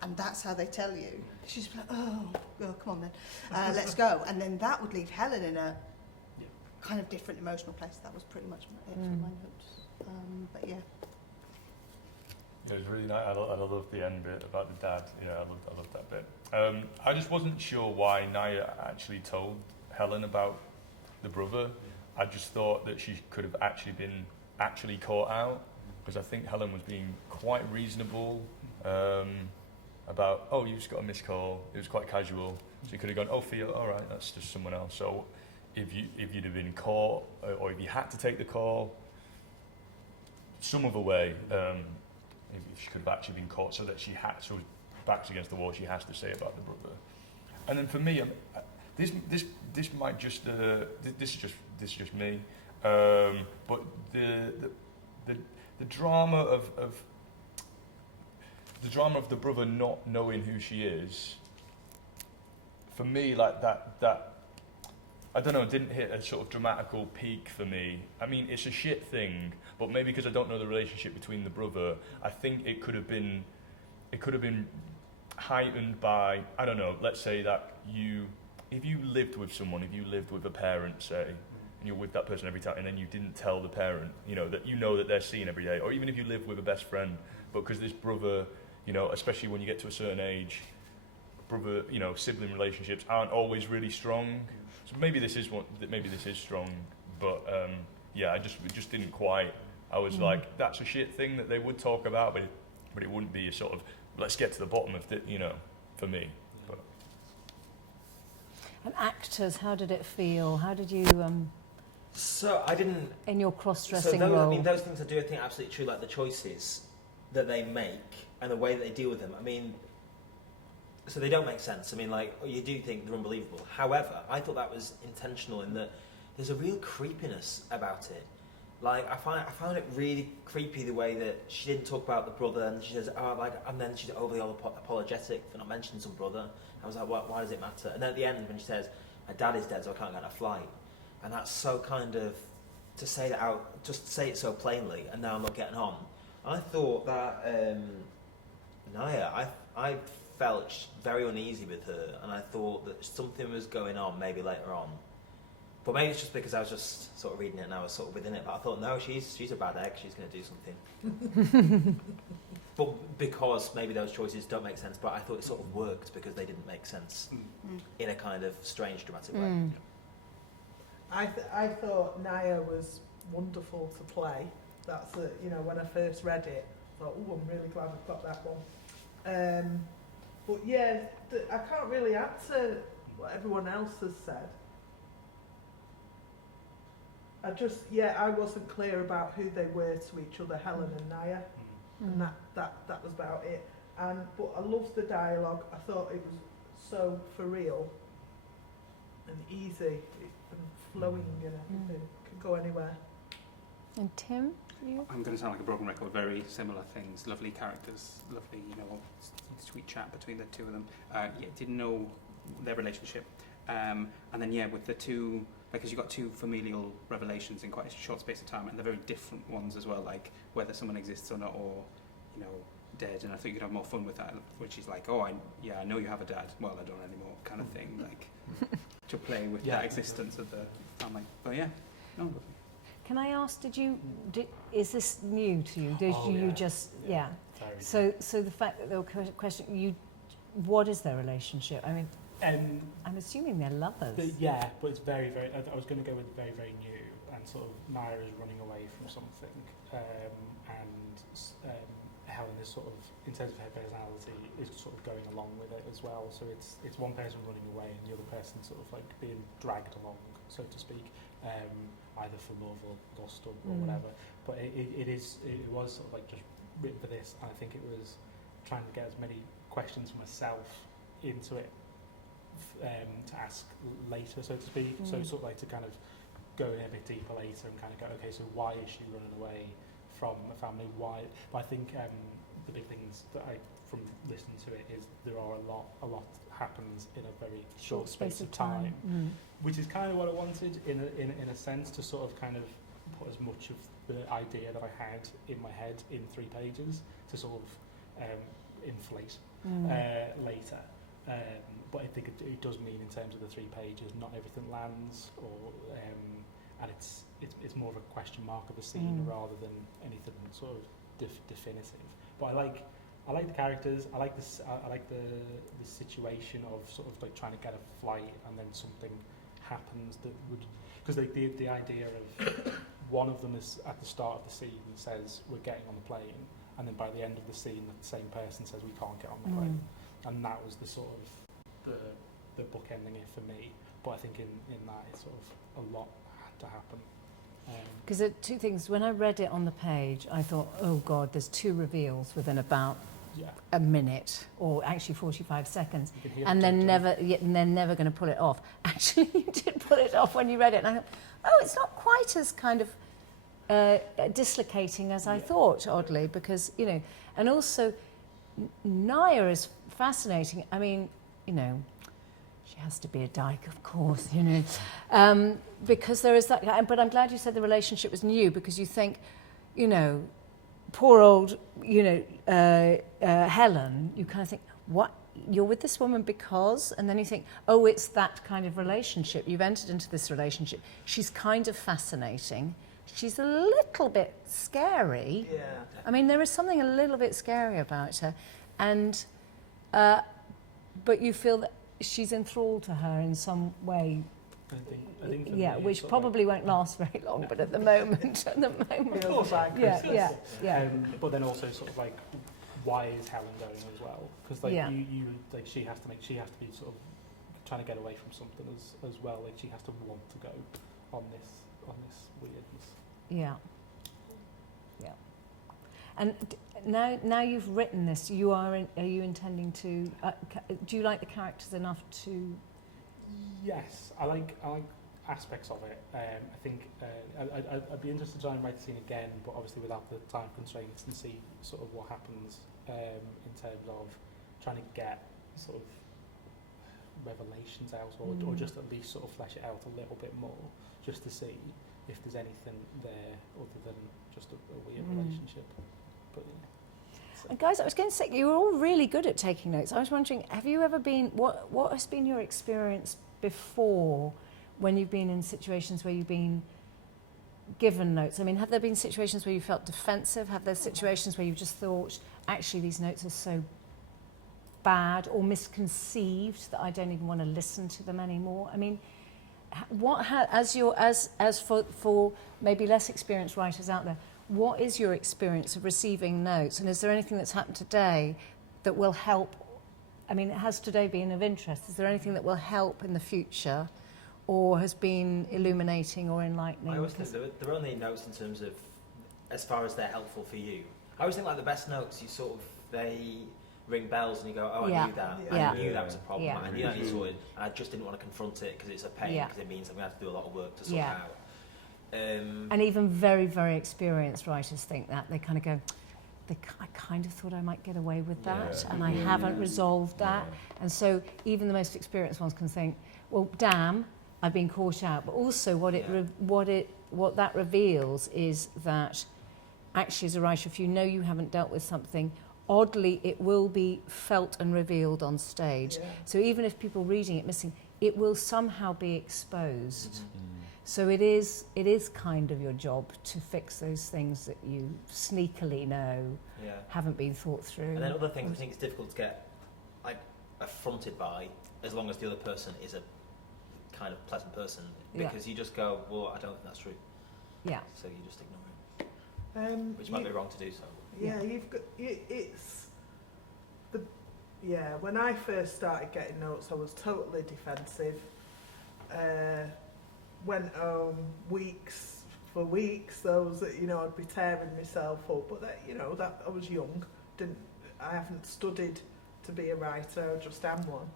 and that's how they tell you, she's like, oh, well, come on then, let's go. And then that would leave Helen in a kind of different emotional place. That was pretty much it for my notes. But yeah. It was really nice. I love the end bit about the dad. Yeah, I loved that bit. I just wasn't sure why Naya actually told Helen about the brother. I just thought that she could have actually been caught out, because I think Helen was being quite reasonable about, oh, you just got a missed call. It was quite casual. So you could have gone, oh, Theo, all right, that's just someone else. So if you'd have been caught, or if you had to take the call, some other way, if she could have actually been caught, so that she had, so backs against the wall, she has to say about the brother. And then for me, this might just this is just me, but the drama of the brother not knowing who she is, for me, like that I don't know, didn't hit a sort of dramatical peak for me. I mean, it's a shit thing, but maybe because I don't know the relationship between the brother, I think it could have been heightened by, I don't know, let's say that if you lived with someone, if you lived with a parent, say, and you're with that person every time, and then you didn't tell the parent, that they're seen every day, or even if you live with a best friend, but because this brother, especially when you get to a certain age, brother, sibling relationships aren't always really strong. So maybe this is strong, but it just didn't quite. I was like, that's a shit thing that they would talk about, but it wouldn't be a sort of, let's get to the bottom of it, for me. But. And actors, how did it feel? How did you? So I didn't. In your cross-dressing role. I mean, those things I do, I think, are absolutely true. Like the choices that they make and the way that they deal with them. I mean, so they don't make sense. I mean, like, you do think they're unbelievable. However, I thought that was intentional in that there's a real creepiness about it. Like, I found it really creepy the way that she didn't talk about the brother, and she says, and then she's overly apologetic for not mentioning some brother. I was like, why does it matter? And then at the end, when she says, my dad is dead, so I can't get on a flight. And that's so kind of, to say that out, just say it so plainly, and now I'm not getting on. I thought that Naya, I felt very uneasy with her, and I thought that something was going on maybe later on. But maybe it's just because I was just sort of reading it and I was sort of within it. But I thought, no, she's a bad egg. She's going to do something. But because maybe those choices don't make sense, but I thought it sort of worked because they didn't make sense in a kind of strange, dramatic way. I thought Naya was wonderful to play. That's when I first read it, I thought, oh, I'm really glad I've got that one. But yeah, I can't really add to what everyone else has said. I wasn't clear about who they were to each other, Helen and Naya, and that was about it. But I loved the dialogue. I thought it was so for real and easy and flowing and everything. Could go anywhere. And Tim, you? I'm going to sound like a broken record. Very similar things. Lovely characters. Lovely, sweet chat between the two of them. Didn't know their relationship. And then with the two. Because you've got two familial revelations in quite a short space of time, and they're very different ones as well, like whether someone exists or not, or, dead. And I think you could have more fun with that, which is like, I know you have a dad. Well, I don't anymore, kind of thing, like, to play with that existence of the family. But Can I ask, is this new to you? Did you just, Very So the fact that they were questioning you, what is their relationship? I mean, I'm assuming they're lovers. But it's very, very, I was going to go with very, very new, and sort of Naira is running away from something, and Helen is sort of, in terms of her personality, is sort of going along with it as well. So it's one person running away and the other person sort of like being dragged along, so to speak, either for love or lust or whatever. But it was sort of like just written for this, and I think it was trying to get as many questions for myself into it to ask later, so to speak. So sort of like to kind of go in a bit deeper later and kind of go, okay, so why is she running away from a family? Why? But I think the big things that from listening to it is there are a lot happens in a very short space of time, which is kind of what I wanted in a sense, to sort of kind of put as much of the idea that I had in my head in 3 pages to sort of inflate later. But I think it does mean in terms of the 3 pages, not everything lands, or and it's more of a question mark of a scene rather than anything sort of definitive. But I like the characters. I like this. I like the situation of sort of like trying to get a flight and then something happens that would, because the idea of one of them is at the start of the scene says we're getting on the plane, and then by the end of the scene the same person says we can't get on the plane, and that was the sort of the bookending it for me. But I think in that it's sort of a lot had to happen. Because there are 2 things. When I read it on the page, I thought, oh God, there's 2 reveals within about a minute, or actually 45 seconds, and they're never going to pull it off. Actually, you did pull it off when you read it, and I thought, oh, it's not quite as kind of dislocating as I thought, oddly, because, you know, and also Naya is fascinating. I mean, you know, she has to be a dyke, of course, you know, because there is that. But I'm glad you said the relationship was new, because you think, you know, poor old, you know, Helen, you kind of think, what? You're with this woman because, and then you think, oh, it's that kind of relationship. You've entered into this relationship. She's kind of fascinating. She's a little bit scary. Yeah. I mean, there is something a little bit scary about her, and but you feel that she's enthralled to her in some way. I think for yeah, me, which probably won't last very long, but at the moment, Of course, yeah. But then also sort of like, why is Helen going as well? Because like you like she has to be sort of trying to get away from something as well. Like she has to want to go on this weirdness. Yeah. And now you've written this, are you intending to? Do you like the characters enough to? Yes, I like aspects of it. I think I'd be interested to try and write the scene again, but obviously without the time constraints, and see sort of what happens in terms of trying to get sort of revelations out, or just at least sort of flesh it out a little bit more, just to see if there's anything there other than just a weird relationship. But And guys, I was going to say, you were all really good at taking notes. I was wondering, have you ever been, what has been your experience before when you've been in situations where you've been given notes? I mean, have there been situations where you felt defensive? Have there situations where you've just thought, actually, these notes are so bad or misconceived that I don't even want to listen to them anymore? I mean, as for maybe less experienced writers out there, what is your experience of receiving notes? And is there anything that's happened today that will help? I mean, has today been of interest? Is there anything that will help in the future or has been illuminating or enlightening? I always think there are only notes in terms of as far as they're helpful for you. I always think like the best notes, you sort of, they ring bells and you go, oh, I knew that. I knew that was a problem. I knew that you sorted. And I just didn't want to confront it because it's a pain, because it means I'm going to have to do a lot of work to sort it out. And even very, very experienced writers think that. They kind of go, I kind of thought I might get away with that, and I haven't resolved that. And so even the most experienced ones can think, well, damn, I've been caught out. But also what that reveals is that actually as a writer, if you know you haven't dealt with something, oddly it will be felt and revealed on stage. So even if people reading it missing, it will somehow be exposed. So it is kind of your job to fix those things that you sneakily know haven't been thought through. And then other things I think it's difficult to get like affronted by, as long as the other person is a kind of pleasant person, because you just go, well, I don't think that's true. Yeah. So you just ignore it, which might be wrong to do so. Yeah, you've got when I first started getting notes, I was totally defensive. Went home weeks, those that, I'd be tearing myself up, but that I was young, I haven't studied to be a writer, I just am one.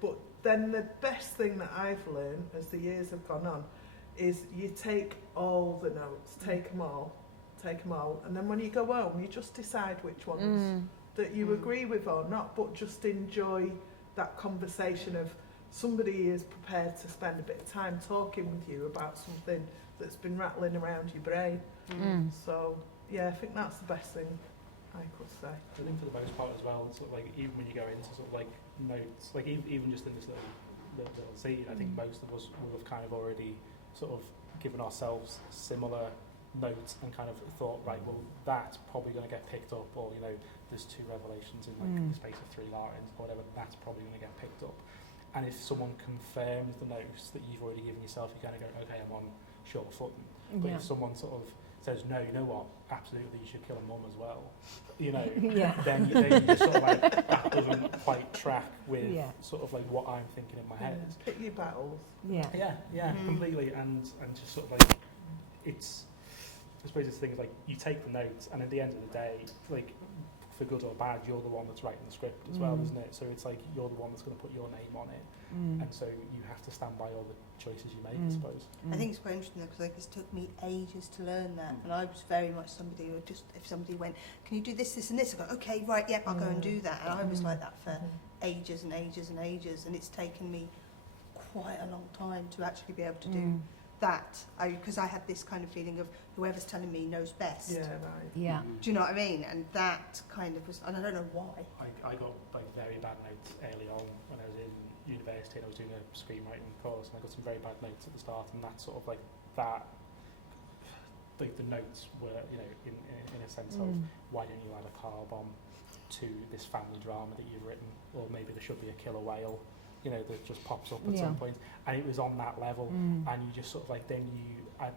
But then the best thing that I've learned as the years have gone on is you take all the notes, take them all, and then when you go home, you just decide which ones that you agree with or not, but just enjoy that conversation of somebody is prepared to spend a bit of time talking with you about something that's been rattling around your brain. So, I think that's the best thing I could say. I think for the most part as well, sort of like even when you go into sort of like notes, like even just in this little scene, I think most of us will have kind of already sort of given ourselves similar notes and kind of thought, right, well, that's probably going to get picked up, or there's 2 revelations in like the space of 3 lines or whatever, that's probably going to get picked up. And if someone confirms the notes that you've already given yourself, you kind of go, okay, I'm on short footing. But if someone sort of says, no, you know what, absolutely, you should kill a mum as well, then you just sort of like, that doesn't quite track with sort of like what I'm thinking in my head. Pick your battles. Completely. And just sort of like, I suppose it's things like you take the notes, and at the end of the day, like, for good or bad, you're the one that's writing the script as well, isn't it? So it's like you're the one that's going to put your name on it, and so you have to stand by all the choices you make, I suppose. I think it's quite interesting because it took me ages to learn that, and I was very much somebody who just, if somebody went, can you do this, this, and this, I go, okay, right, yep, I'll go and do that, and I was like that for ages and ages and ages, and it's taken me quite a long time to actually be able to do that, because I had this kind of feeling of whoever's telling me knows best. Yeah, right. Yeah. Do you know what I mean? And that kind of was, and I don't know why. I got like very bad notes early on when I was in university and I was doing a screenwriting course, and I got some very bad notes at the start, and that sort of like that, like the notes were, in a sense of why didn't you add a car bomb to this family drama that you've written, or maybe there should be a killer whale, that just pops up at some point, and it was on that level, and you just sort of like, then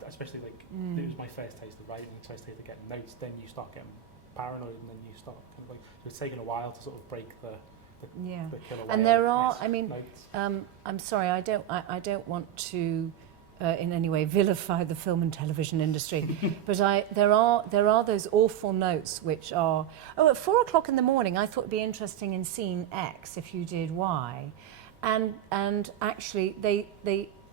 especially like, it was my first taste of writing, first taste of getting notes, then you start getting paranoid, and then you start kind of like, so it's taken a while to sort of break the killer whale. And there are, notes. I'm sorry, I don't want to in any way vilify the film and television industry, but there are those awful notes which are, at 4 o'clock in the morning, I thought it'd be interesting in scene X if you did Y. And actually, they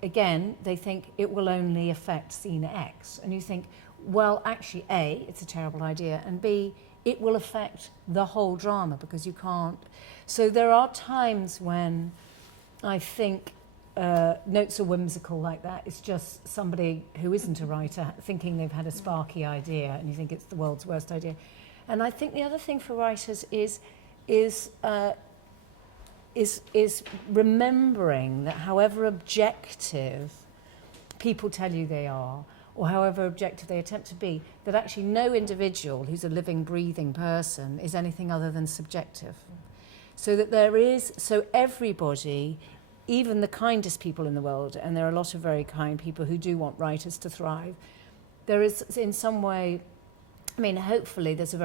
think it will only affect scene X. And you think, well, actually, A, it's a terrible idea, and B, it will affect the whole drama because you can't. So there are times when I think notes are whimsical like that. It's just somebody who isn't a writer thinking they've had a sparky idea, and you think it's the world's worst idea. And I think the other thing for writers is remembering that however objective people tell you they are, or however objective they attempt to be, that actually no individual who's a living, breathing person is anything other than subjective. So that so everybody, even the kindest people in the world, and there are a lot of very kind people who do want writers to thrive, there is in some way, hopefully there's a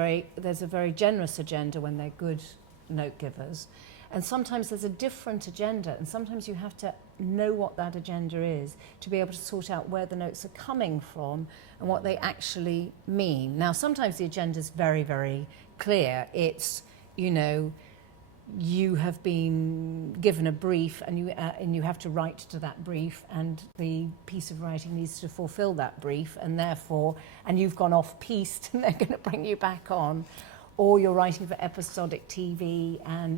very generous agenda when they're good note givers. And sometimes there's a different agenda, and sometimes you have to know what that agenda is to be able to sort out where the notes are coming from and what they actually mean. Now, sometimes the agenda is very, very clear. It's, you have been given a brief and you have to write to that brief, and the piece of writing needs to fulfill that brief, and therefore, and you've gone off-piste and they're going to bring you back on. Or you're writing for episodic TV, and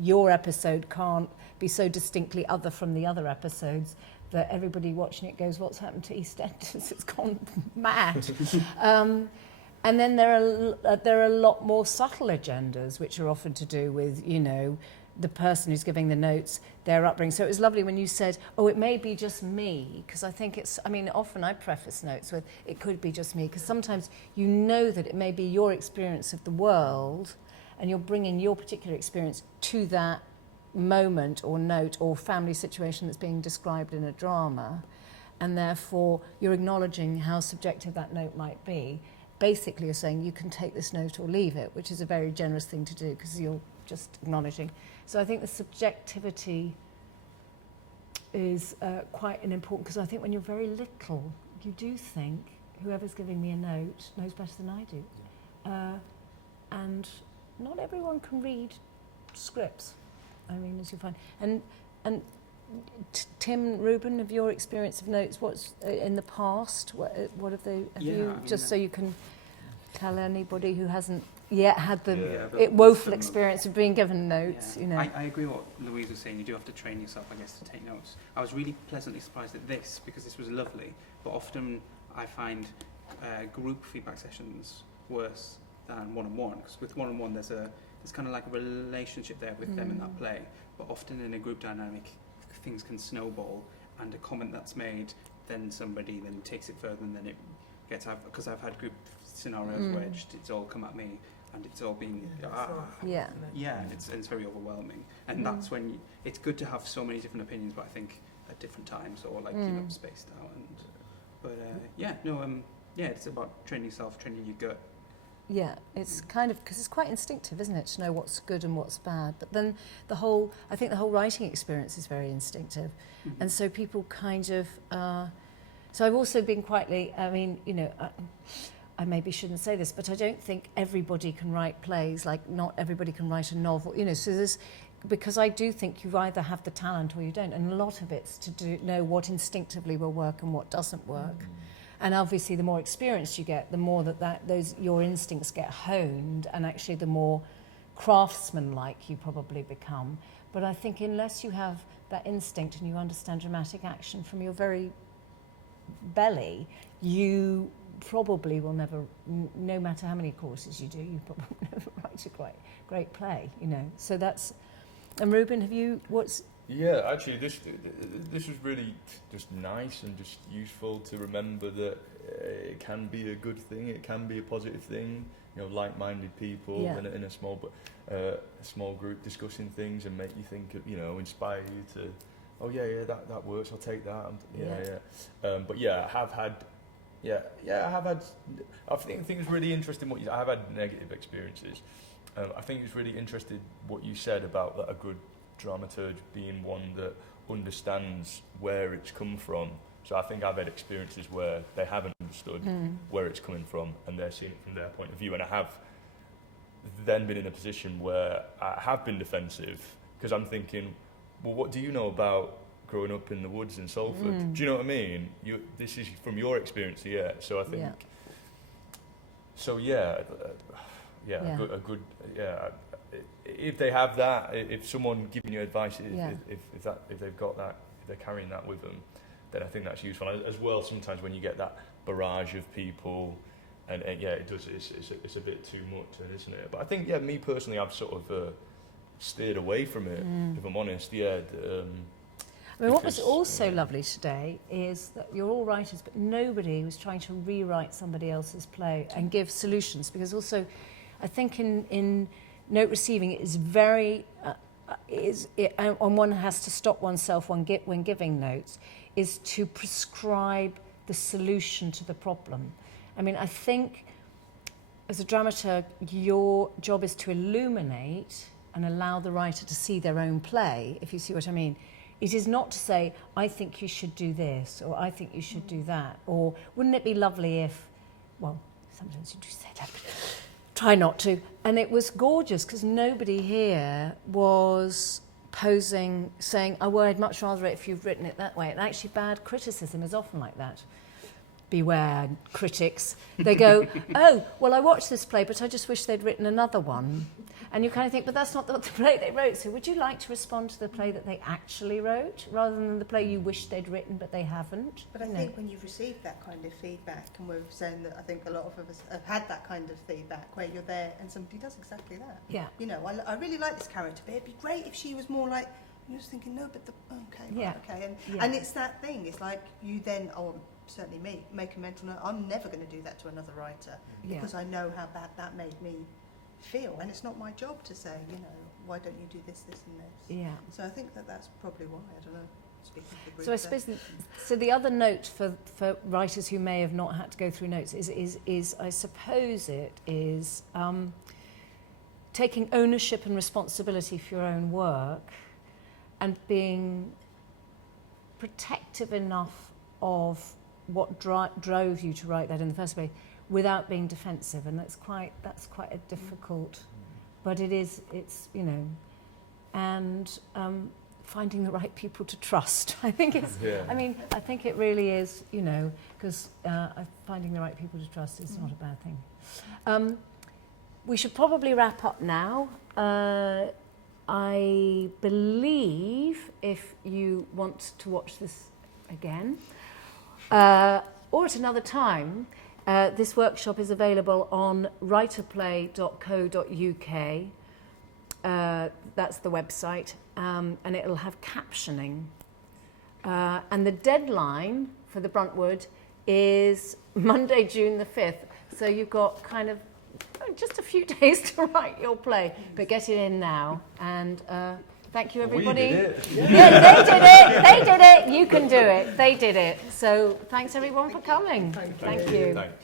your episode can't be so distinctly other from the other episodes that everybody watching it goes, what's happened to EastEnders? It's gone mad. And then there are a lot more subtle agendas, which are often to do with, the person who's giving the notes, their upbringing. So it was lovely when you said, oh, it may be just me, because I think it's, I mean, often I preface notes with, it could be just me, because sometimes you know that it may be your experience of the world, and you're bringing your particular experience to that moment or note or family situation that's being described in a drama, and therefore you're acknowledging how subjective that note might be. Basically you're saying you can take this note or leave it, which is a very generous thing to do because you're just acknowledging. So I think the subjectivity is quite an important, because I think when you're very little, you do think whoever's giving me a note knows better than I do. And not everyone can read scripts, I mean, as you find. And Tim, Rubin, of your experience of notes, what's in the past, what have they, have you, just so you can tell anybody who hasn't yet had the woeful experience of being given notes, you know. I agree with what Louise was saying. You do have to train yourself, I guess, to take notes. I was really pleasantly surprised at this, because this was lovely, but often I find group feedback sessions worse than one-on-one, because with one-on-one there's kind of like a relationship there with them in that play, but often in a group dynamic things can snowball, and a comment that's made, then somebody then takes it further, and then it gets out, because I've had group scenarios where it's all come at me, and it's all been it's very overwhelming, and that's when it's good to have so many different opinions, but I think at different times, or like spaced out, and it's about training yourself, training your gut. Yeah, it's kind of, because it's quite instinctive, isn't it, to know what's good and what's bad. But then I think the whole writing experience is very instinctive. And so people kind of, so I've also been I mean, you know, I maybe shouldn't say this, but I don't think everybody can write plays, like not everybody can write a novel, you know, so there's, because I do think you either have the talent or you don't, and a lot of it's to know what instinctively will work and what doesn't work. And obviously the more experience you get, the more your instincts get honed, and actually the more craftsman-like you probably become. But I think unless you have that instinct and you understand dramatic action from your very belly, you probably will never, no matter how many courses you do, you probably never write a great play, you know. So that's, and Rubin, Yeah, actually, this was really just nice and just useful to remember that it can be a good thing, it can be a positive thing. You know, like-minded people in a small group discussing things and make you think, you know, inspire you to, oh yeah, that works, I'll take that. But yeah, I have had. I think it's really interesting what I have had negative experiences. I think it's really interesting what you said about that a good dramaturg being one that understands where it's come from. So I think I've had experiences where they haven't understood where it's coming from, and they're seeing it from their point of view, and I have then been in a position where I have been defensive, because I'm thinking, well, what do you know about growing up in the woods in Salford? Do you know what I mean? This is from your experience, so I think if they have that, if someone giving you advice, if they've got that, if they're carrying that with them, then I think that's useful. As well, sometimes when you get that barrage of people, and it does, it's a bit too much, isn't it? But I think, me personally, I've sort of steered away from it, if I'm honest. I mean, what was also lovely today is that you're all writers, but nobody was trying to rewrite somebody else's play and give solutions, because also, I think in note receiving, it is very, and one has to stop oneself when giving notes, is to prescribe the solution to the problem. I mean, I think as a dramaturg, your job is to illuminate and allow the writer to see their own play, if you see what I mean. It is not to say, I think you should do this, or I think you should do that, or wouldn't it be lovely if, well, sometimes you do say that, but try not to. And it was gorgeous, because nobody here was posing, saying, oh, well, I'd much rather it if you've written it that way. And actually bad criticism is often like that. Beware, critics. They go, oh, well, I watched this play, but I just wish they'd written another one. And you kind of think, but that's not the play they wrote. So would you like to respond to the play that they actually wrote, rather than the play you wish they'd written but they haven't? But I think when you've received that kind of feedback, and we're saying that I think a lot of us have had that kind of feedback, where you're there and somebody does exactly that. Yeah. You know, I really like this character, but it'd be great if she was more like, you're just thinking, no, but okay. And it's that thing, it's like you then, certainly me, make a mental note, I'm never going to do that to another writer, because I know how bad that made me feel, and it's not my job to say, you know, why don't you do this, this and this. Yeah. So I think that's probably why, I don't know, speaking to the group. So I suppose, so the other note for writers who may have not had to go through notes is I suppose it is taking ownership and responsibility for your own work, and being protective enough of what drove you to write that in the first place, without being defensive, and that's quite a difficult, but it's you know, and finding the right people to trust. I think it's. Yeah. I mean, I think it really is. You know, because finding the right people to trust is not a bad thing. We should probably wrap up now. I believe if you want to watch this again, or at another time. This workshop is available on writerplay.co.uk. That's the website, and it'll have captioning. And the deadline for the Bruntwood is Monday, June the 5th. So you've got kind of just a few days to write your play, but get it in now. And thank you, everybody. We did it. Yeah, they did it. You can do it. They did it. So thanks, everyone, for coming. Thank you. Thank you. Thanks.